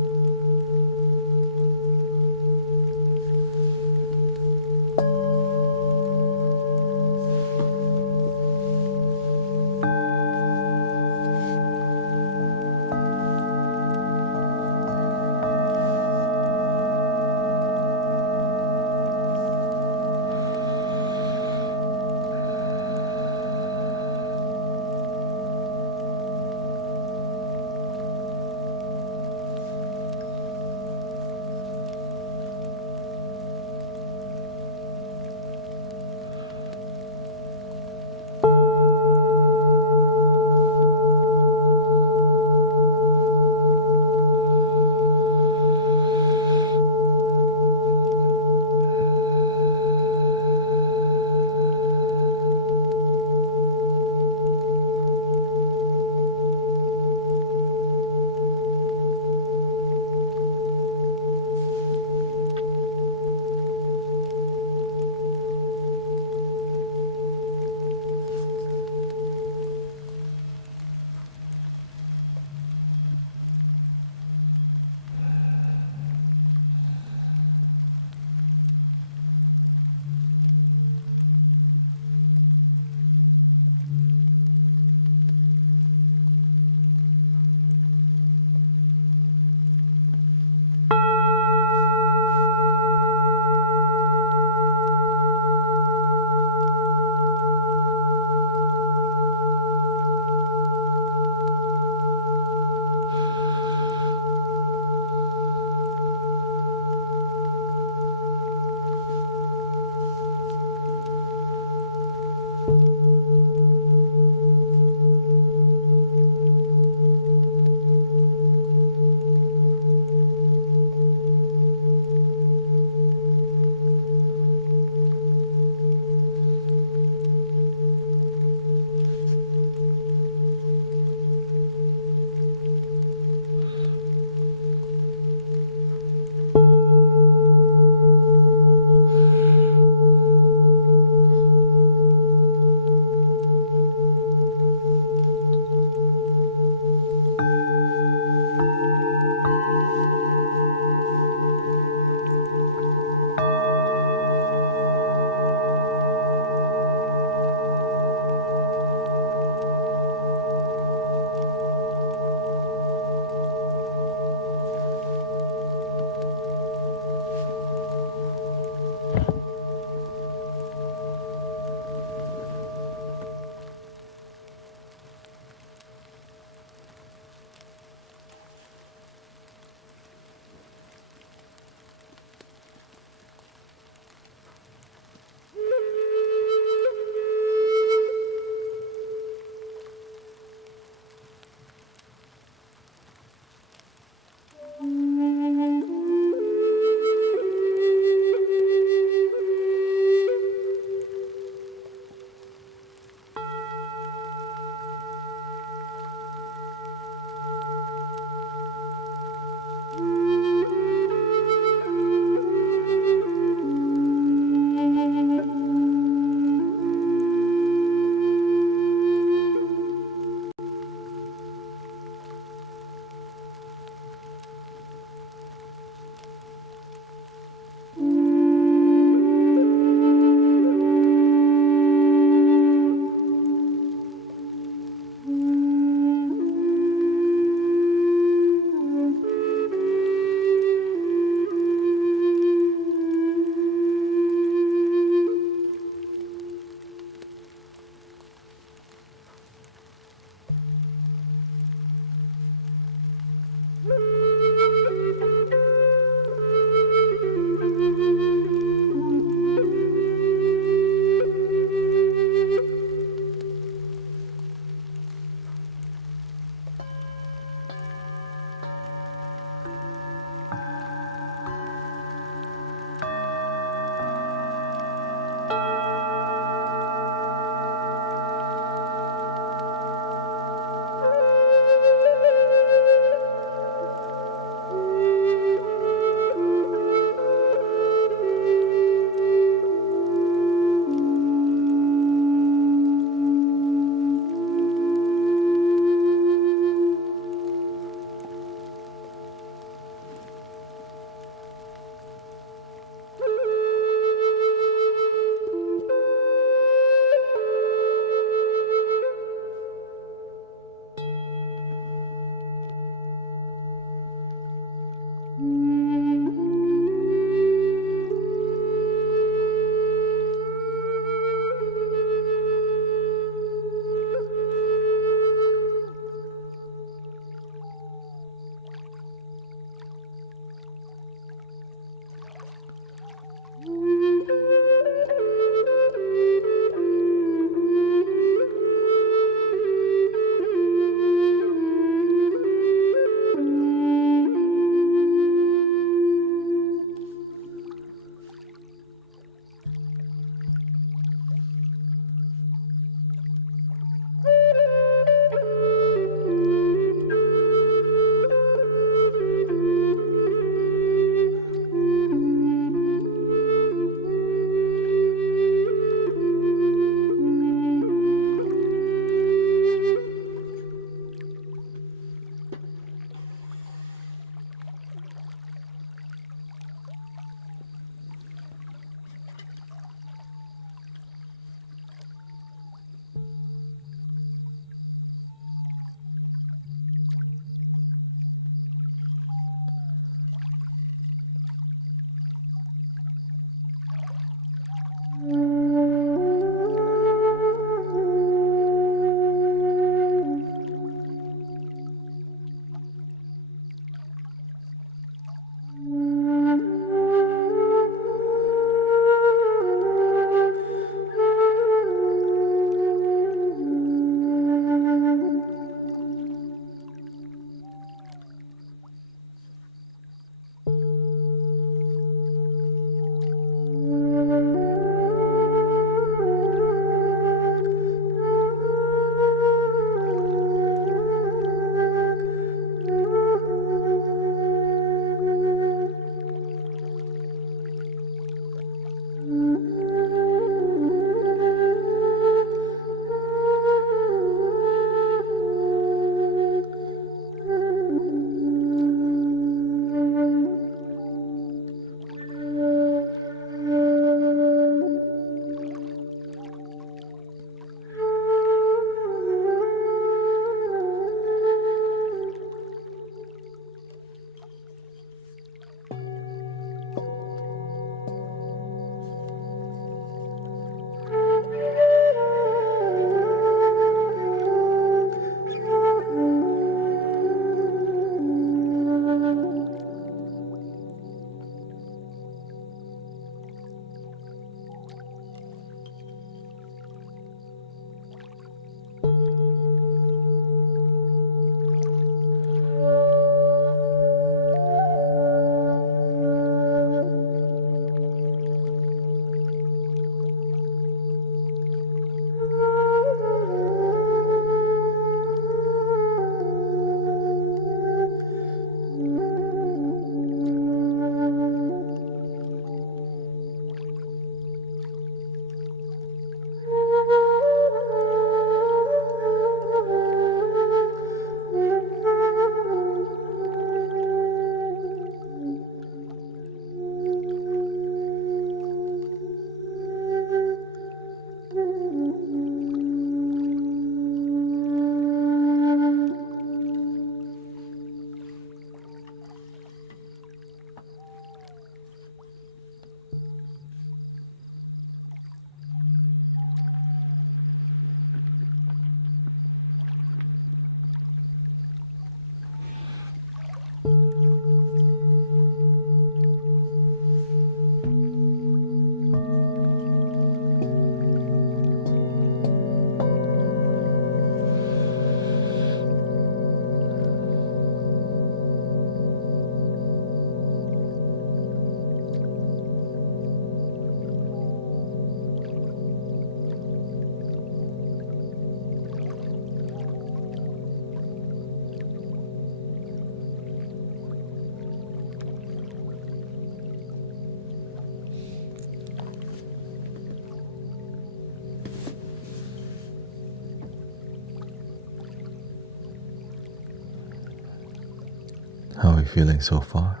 How are you feeling so far?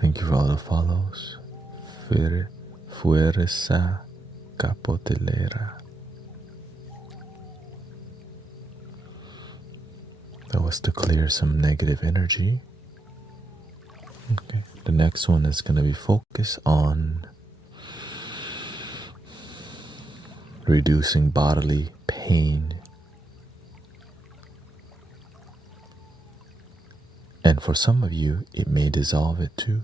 Thank you for all the follows. Fuerza capotelera. That was to clear some negative energy. Okay. The next one is going to be focused on reducing bodily pain. And for some of you, it may dissolve it too.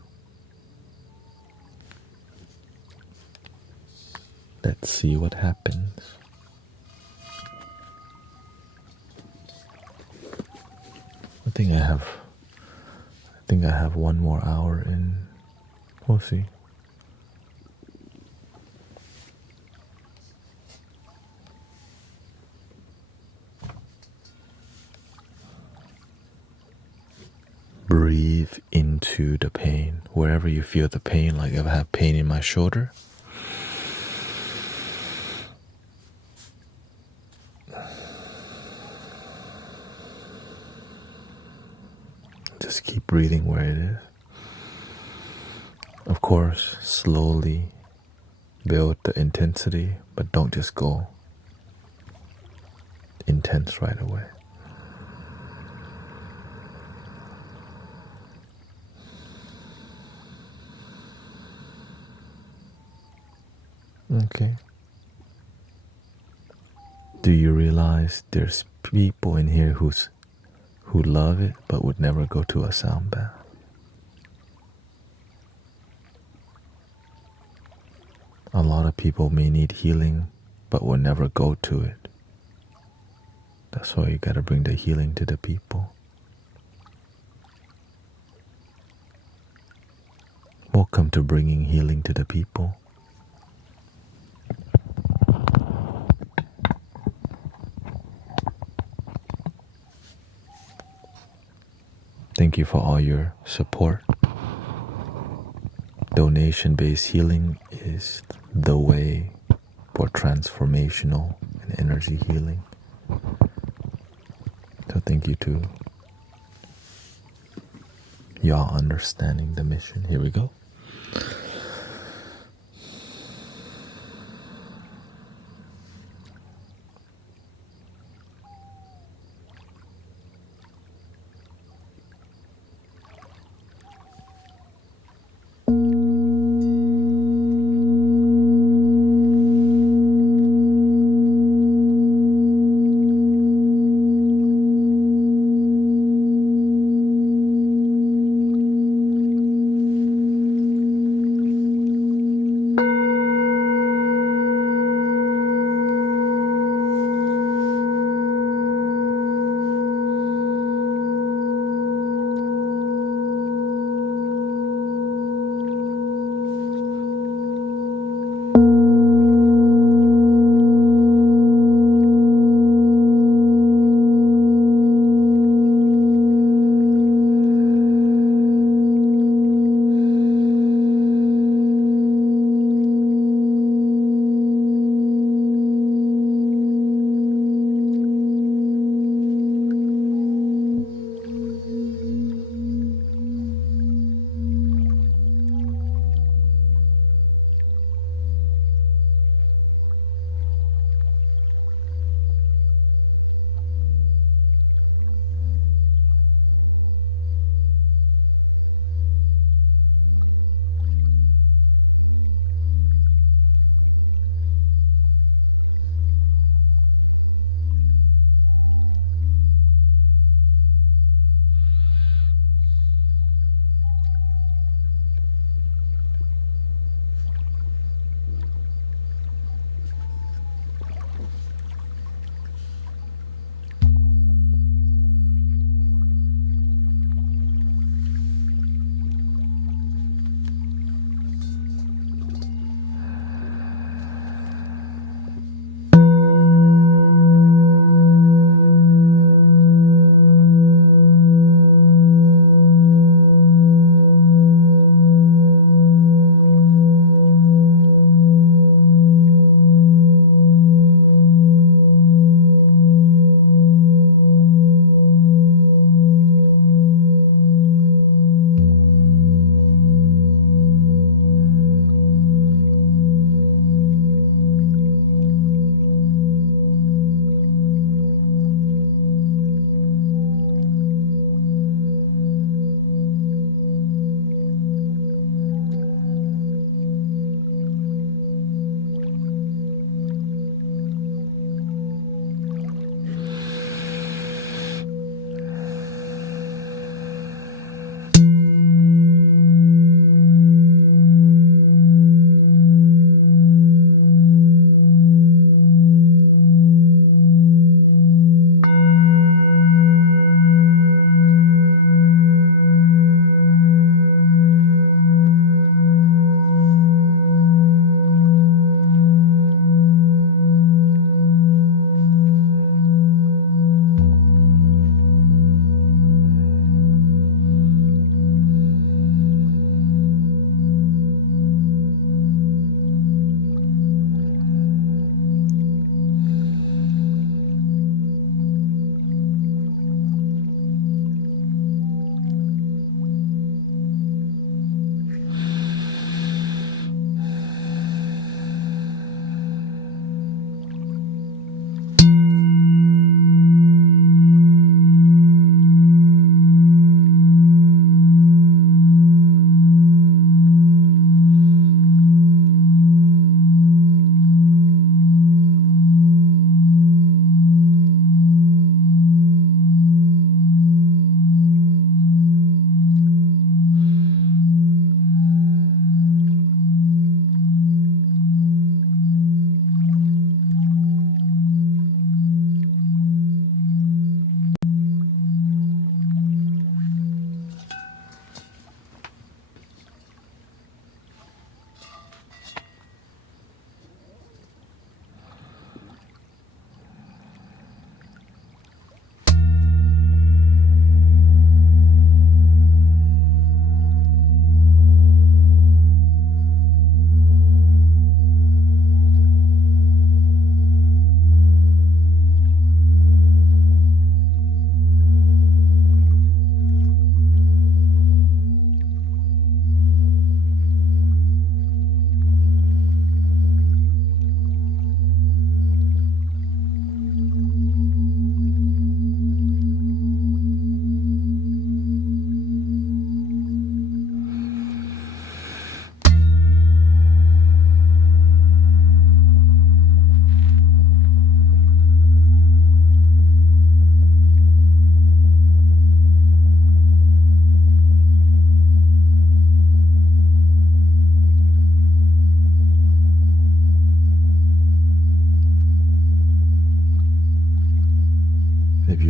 Let's see what happens. I think I have 1 more hour in. We'll see. Breathe into the pain. Wherever you feel the pain, like if I have pain in my shoulder, just keep breathing where it is. Of course, slowly build the intensity, but don't just go intense right away. Okay. Do you realize there's people in here who love it but would never go to a sound bath? A lot of people may need healing but will never go to it. That's why you gotta bring the healing to the people. Welcome to bringing healing to the people. Thank you for all your support. Donation-based healing is the way for transformational and energy healing. So thank you to y'all understanding the mission. Here we go.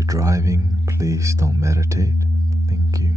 driving, please don't meditate. Thank you.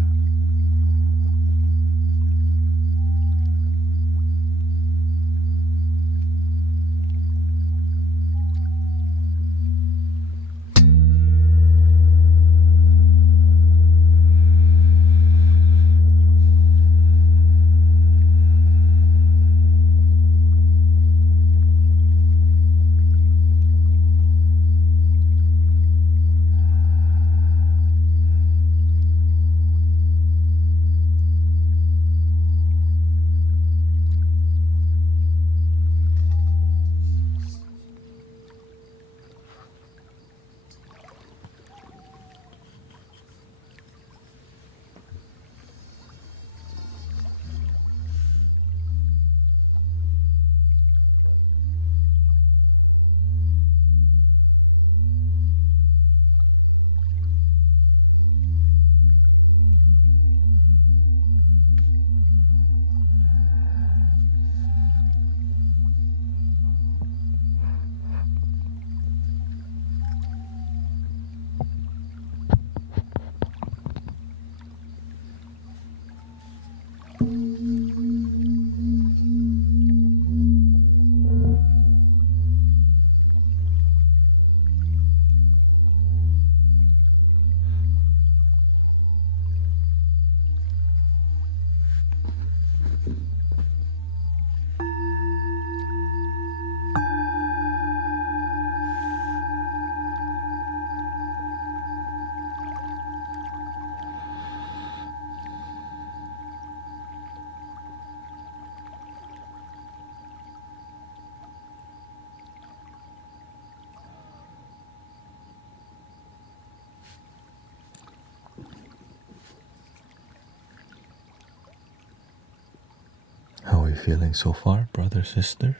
How are you feeling so far, brothers, sisters?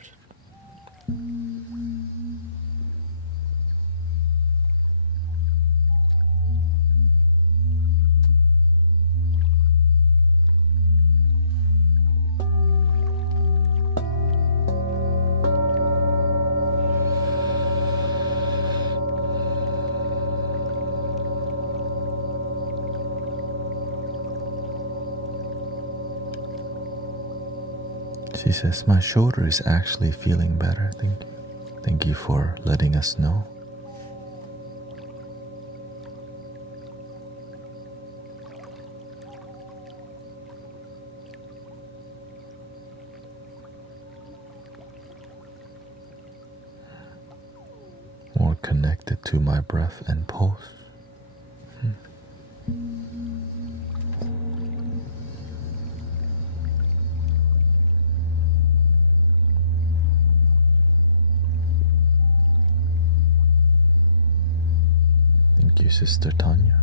She says, my shoulder is actually feeling better. Thank you. Thank you for letting us know. More connected to my breath and pulse. Thank you, Sister Tanya.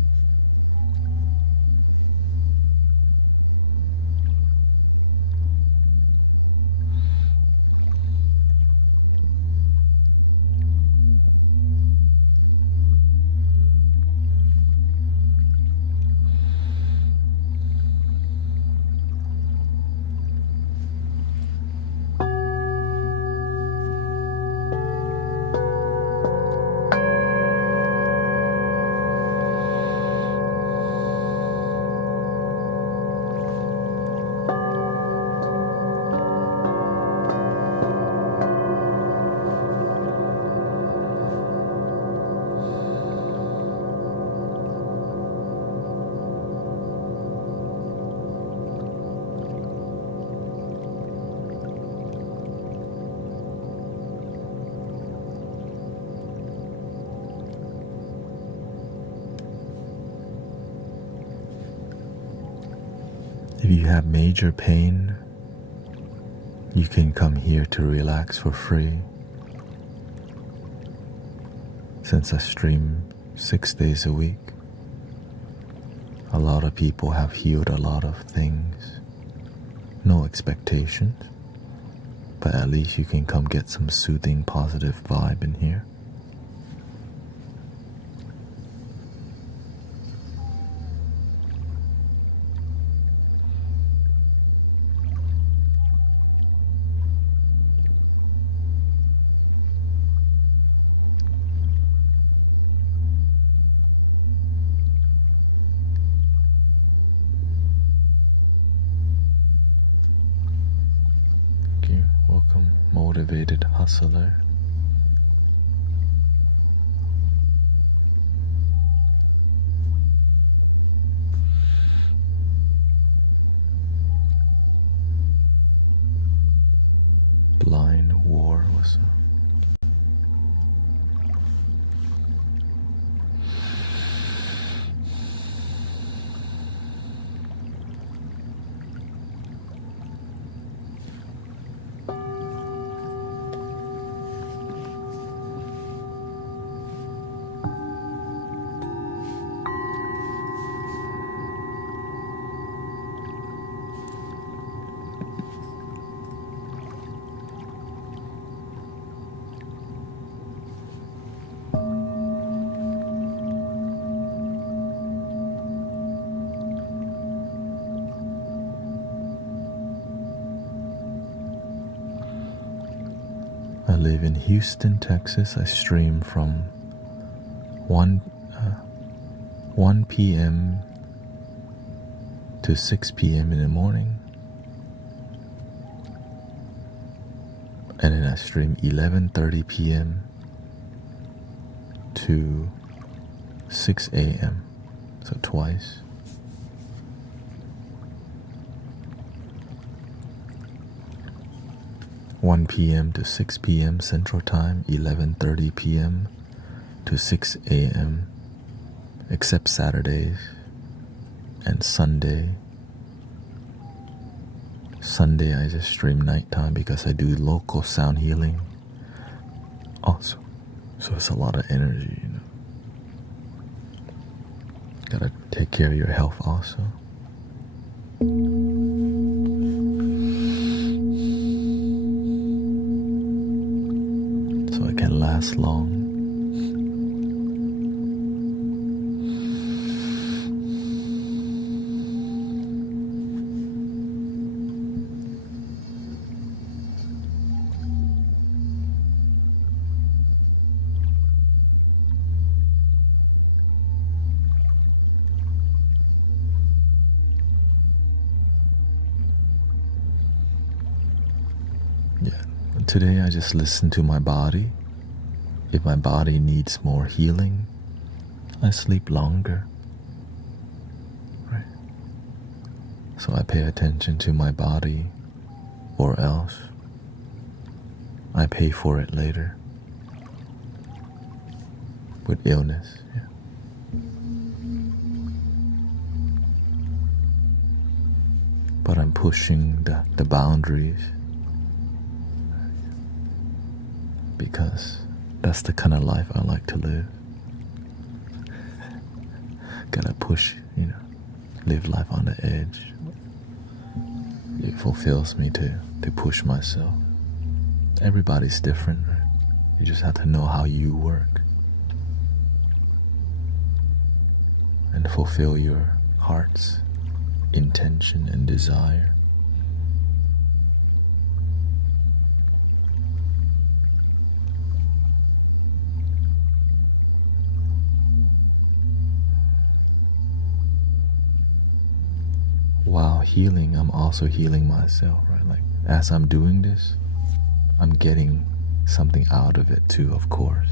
If you have major pain, you can come here to relax for free. Since I stream 6 days a week, a lot of people have healed a lot of things. No expectations, but at least you can come get some soothing, positive vibe in here. motivated hustler. Blind war was I live in Houston, Texas. I stream from 1 p.m. to 6 p.m. in the morning. And then I stream 11:30 p.m. to 6 a.m. So twice. (1 p.m. to 6 p.m. Central Time, 11:30 p.m. to 6 a.m. except Saturdays and Sunday. Sunday I just stream nighttime because I do local sound healing also. So it's a lot of energy, you know. Gotta take care of your health also. So it can last long. Today I just listen to my body. If my body needs more healing, I sleep longer. Right? So I pay attention to my body, or else I pay for it later with illness. Yeah. But I'm pushing the boundaries, because that's the kind of life I like to live. Gotta push, you know, live life on the edge. It fulfills me to push myself. Everybody's different, right? You just have to know how you work and fulfill your heart's intention and desire. While healing, I'm also healing myself, right? Like, as I'm doing this, I'm getting something out of it too, of course.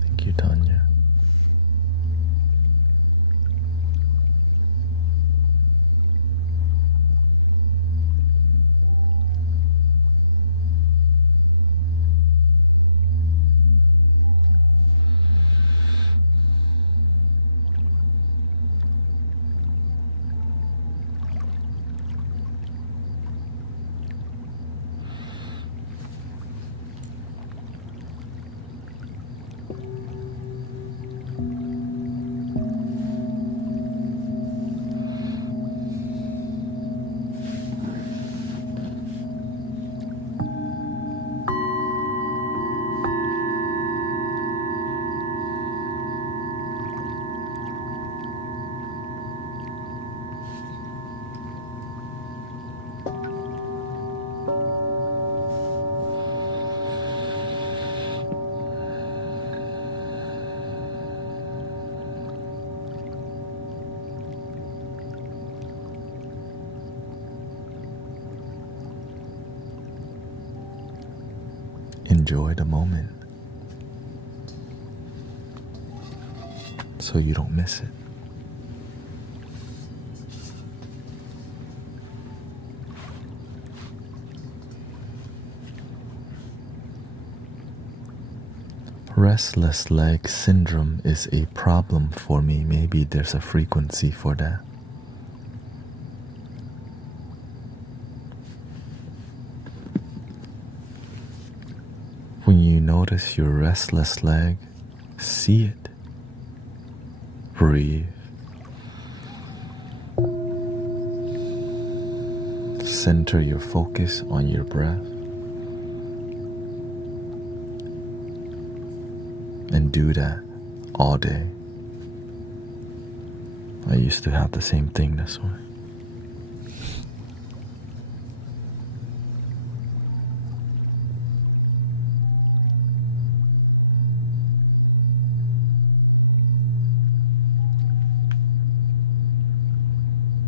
Thank you, Tanya. enjoy the moment so you don't miss it. Restless leg syndrome is a problem for me. Maybe there's a frequency for that. When you notice your restless leg, see it. Breathe. Center your focus on your breath. And do that all day. I used to have the same thing this way.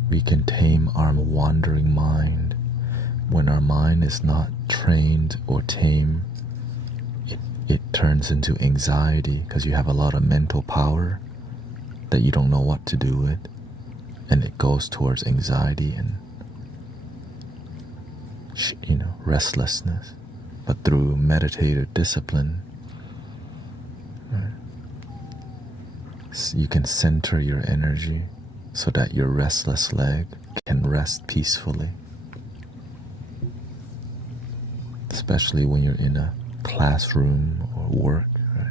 We can tame our wandering mind. When our mind is not trained or tame, it turns into anxiety because you have a lot of mental power that you don't know what to do with, and it goes towards anxiety and restlessness. But through meditative discipline, right, you can center your energy so that your restless leg can rest peacefully, especially when you're in a classroom or work, right?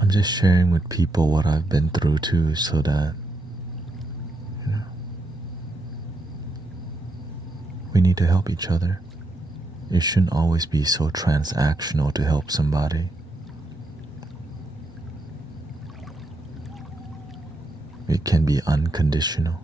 I'm just sharing with people what I've been through too, so that we need to help each other. It shouldn't always be so transactional to help somebody. It can be unconditional.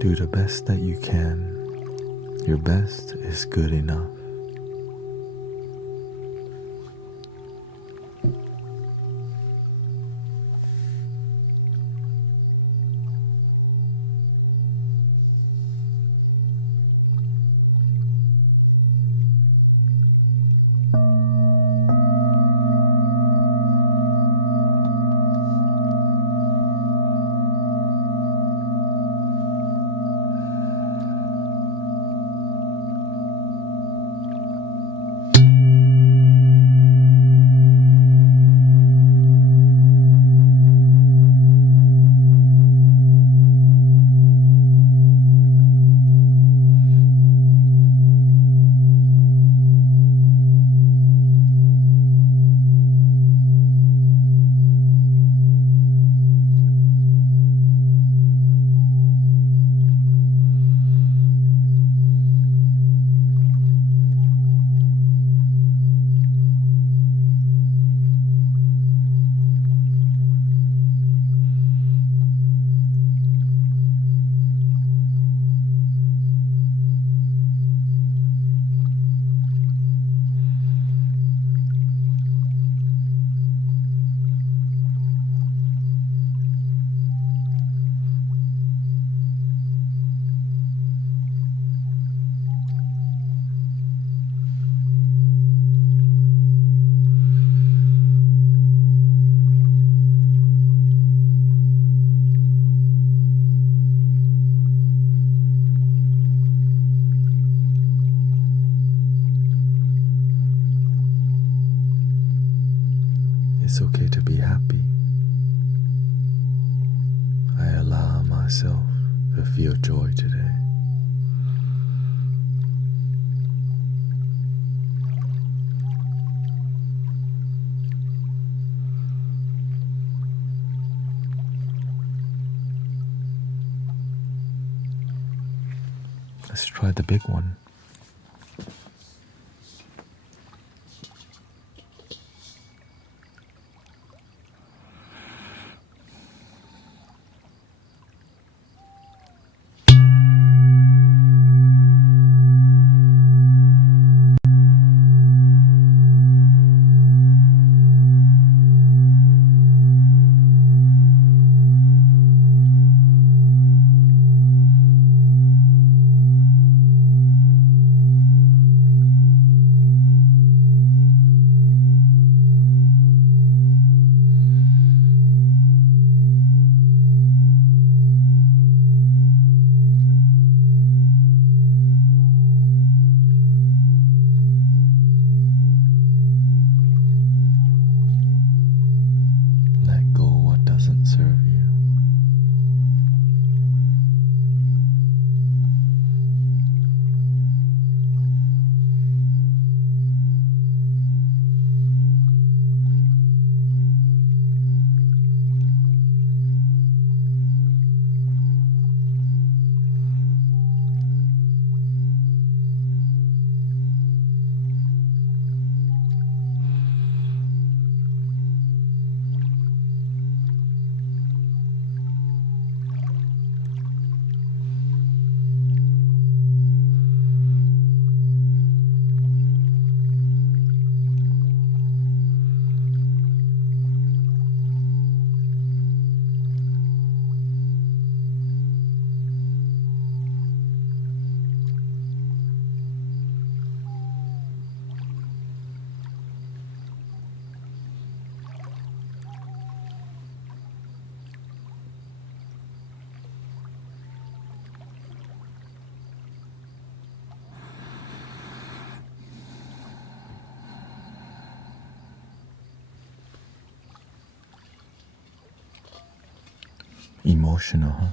Do the best that you can. Your best is good enough. It's okay to be happy. I allow myself to feel joy today. Let's try the big one. Let go what doesn't serve you. Emotional, huh?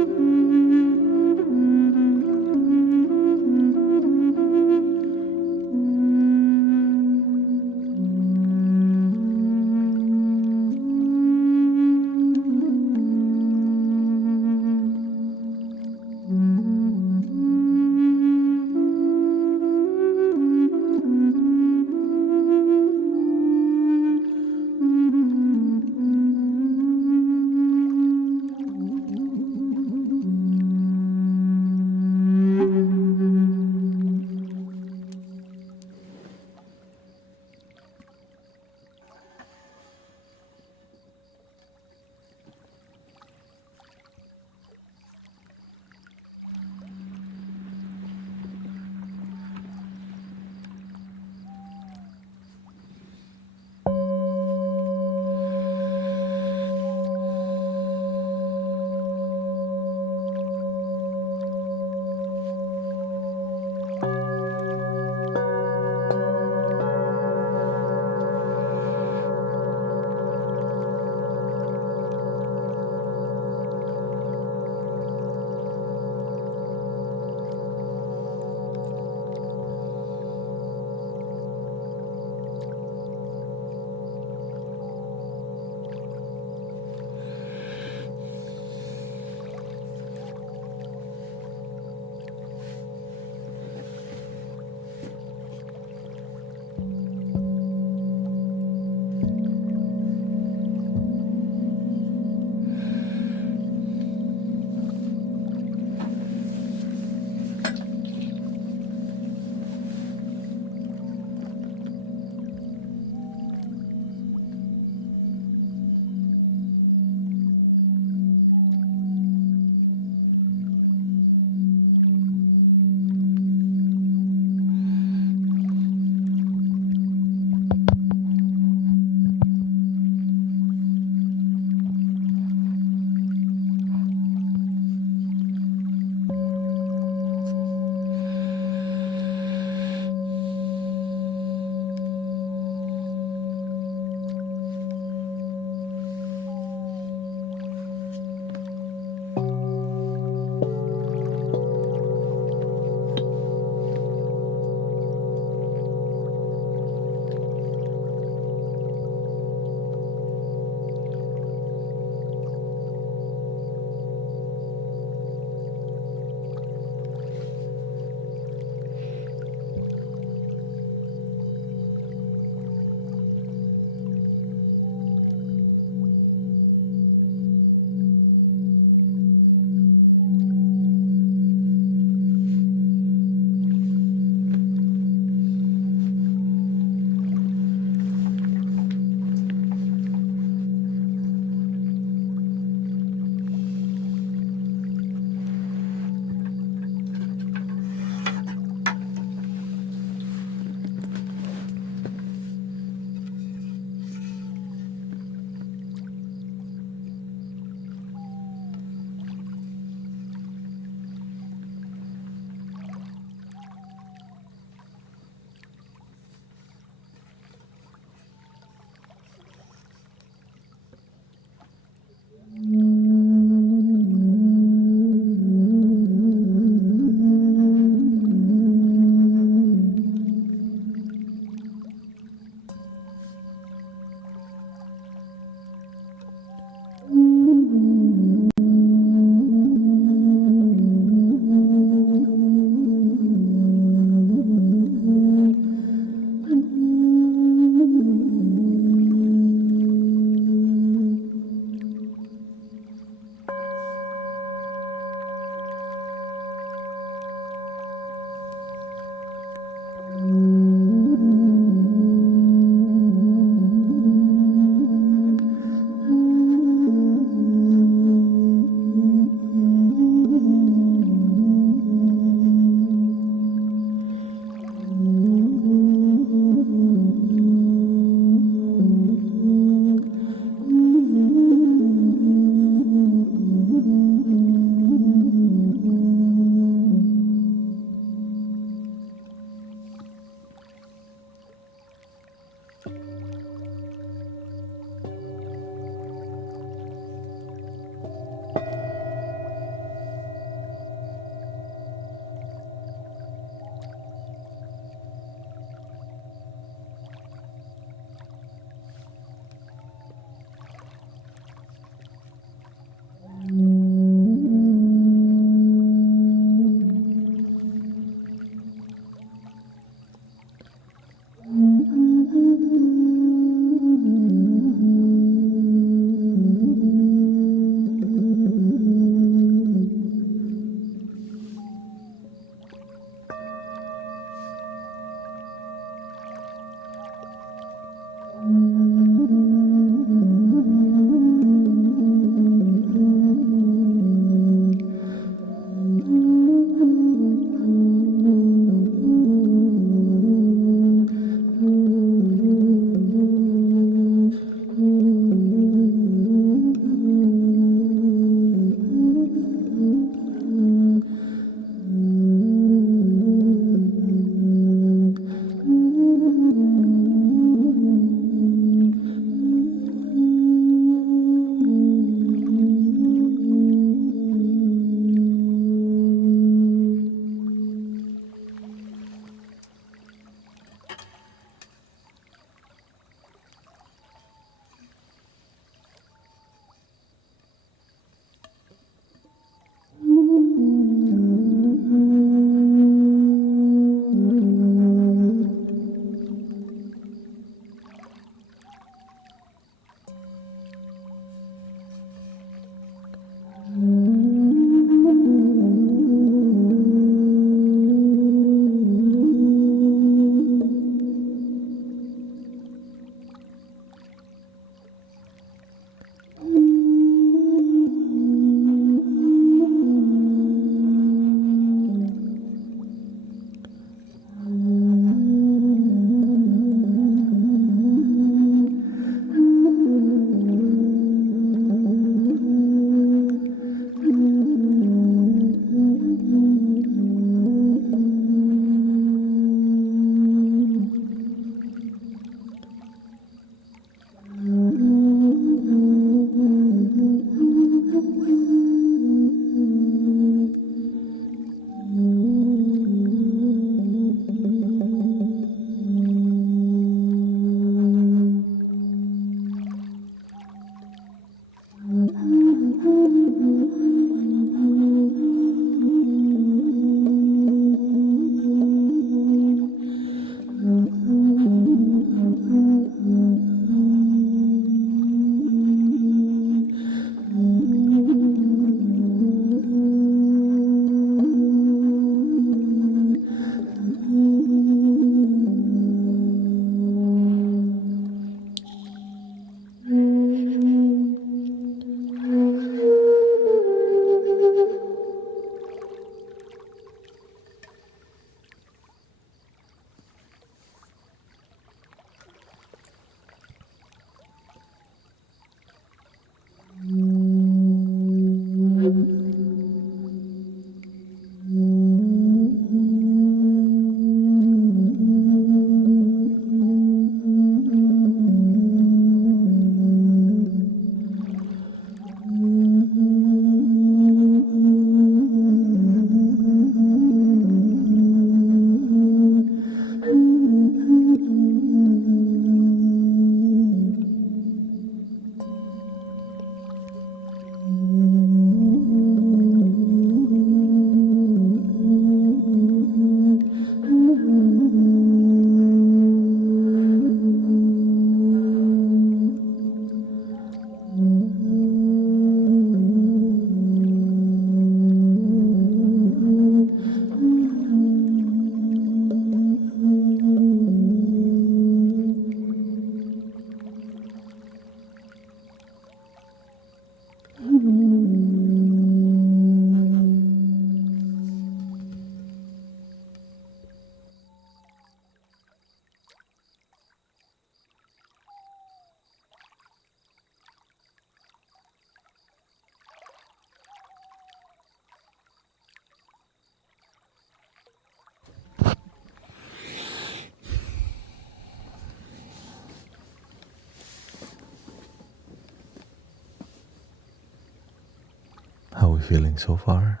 we feeling so far?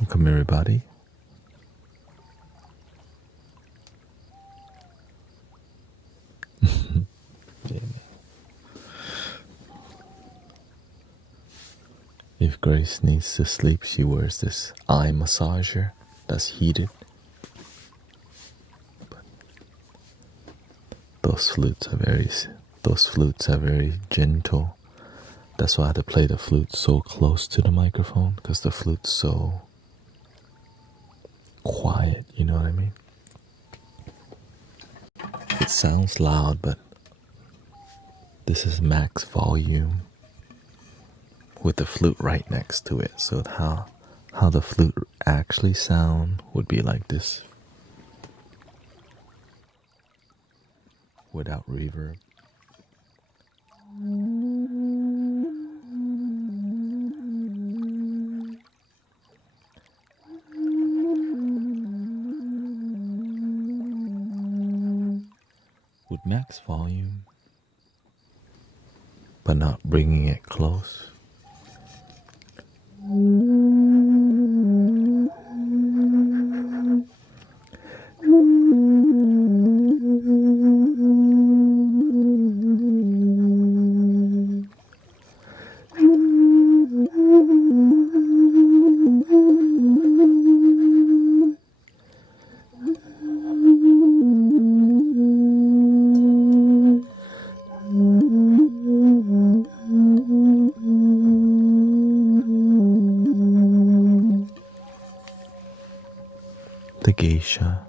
Welcome everybody. Yeah. If Grace needs to sleep, she wears this eye massager that's heated. But those flutes are very gentle. That's why I had to play the flute so close to the microphone, because the flute's so quiet, you know what I mean? It sounds loud, but this is max volume with the flute right next to it. So how the flute actually sound would be like this, without reverb. With max volume, but not bringing it close. The geisha,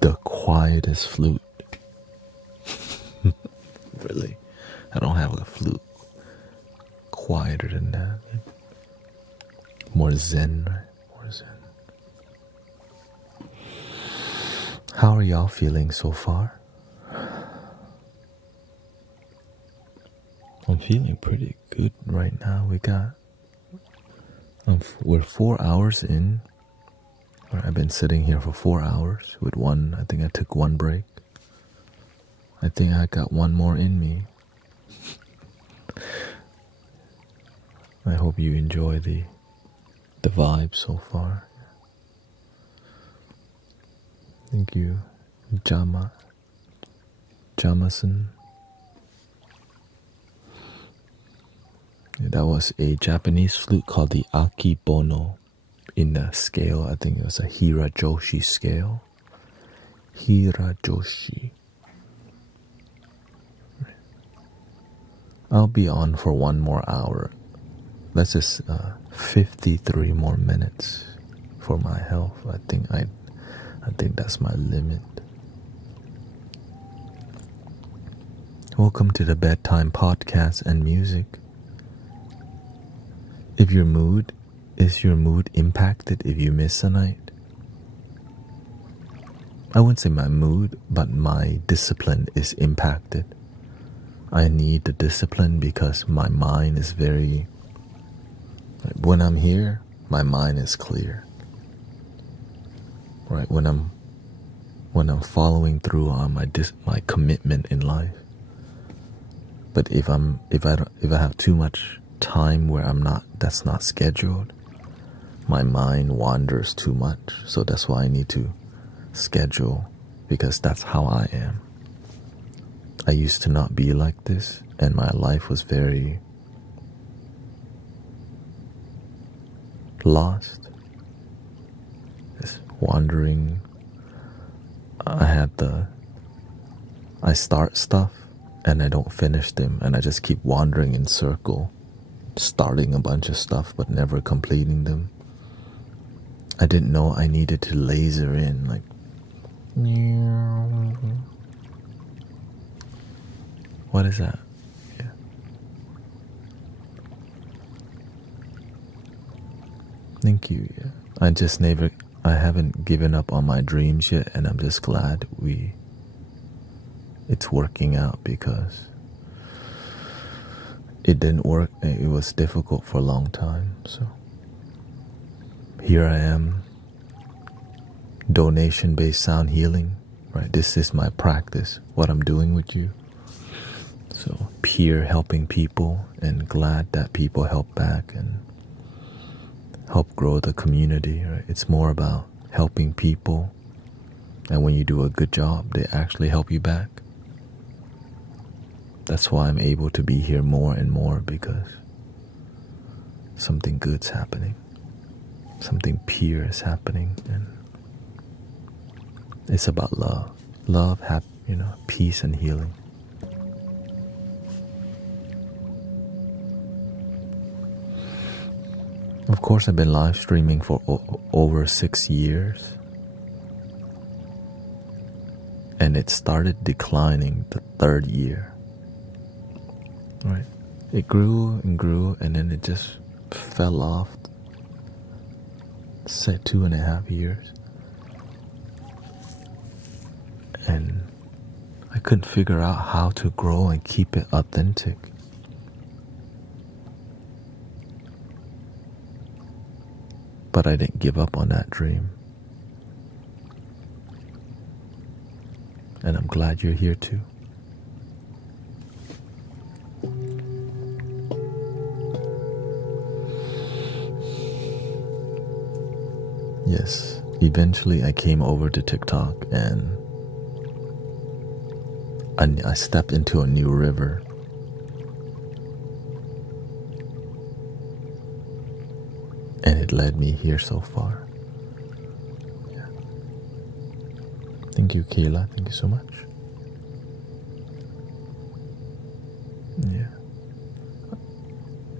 the quietest flute. Really, I don't have a flute quieter than that. More zen, right? More zen. How are y'all feeling so far? I'm feeling pretty good right now. We're 4 hours in. I've been sitting here for 4 hours with I think I took one break. I think I got one more in me. I hope you enjoy the vibe so far. Thank you, Jamason. That was a Japanese flute called the Akibono in the scale. I think it was a Hirajoshi scale. Hirajoshi. I'll be on for 1 more hour. That's just 53 more minutes for my health. I think that's my limit. Welcome to the Bedtime Podcast and Music. Is your mood impacted if you miss a night? I wouldn't say my mood, but my discipline is impacted. I need the discipline because my mind is when I'm here, my mind is clear. Right, when I'm following through on my commitment in life. But if I have too much time where that's not scheduled, my mind wanders too much. So that's why I need to schedule, because that's how I am. I used to not be like this, and my life was very lost, just wandering. I start stuff and I don't finish them, and I just keep wandering in circle, starting a bunch of stuff but never completing them. I didn't know I needed to laser in, like, what is that? Yeah. Thank you. Yeah. I haven't given up on my dreams yet, and I'm just glad it's working out, because it didn't work. It was difficult for a long time. So here I am, donation-based sound healing. Right, this is my practice. What I'm doing with you. peer helping people, and glad that people help back and help grow the community, right? It's more about helping people, and when you do a good job, they actually help you back. That's why I'm able to be here more and more, because something good's happening, something pure is happening, and it's about love, peace and healing. Of course, I've been live streaming for over 6 years, and it started declining the 3rd year. Right? It grew and grew, and then it just fell off. Say 2.5 years, and I couldn't figure out how to grow and keep it authentic. But I didn't give up on that dream. And I'm glad you're here too. Yes, eventually I came over to TikTok, and I stepped into a new river. And it led me here so far. Yeah. Thank you, Kayla. Thank you so much. Yeah.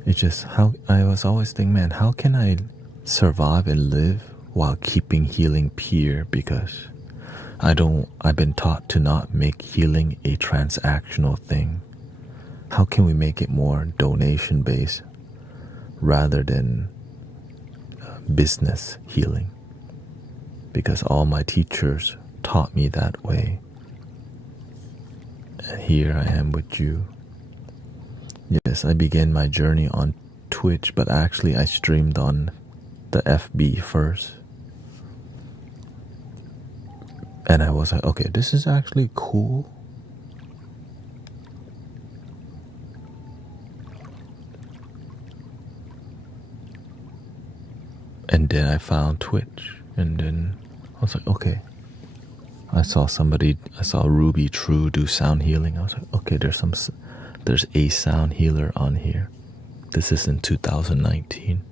It's just how I was always thinking, man, how can I survive and live while keeping healing pure? Because I've been taught to not make healing a transactional thing. How can we make it more donation based rather than business healing? Because all my teachers taught me that way, and here I am with you. Yes, I began my journey on Twitch, but actually I streamed on the FB first, and I was like, okay, this is actually cool. And then I found Twitch, and then I was like, okay. I saw Ruby True do sound healing. I was like, okay, there's a sound healer on here. This is in 2019.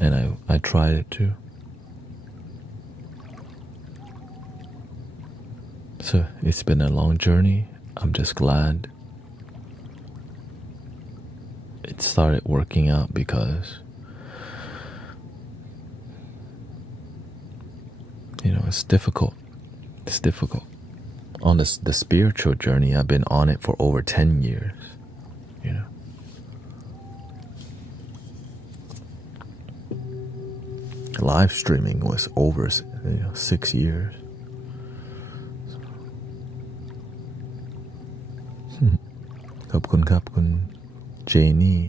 And I tried it too. So it's been a long journey. I'm just glad it started working out, because it's difficult. It's difficult. On the spiritual journey, I've been on it for over 10 years. Live streaming was over 6 years.ขอบคุณครับคุณเจนี่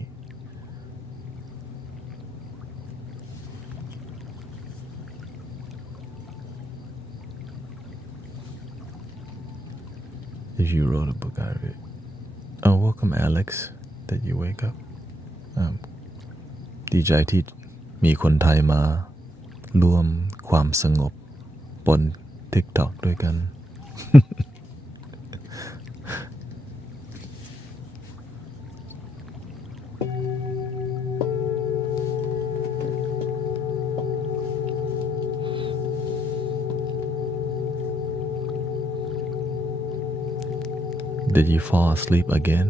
If you wrote a book, I read. Oh, welcome, Alex, that you wake up. ดีใจที่มีคนไทยมาร่วมความสงบบน TikTok ด้วยกัน Did you fall asleep again?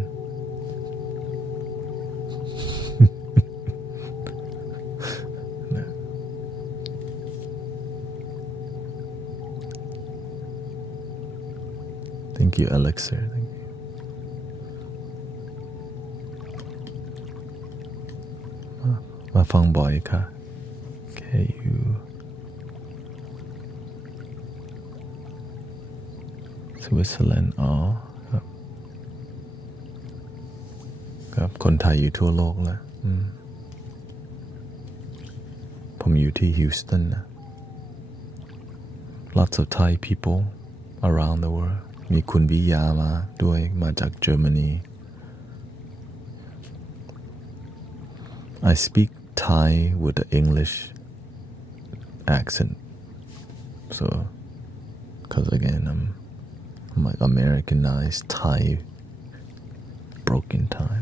No. Thank you, Elixir. Thank you. Ma fang boy ka. KU. Switzerland. Oh. ครับคนไทยอยู่ทั่วโลกแล้วผมอยู่ที่ฮิวสตันนะ Lots of Thai people around the world มีคุณวิยามาด้วยมาจาก Germany I speak Thai with the English accent so because again I'm like Americanized Thai broken Thai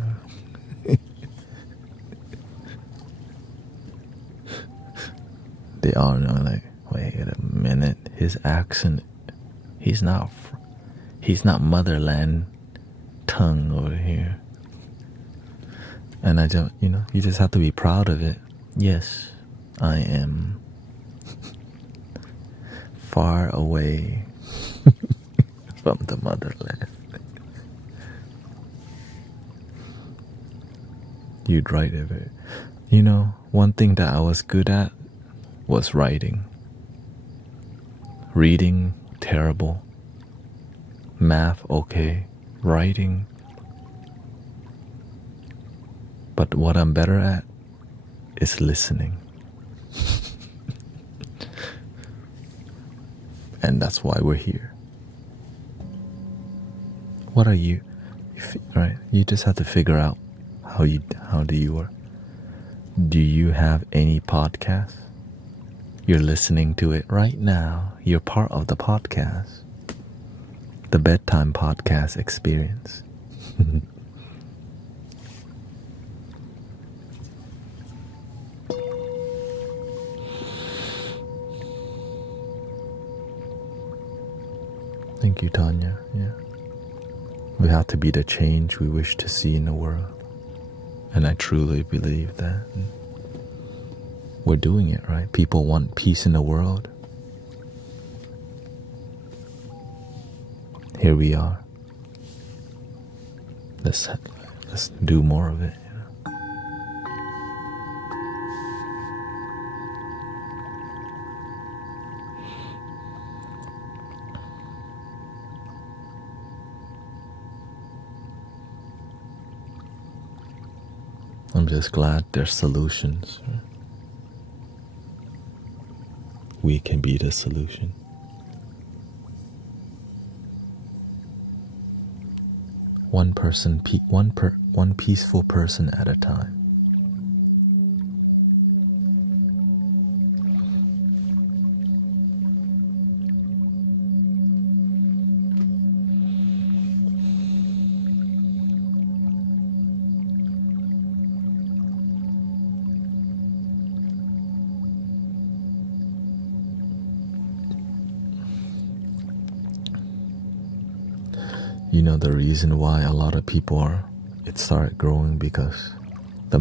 they are now like wait a minute his accent he's not motherland tongue over here and I don't you just have to be proud of it yes I am far away from the motherland you'd write of it one thing that I was good at was writing reading terrible math okay writing but what I'm better at is listening and that's why we're here what are you right you just have to figure out how do you work do you have any podcasts you're listening to it right now you're part of the podcast the bedtime podcast experience Thank you, Tanya. Yeah. We have to be the change we wish to see in the world. And I truly believe that. We're doing it, right? People want peace in the world. Here we are. Let's do more of it. I'm just glad there's solutions. Right? We can be the solution. One peaceful person at a time. The reason why a lot of people it started growing because a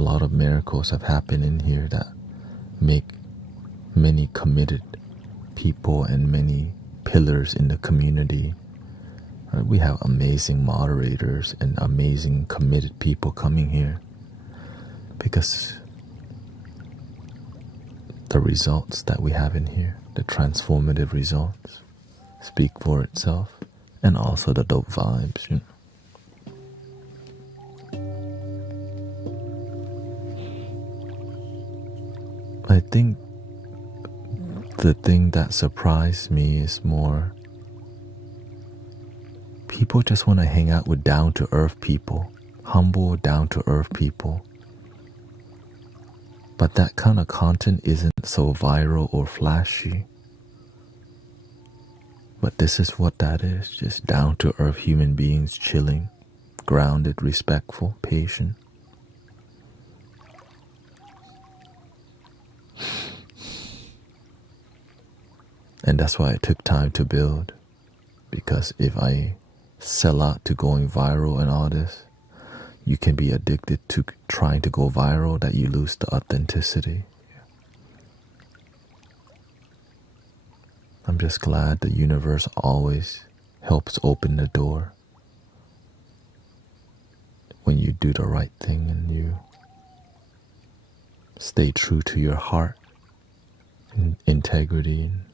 lot of miracles have happened in here that make many committed people and many pillars in the community. We have amazing moderators and amazing committed people coming here because the results that we have in here, the transformative results, speak for itself. And also the dope vibes, I think the thing that surprised me is more people just want to hang out with down-to-earth people, humble, down-to-earth people. But that kind of content isn't so viral or flashy. But this is what that is, just down-to-earth human beings chilling, grounded, respectful, patient. And that's why it took time to build. Because if I sell out to going viral and all this, you can be addicted to trying to go viral that you lose the authenticity. I'm just glad the universe always helps open the door when you do the right thing and you stay true to your heart and integrity and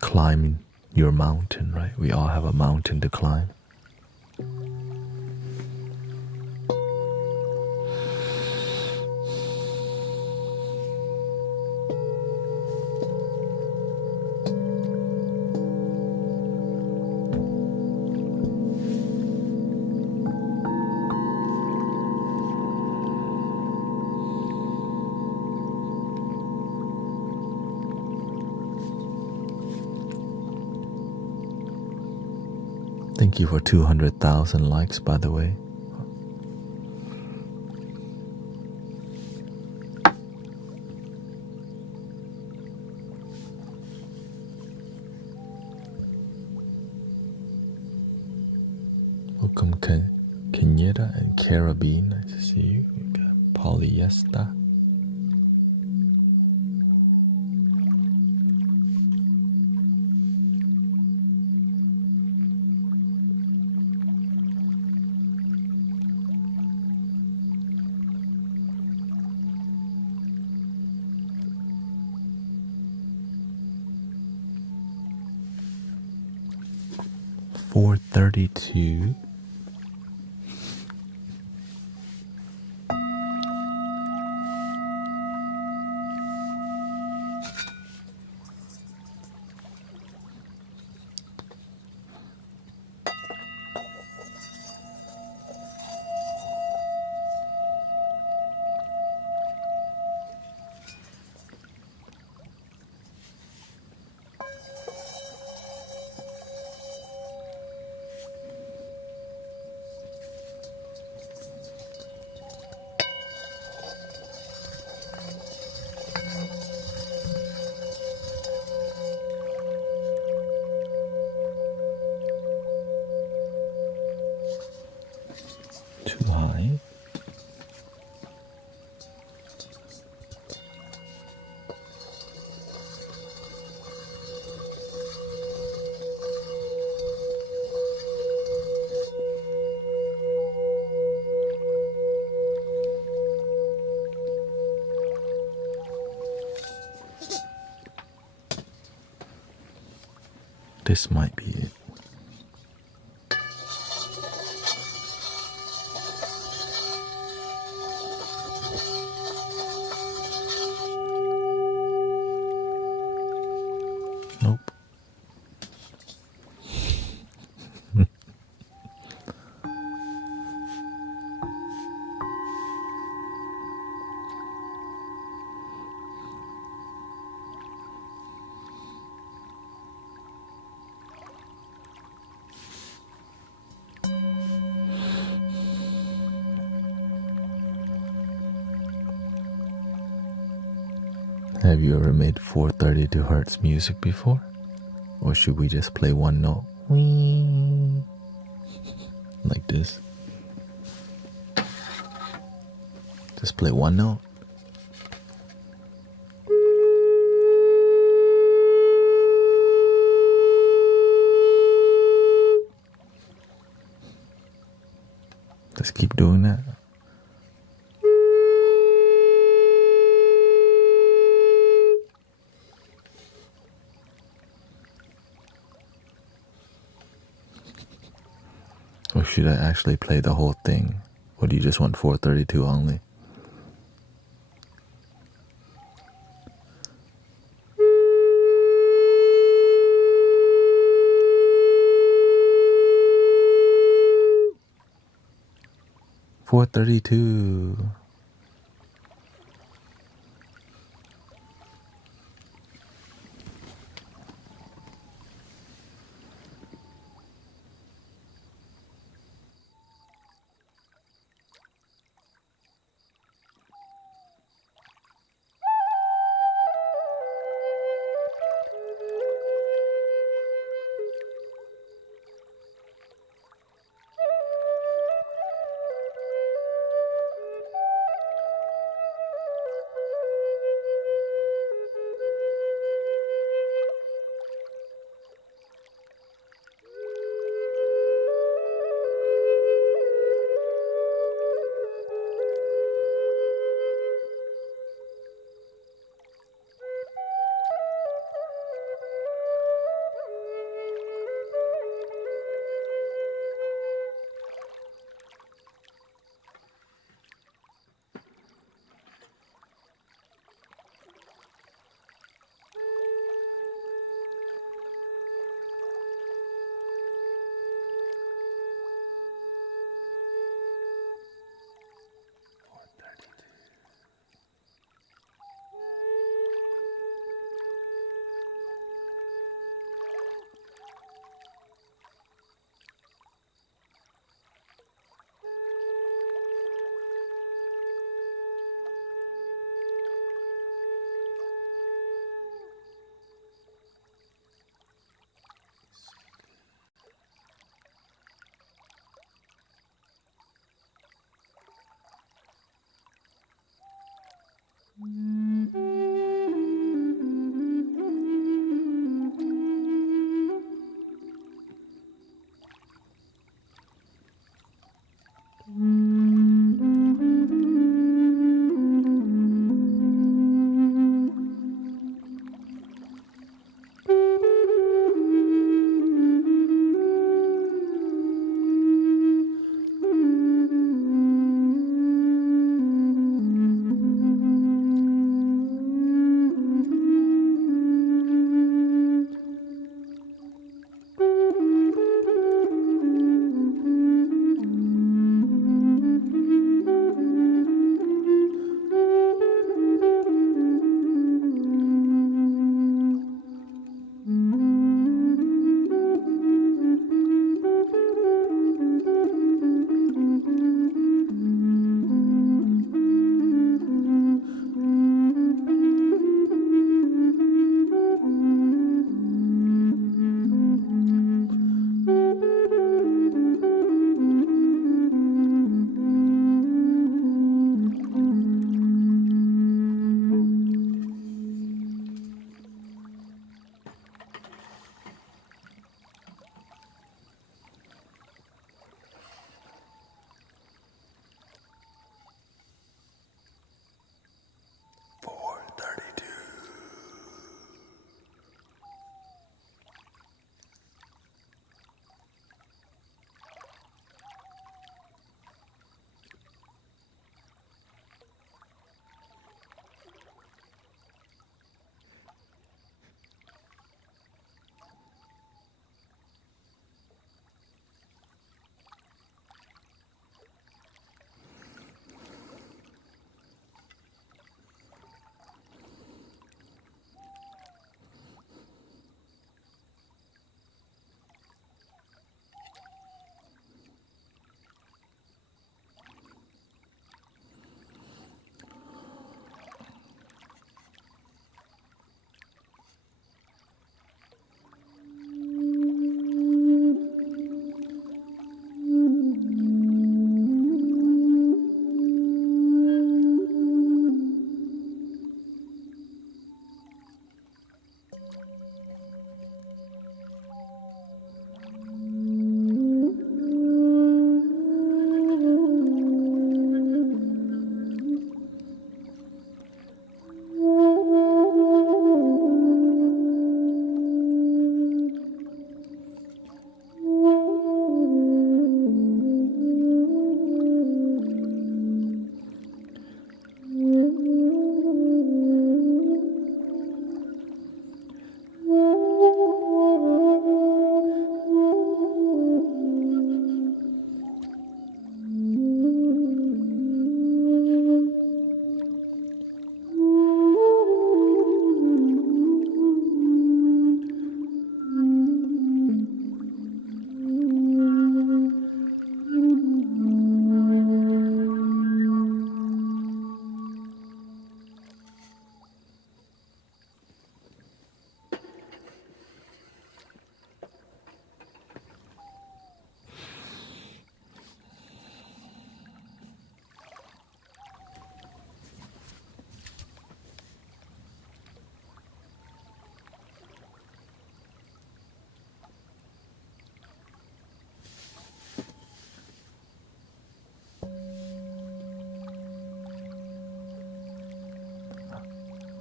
climbing your mountain, right? We all have a mountain to climb. Thank you for 200,000 likes, by the way. Welcome, Kenyetta and Carabine. Nice to see you. We got Polyester. $432. Too high. This might be it. Nope. Have you ever made 432 hertz music before? Or should we just play one note? Whee! Like this. Just play one note. Just keep doing that. Or should I actually play the whole thing? Or do you just want 432 only? $432.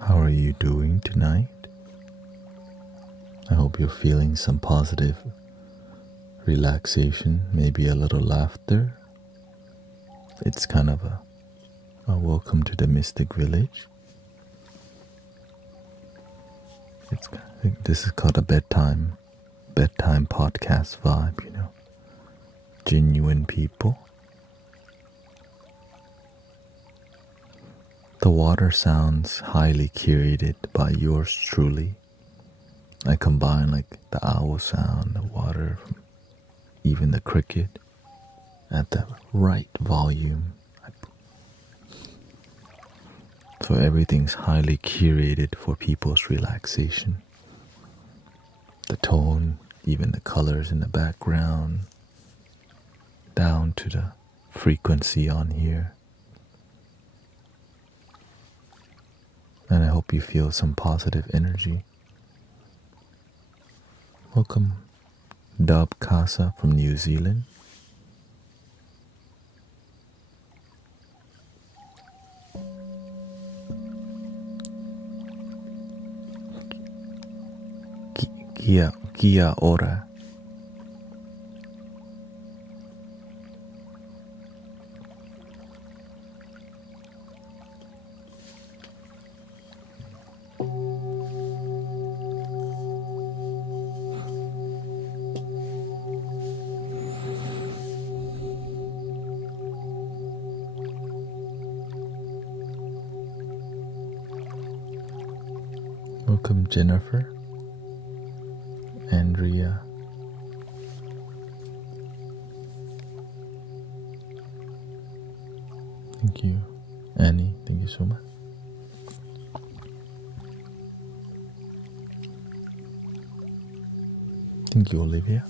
How are you doing tonight? I hope you're feeling some positive relaxation, maybe a little laughter. It's kind of a welcome to the Mystic Village. I think this is called a bedtime podcast vibe, genuine people. The water sounds highly curated by yours truly. I combine like the owl sound, the water, even the cricket at the right volume. So everything's highly curated for people's relaxation. The tone, even the colors in the background, down to the frequency on here. And I hope you feel some positive energy. Welcome, Dub Casa from New Zealand. Kia ora. Welcome, Jennifer, Andrea, thank you, Annie, thank you so much. Thank you, Olivia.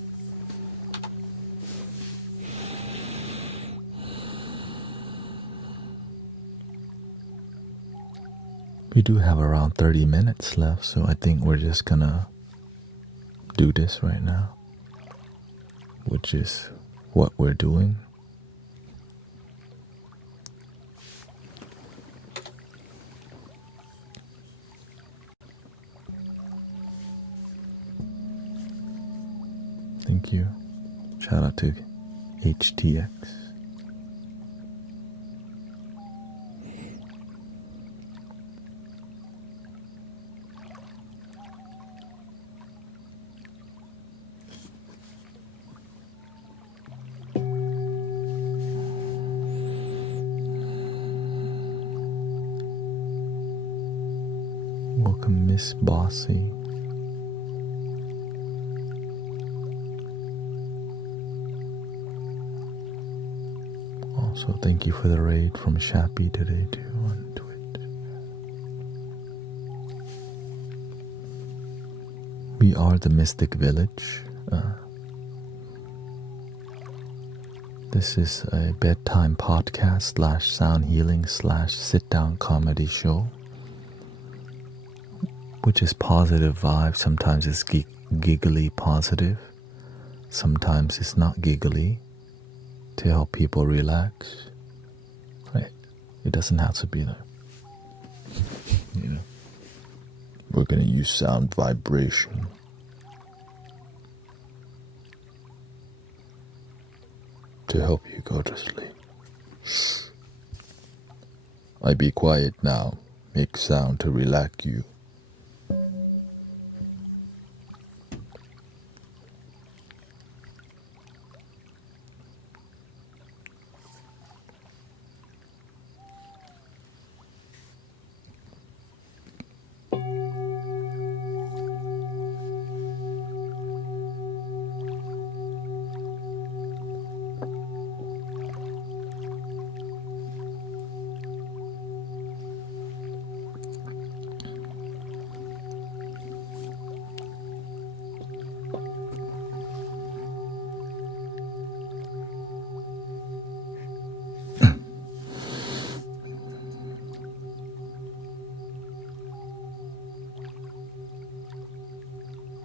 We do have around 30 minutes left, so I think we're just gonna do this right now, which is what we're doing. Thank you. Shout out to HTX. Welcome, Miss Bossy. Also, thank you for the raid from Shappy today too on Twitch. We are the Mystic Village. This is a bedtime podcast / sound healing / sit down comedy show. which is positive vibes. Sometimes it's giggly positive. Sometimes it's not giggly, to help people relax. Right? It doesn't have to be like, you know, we're gonna use sound vibration. To help you go to sleep. I be quiet now. Make sound to relax you.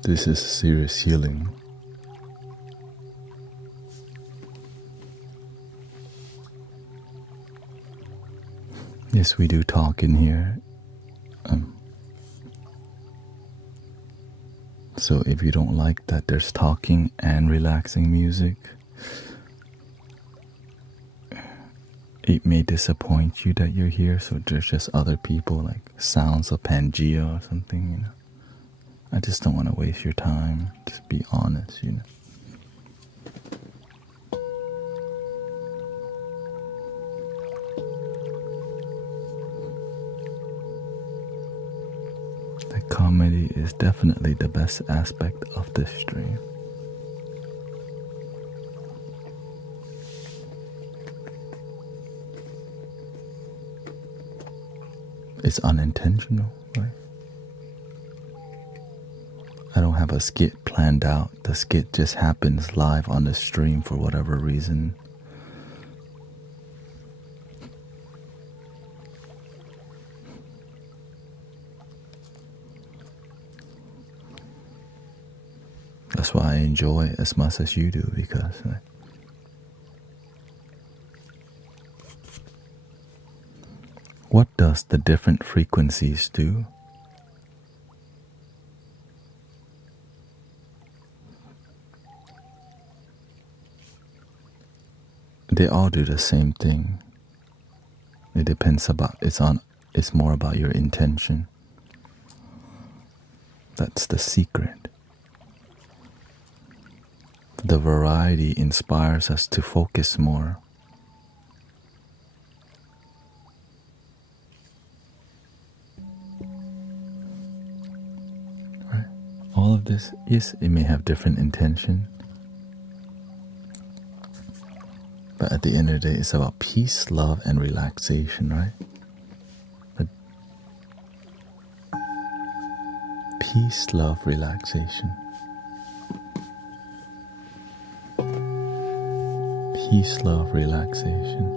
This is serious healing. Yes, we do talk in here. So if you don't like that there's talking and relaxing music, it may disappoint you that you're here, so there's just other people, like sounds of Pangea or something, you know. I just don't want to waste your time. Just be honest, you know. The comedy is definitely the best aspect of this stream. It's unintentional, right? I don't have a skit planned out. The skit just happens live on the stream for whatever reason. That's why I enjoy it as much as you do, because what does the different frequencies do? They all do the same thing. It depends it's more about your intention. That's the secret. The variety inspires us to focus more. Right? All of this, yes, it may have different intention. But at the end of the day, it's about peace, love, and relaxation, right? But peace, love, relaxation. Peace, love, relaxation.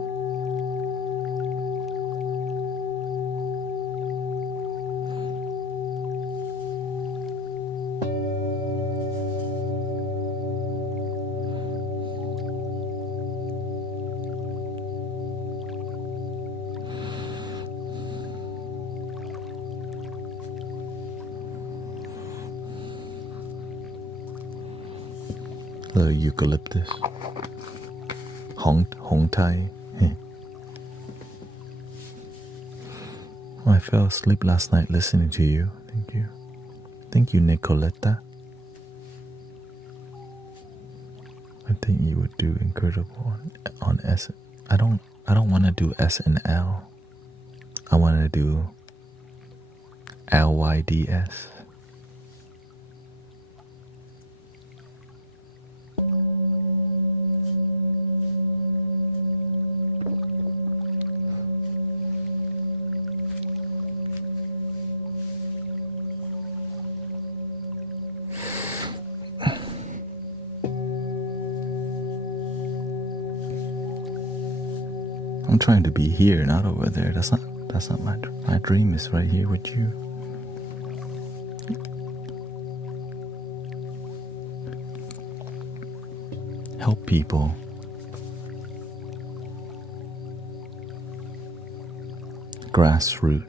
The eucalyptus. Hong Tai. I fell asleep last night listening to you. Thank you. Thank you, Nicoletta. I think you would do incredible on S. I don't want to do S and L. I want to do LYDS. I'm trying to be here, not over there. That's not my dream is right here with you. help people. Grassroots.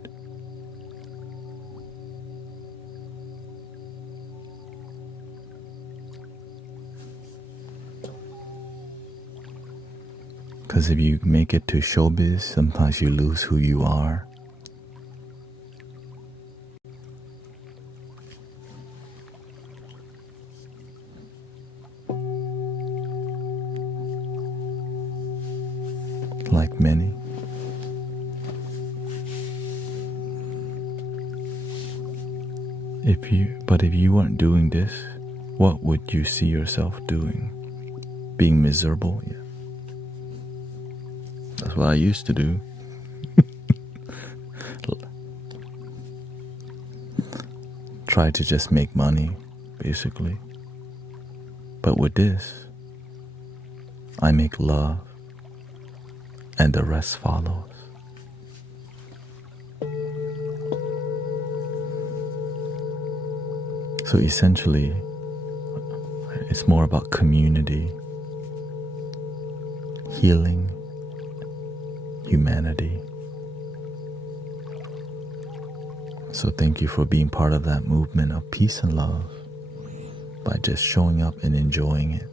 Because if you make it to showbiz, sometimes you lose who you are. Like many. But if you weren't doing this, what would you see yourself doing? Being miserable? Yeah. That's what I used to do. Try to just make money, basically. But with this, I make love, and the rest follows. So essentially, it's more about community, healing, humanity. So thank you for being part of that movement of peace and love by just showing up and enjoying it.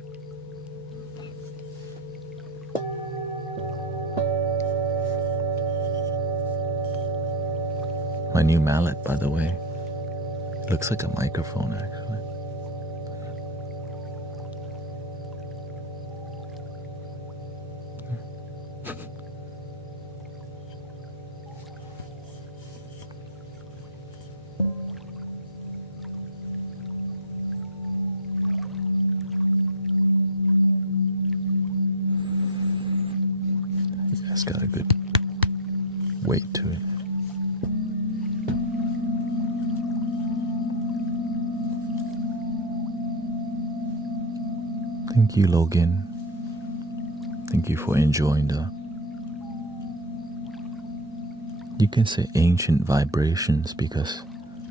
My new mallet, by the way, looks like a microphone actually. It's got a good weight to it. Thank you, Logan. Thank you for enjoying the, you can say ancient vibrations, because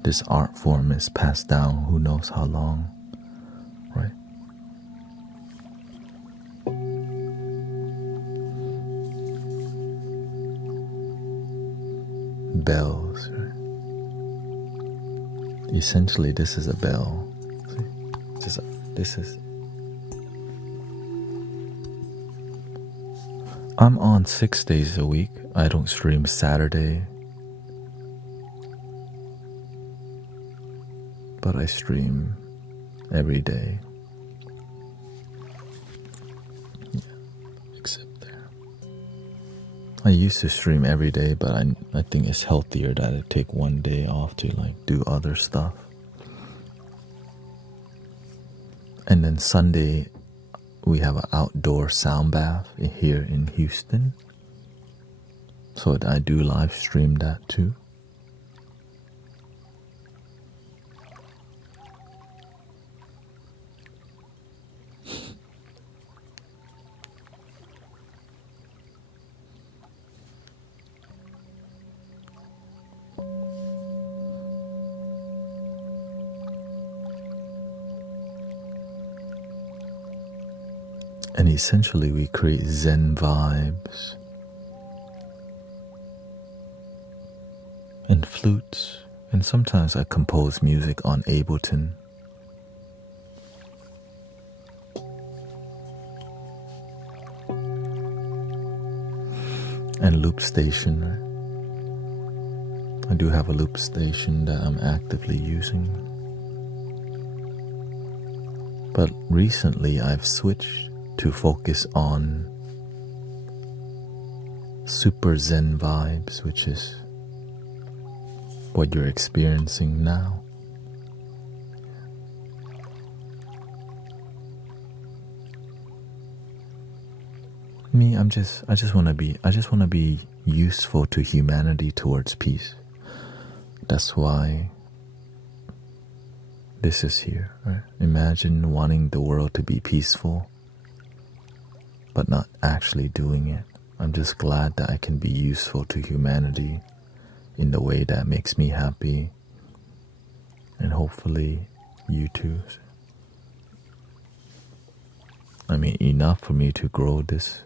this art form is passed down who knows how long, right? Bells, right? Essentially, this is a bell. See? I'm on 6 days a week. I don't stream Saturday, but I stream every day. Yeah, except there. I used to stream every day, but I think it's healthier that I take one day off to like do other stuff. And then Sunday, we have an outdoor sound bath here in Houston. So I do live stream that too. And essentially we create Zen vibes and flutes, and sometimes I compose music on Ableton. And loop station. I do have a loop station that I'm actively using. But recently I've switched to focus on super Zen vibes, which is what you're experiencing now. Me, I just want to be useful to humanity towards peace. That's why this is here, right? Imagine wanting the world to be peaceful, but not actually doing it. I'm just glad that I can be useful to humanity in the way that makes me happy, and hopefully you too. I mean, enough for me to grow this,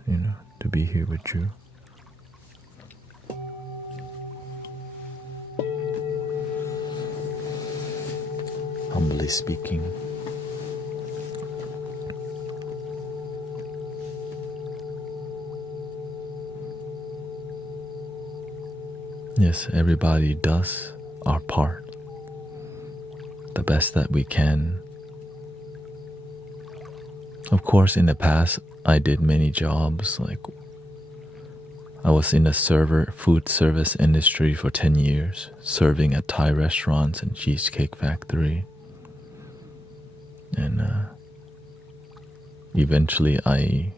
to be here with you. Humbly speaking. Yes, everybody does our part, the best that we can. Of course, in the past, I did many jobs. Like, I was in the food service industry for 10 years, serving at Thai restaurants and cheesecake factory. And eventually I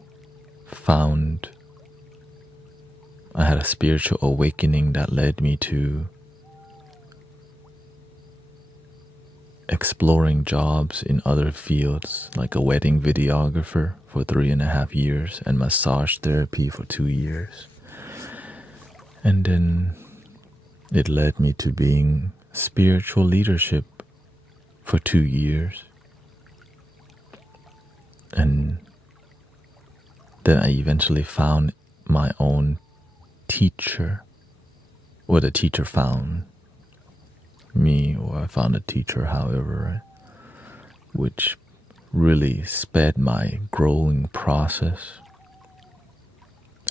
had a spiritual awakening that led me to exploring jobs in other fields, like a wedding videographer for 3.5 years and massage therapy for 2 years. And then it led me to being spiritual leadership for 2 years. And then I eventually found my own teacher, or the teacher found me, or I found a teacher, however, right? Which really sped my growing process,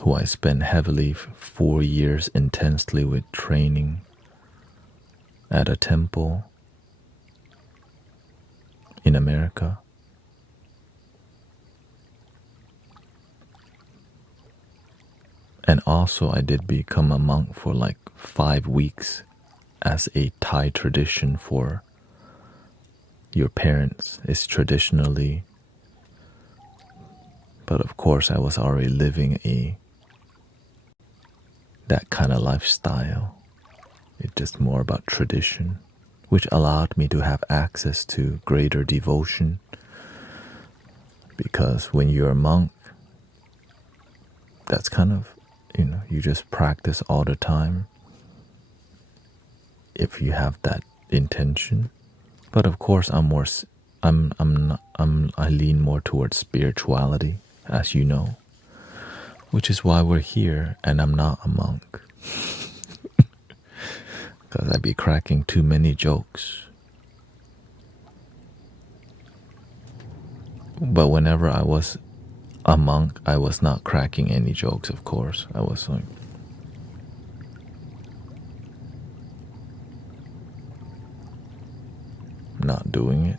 who I spent heavily 4 years intensely with training at a temple in America. And also I did become a monk for like 5 weeks as a Thai tradition for your parents. It's traditionally, but of course I was already living that kind of lifestyle. It's just more about tradition, which allowed me to have access to greater devotion. Because when you're a monk, that's kind of, you just practice all the time if you have that intention. But of course I lean more towards spirituality, as you know, which is why we're here, and I'm not a monk. Because I'd be cracking too many jokes. But whenever I was a monk, I was not cracking any jokes, of course. I was like, not doing it.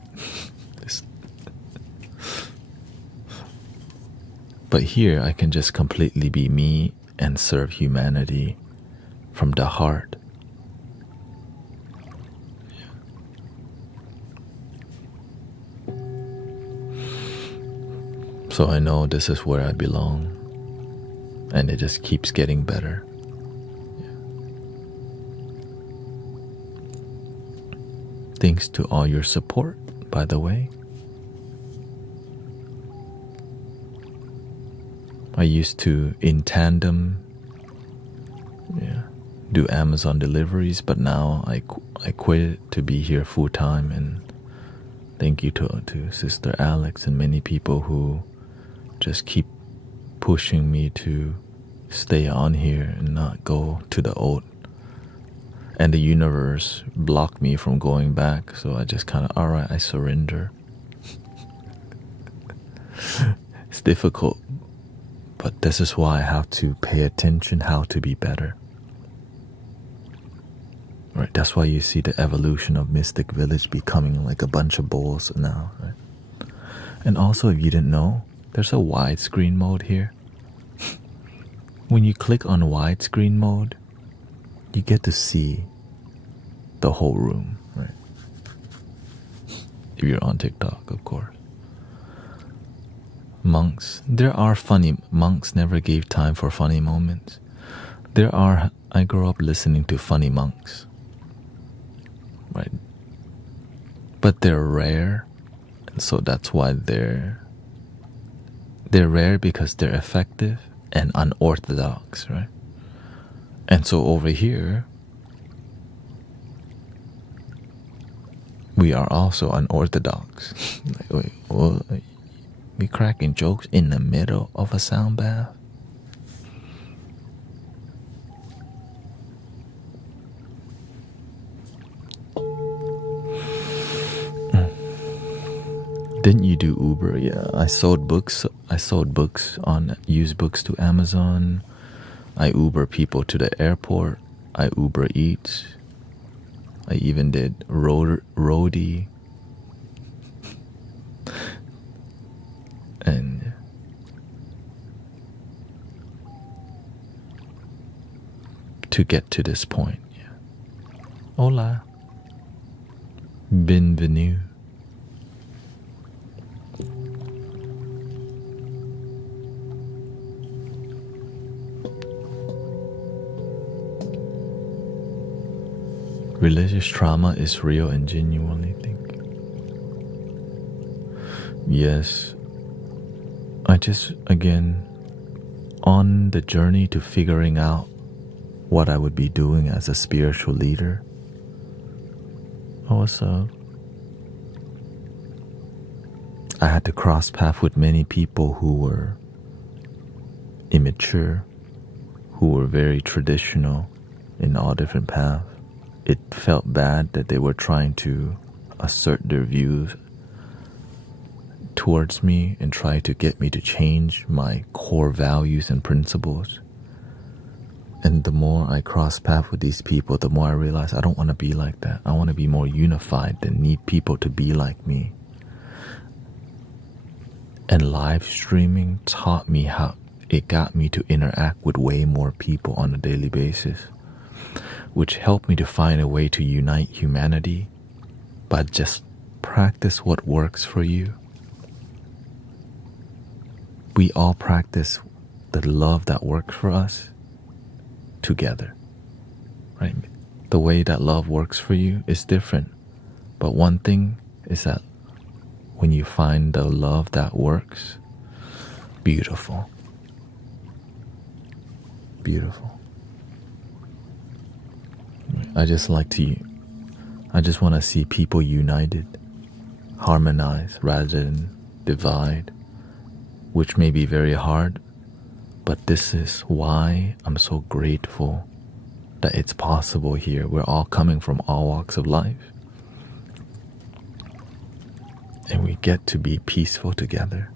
But here I can just completely be me and serve humanity from the heart. So I know this is where I belong, and it just keeps getting better. Thanks to all your support, by the way. I used to, in tandem, do Amazon deliveries, but now I quit it to be here full time. And thank you to Sister Alex and many people who just keep pushing me to stay on here and not go to the old. And the universe blocked me from going back, so I just kind of, all right, I surrender. It's difficult, but this is why I have to pay attention how to be better. Right, that's why you see the evolution of Mystic Village becoming like a bunch of bowls now, right? And also, if you didn't know, there's a widescreen mode here. When you click on widescreen mode, you get to see the whole room, right? If you're on TikTok, of course. Monks, monks never gave time for funny moments. I grew up listening to funny monks, right? But they're rare, so that's why they're rare, because they're effective and unorthodox, right? And so over here, we are also unorthodox. We cracking jokes in the middle of a sound bath. Didn't you do Uber? Yeah, I sold books. I sold books on used books to Amazon. I Uber people to the airport. I Uber Eats. I even did roadie. And to get to this point, yeah. Hola. Bienvenue. Religious trauma is real and genuinely think. Yes. I just, again, on the journey to figuring out what I would be doing as a spiritual leader. Also, I had to cross paths with many people who were immature, who were very traditional in all different paths. It felt bad that they were trying to assert their views towards me and try to get me to change my core values and principles. And the more I cross paths with these people, the more I realize I don't want to be like that. I want to be more unified than need people to be like me. And live streaming taught me how it got me to interact with way more people on a daily basis, which helped me to find a way to unite humanity, but just practice what works for you. We all practice the love that works for us together, right? The way that love works for you is different, but one thing is that when you find the love that works, beautiful. Beautiful. I just want to see people united, harmonize rather than divide, which may be very hard, but this is why I'm so grateful that it's possible here. We're all coming from all walks of life, and we get to be peaceful together.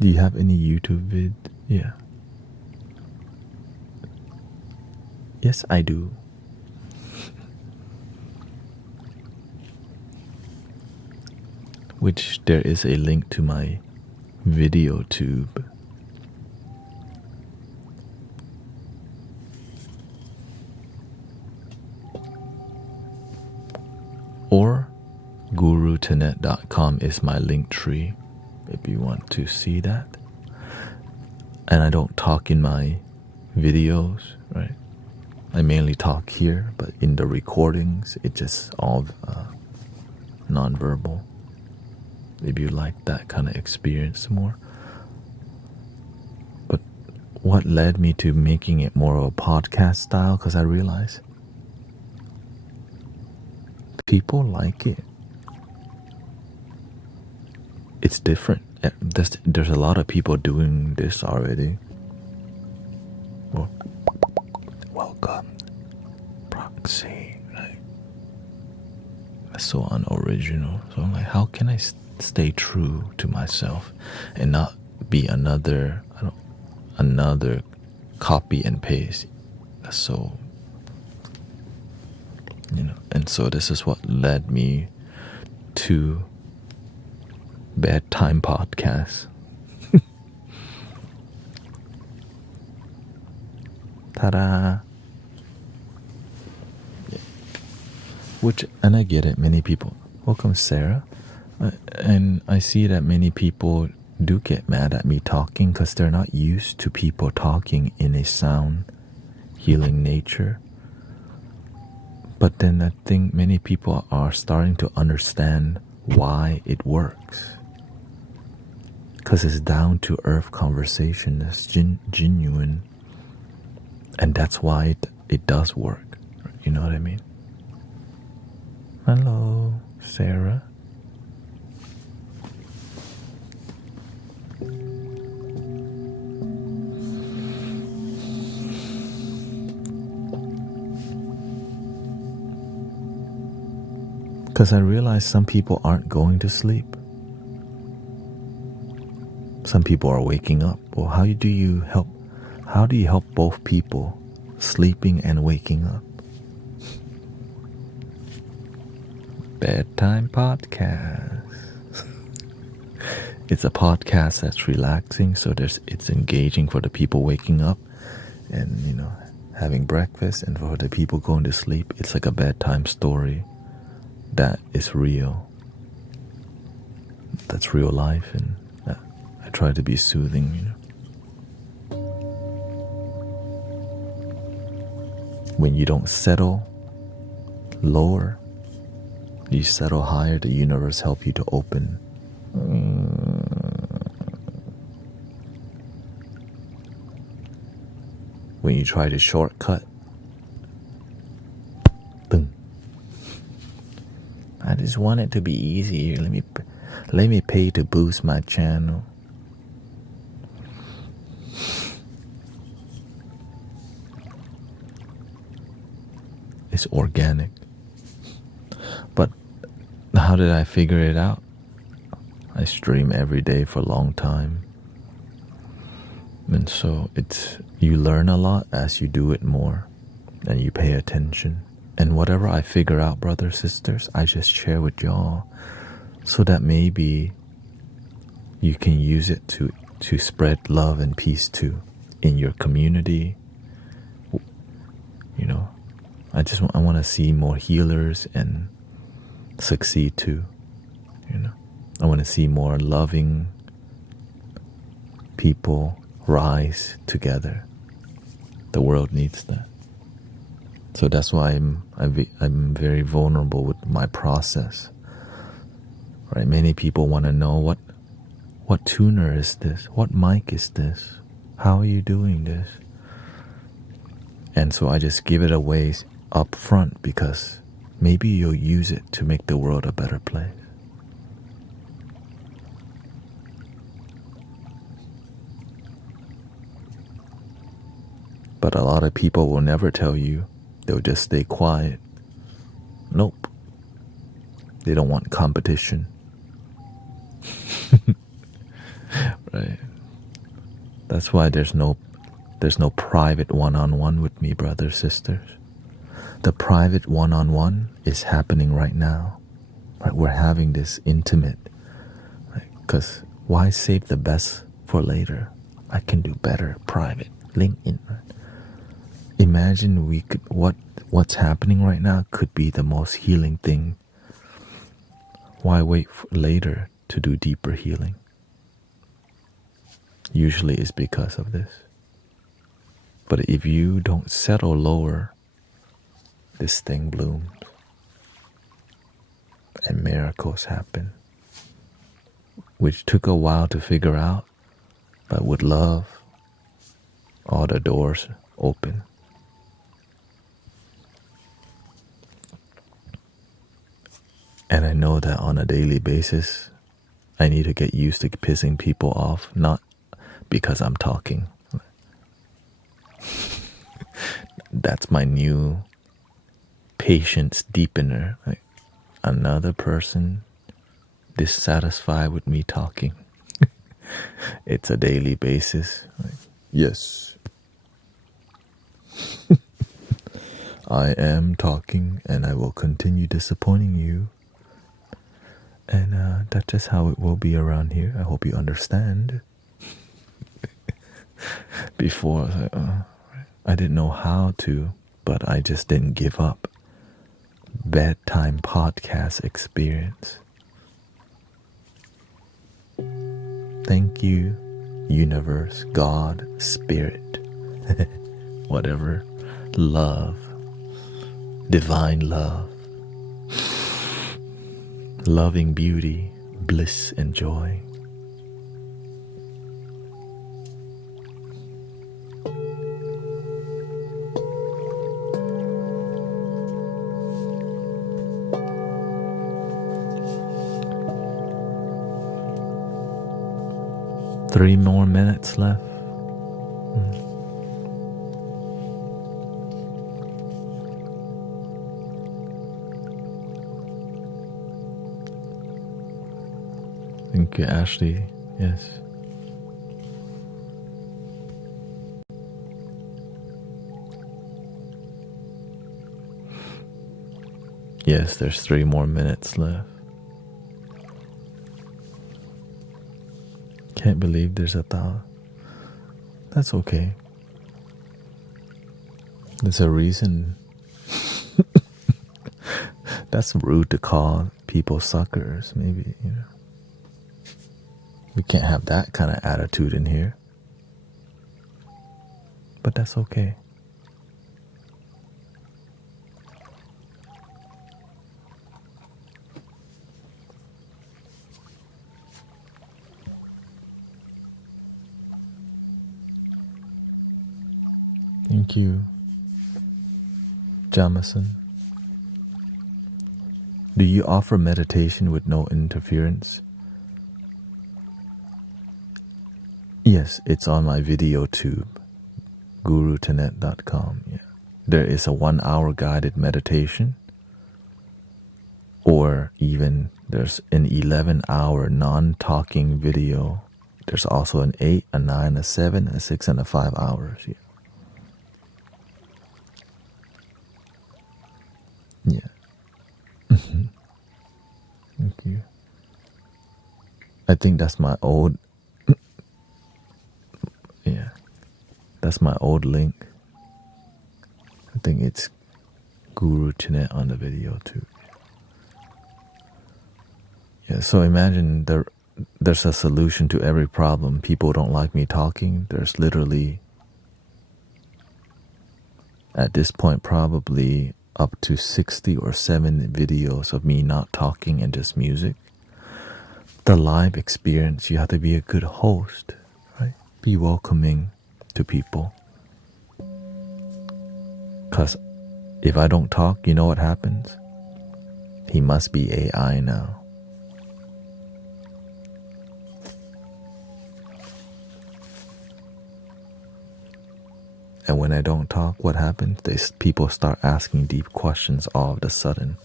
Do you have any YouTube vid? Yeah. Yes, I do. Which there is a link to my video tube. Or guruthanet.com is my link tree if you want to see that. And I don't talk in my videos, right? I mainly talk here, but in the recordings, it's just all non-verbal. If you like that kind of experience more. But what led me to making it more of a podcast style, because I realized people like it. It's different. There's a lot of people doing this already. Well, welcome, Proxy, right? That's so unoriginal. So I'm like, how can I stay true to myself and not be another copy and paste? That's so, and so this is what led me to bedtime podcast. Ta-da! Yeah. And I get it, many people. Welcome, Sarah. And I see that many people do get mad at me talking because they're not used to people talking in a sound healing nature. But then I think many people are starting to understand why it works. Because it's down to earth conversation that's genuine. And that's why it does work. You know what I mean? Hello, Sarah. Because I realize some people aren't going to sleep. Some people are waking up. Well, how do you help both people, sleeping and waking up? Bedtime podcast. It's a podcast that's relaxing, so it's engaging for the people waking up and, having breakfast, and for the people going to sleep, it's like a bedtime story that is real. That's real life, and I try to be soothing, When you don't settle lower, you settle higher, the universe helps you to open. When you try to shortcut, boom. I just want it to be easier. Let me pay to boost my channel. It's organic. But how did I figure it out? I stream every day for a long time. And so you learn a lot as you do it more and you pay attention. And whatever I figure out, brothers, sisters, I just share with y'all so that maybe you can use it to spread love and peace too in your community. I want to see more healers and succeed too. I want to see more loving people rise together. The world needs that. So that's why I'm very vulnerable with my process. Right? Many people want to know what tuner is this? What mic is this? How are you doing this? And so I just give it away up front because maybe you'll use it to make the world a better place. But a lot of people will never tell you. They'll just stay quiet. Nope. They don't want competition. Right. That's why there's no private one-on-one with me, brothers, sisters. The private one-on-one is happening right now. Right? We're having this intimate. Because why save the best for later? I can do better private. LinkedIn. Right? Imagine what's happening right now could be the most healing thing. Why wait for later to do deeper healing? Usually it's because of this. But if you don't settle lower, this thing blooms and miracles happen, which took a while to figure out, but with love, all the doors open. And I know that on a daily basis, I need to get used to pissing people off, not because I'm talking. That's my new patience deepener. Like another person dissatisfied with me talking. It's a daily basis. Like, yes. I am talking and I will continue disappointing you. And that's just how it will be around here. I hope you understand. Before, I was like, I didn't know how to, but I just didn't give up. Bedtime podcast experience. Thank you, universe, God, spirit, whatever, love, divine love, loving beauty, bliss and joy. Three more minutes left. Thank you, Ashley. Yes. Yes, there's 3 more minutes left. Can't believe there's 1,000. That's okay. There's a reason. That's rude to call people suckers, maybe, you know. We can't have that kind of attitude in here. But that's okay. Thank you, Jamison. Do you offer meditation with no interference? Yes, it's on my video tube, guruthanet.com. Yeah. There is a 1-hour guided meditation, or even there's an 11-hour non-talking video. There's also an 8, a 9, a 7, a 6, and a 5 hours. Yeah. Yeah. Thank you. I think that's my old. Yeah. That's my old link. I think it's Guru Thanet on the video too. Yeah, so imagine there's a solution to every problem. People don't like me talking. There's literally, at this point, probably up to 60 or 7 videos of me not talking and just music. The live experience, you have to be a good host, right? Be welcoming to people. Because if I don't talk, you know what happens? He must be AI now. And when I don't talk, what happens? People start asking deep questions all of a sudden.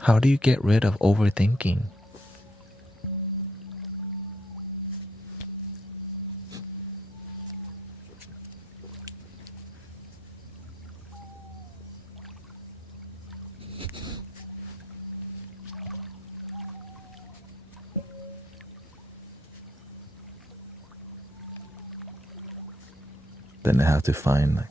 How do you get rid of overthinking? Then I have to find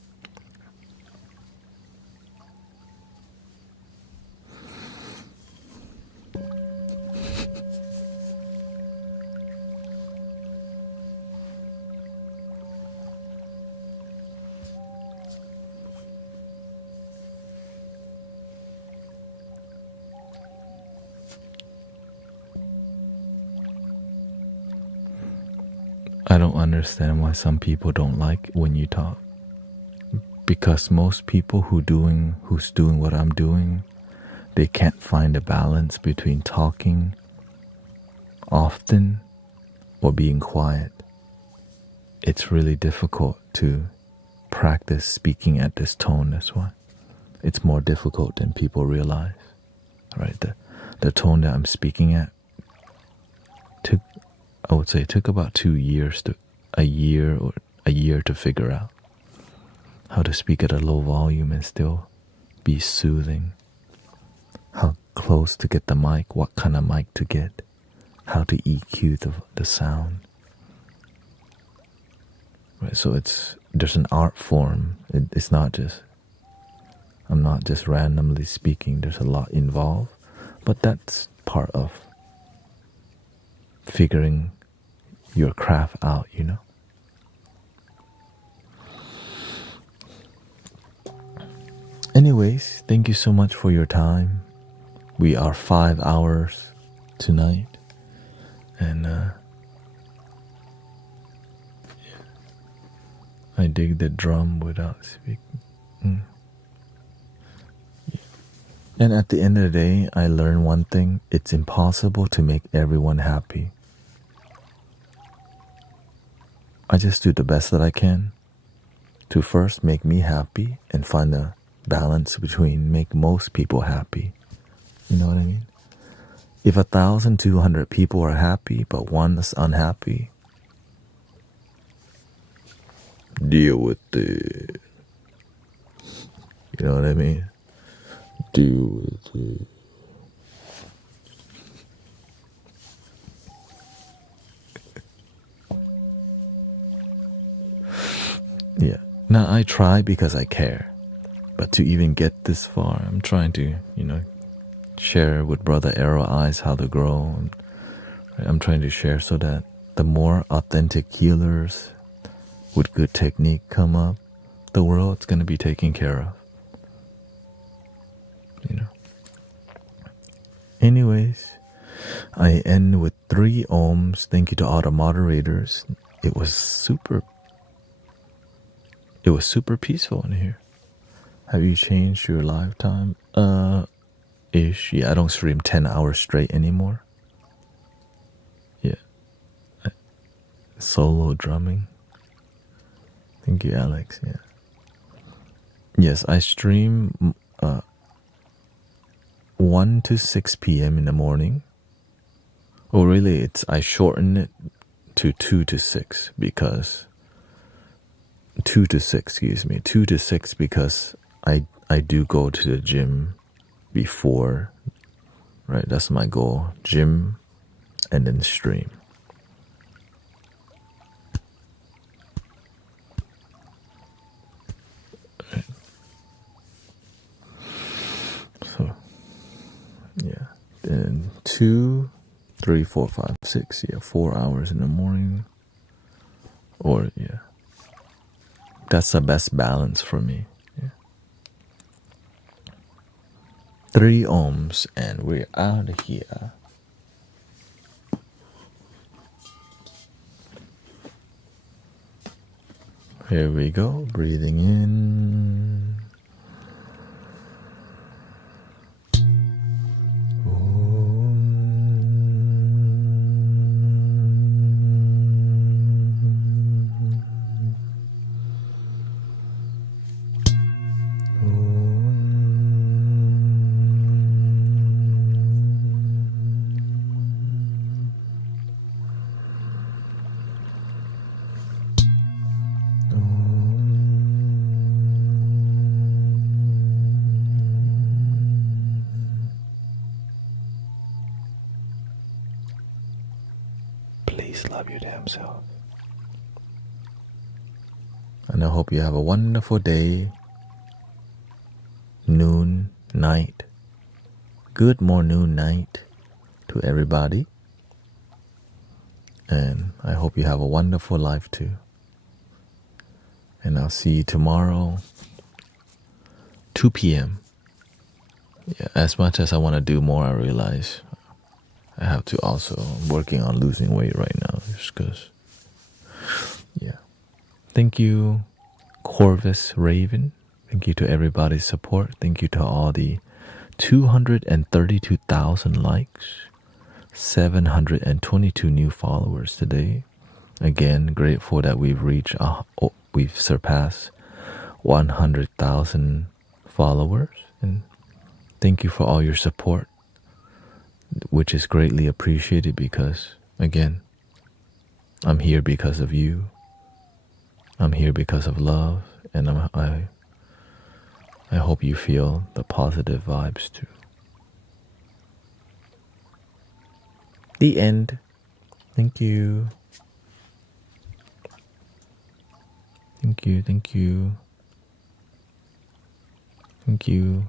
I don't understand why some people don't like when you talk. Because most people who's doing what I'm doing, they can't find a balance between talking often or being quiet. It's really difficult to practice speaking at this tone. That's why it's more difficult than people realize. Right? The tone that I'm speaking at took about 2 years to a year to figure out how to speak at a low volume and still be soothing, how close to get the mic, what kind of mic to get, how to EQ the sound. Right, so there's an art form. It's not just, I'm not just randomly speaking. There's a lot involved, but that's part of figuring your craft out, you know. Anyways, thank you so much for your time. We are 5 hours tonight, and I dig the drum without speaking. And at the end of the day, I learned one thing: it's impossible to make everyone happy. I just do the best that I can to first make me happy and find a balance between make most people happy. You know what I mean? If 1,200 people are happy, but one is unhappy, deal with it. You know what I mean? Deal with it. Yeah. Now I try because I care. But to even get this far, I'm trying to, share with Brother Arrow Eyes how to grow. And I'm trying to share so that the more authentic healers with good technique come up, the world's going to be taken care of. Anyways, I end with 3 ohms. Thank you to all the moderators. It was super peaceful in here. Have you changed your lifetime? Ish. Yeah, I don't stream 10 hours straight anymore. Yeah. Solo drumming. Thank you, Alex. Yeah. Yes, I stream 1 to 6 p.m. in the morning. Oh, really? I shorten it to 2 to 6 because 2 to 6, excuse me, 2 to 6 because I do go to the gym before, right? That's my goal. Gym and then stream. Right. So, yeah. Then 2, 3, 4, 5, 6. Yeah, 4 hours in the morning. Or, yeah. That's the best balance for me. Yeah. 3 ohms and we're out of here. Here we go, breathing in. Please love your damn self. And I hope you have a wonderful day, noon, night, good morning, night to everybody. And I hope you have a wonderful life too. And I'll see you tomorrow, 2 p.m. Yeah, as much as I want to do more, I realize I have to also, I'm working on losing weight right now just because, yeah. Thank you, Corvus Raven. Thank you to everybody's support. Thank you to all the 232,000 likes, 722 new followers today. Again, grateful that we've surpassed 100,000 followers. And thank you for all your support, which is greatly appreciated because, again, I'm here because of you. I'm here because of love, and I hope you feel the positive vibes too. The end. Thank you. Thank you, thank you. Thank you.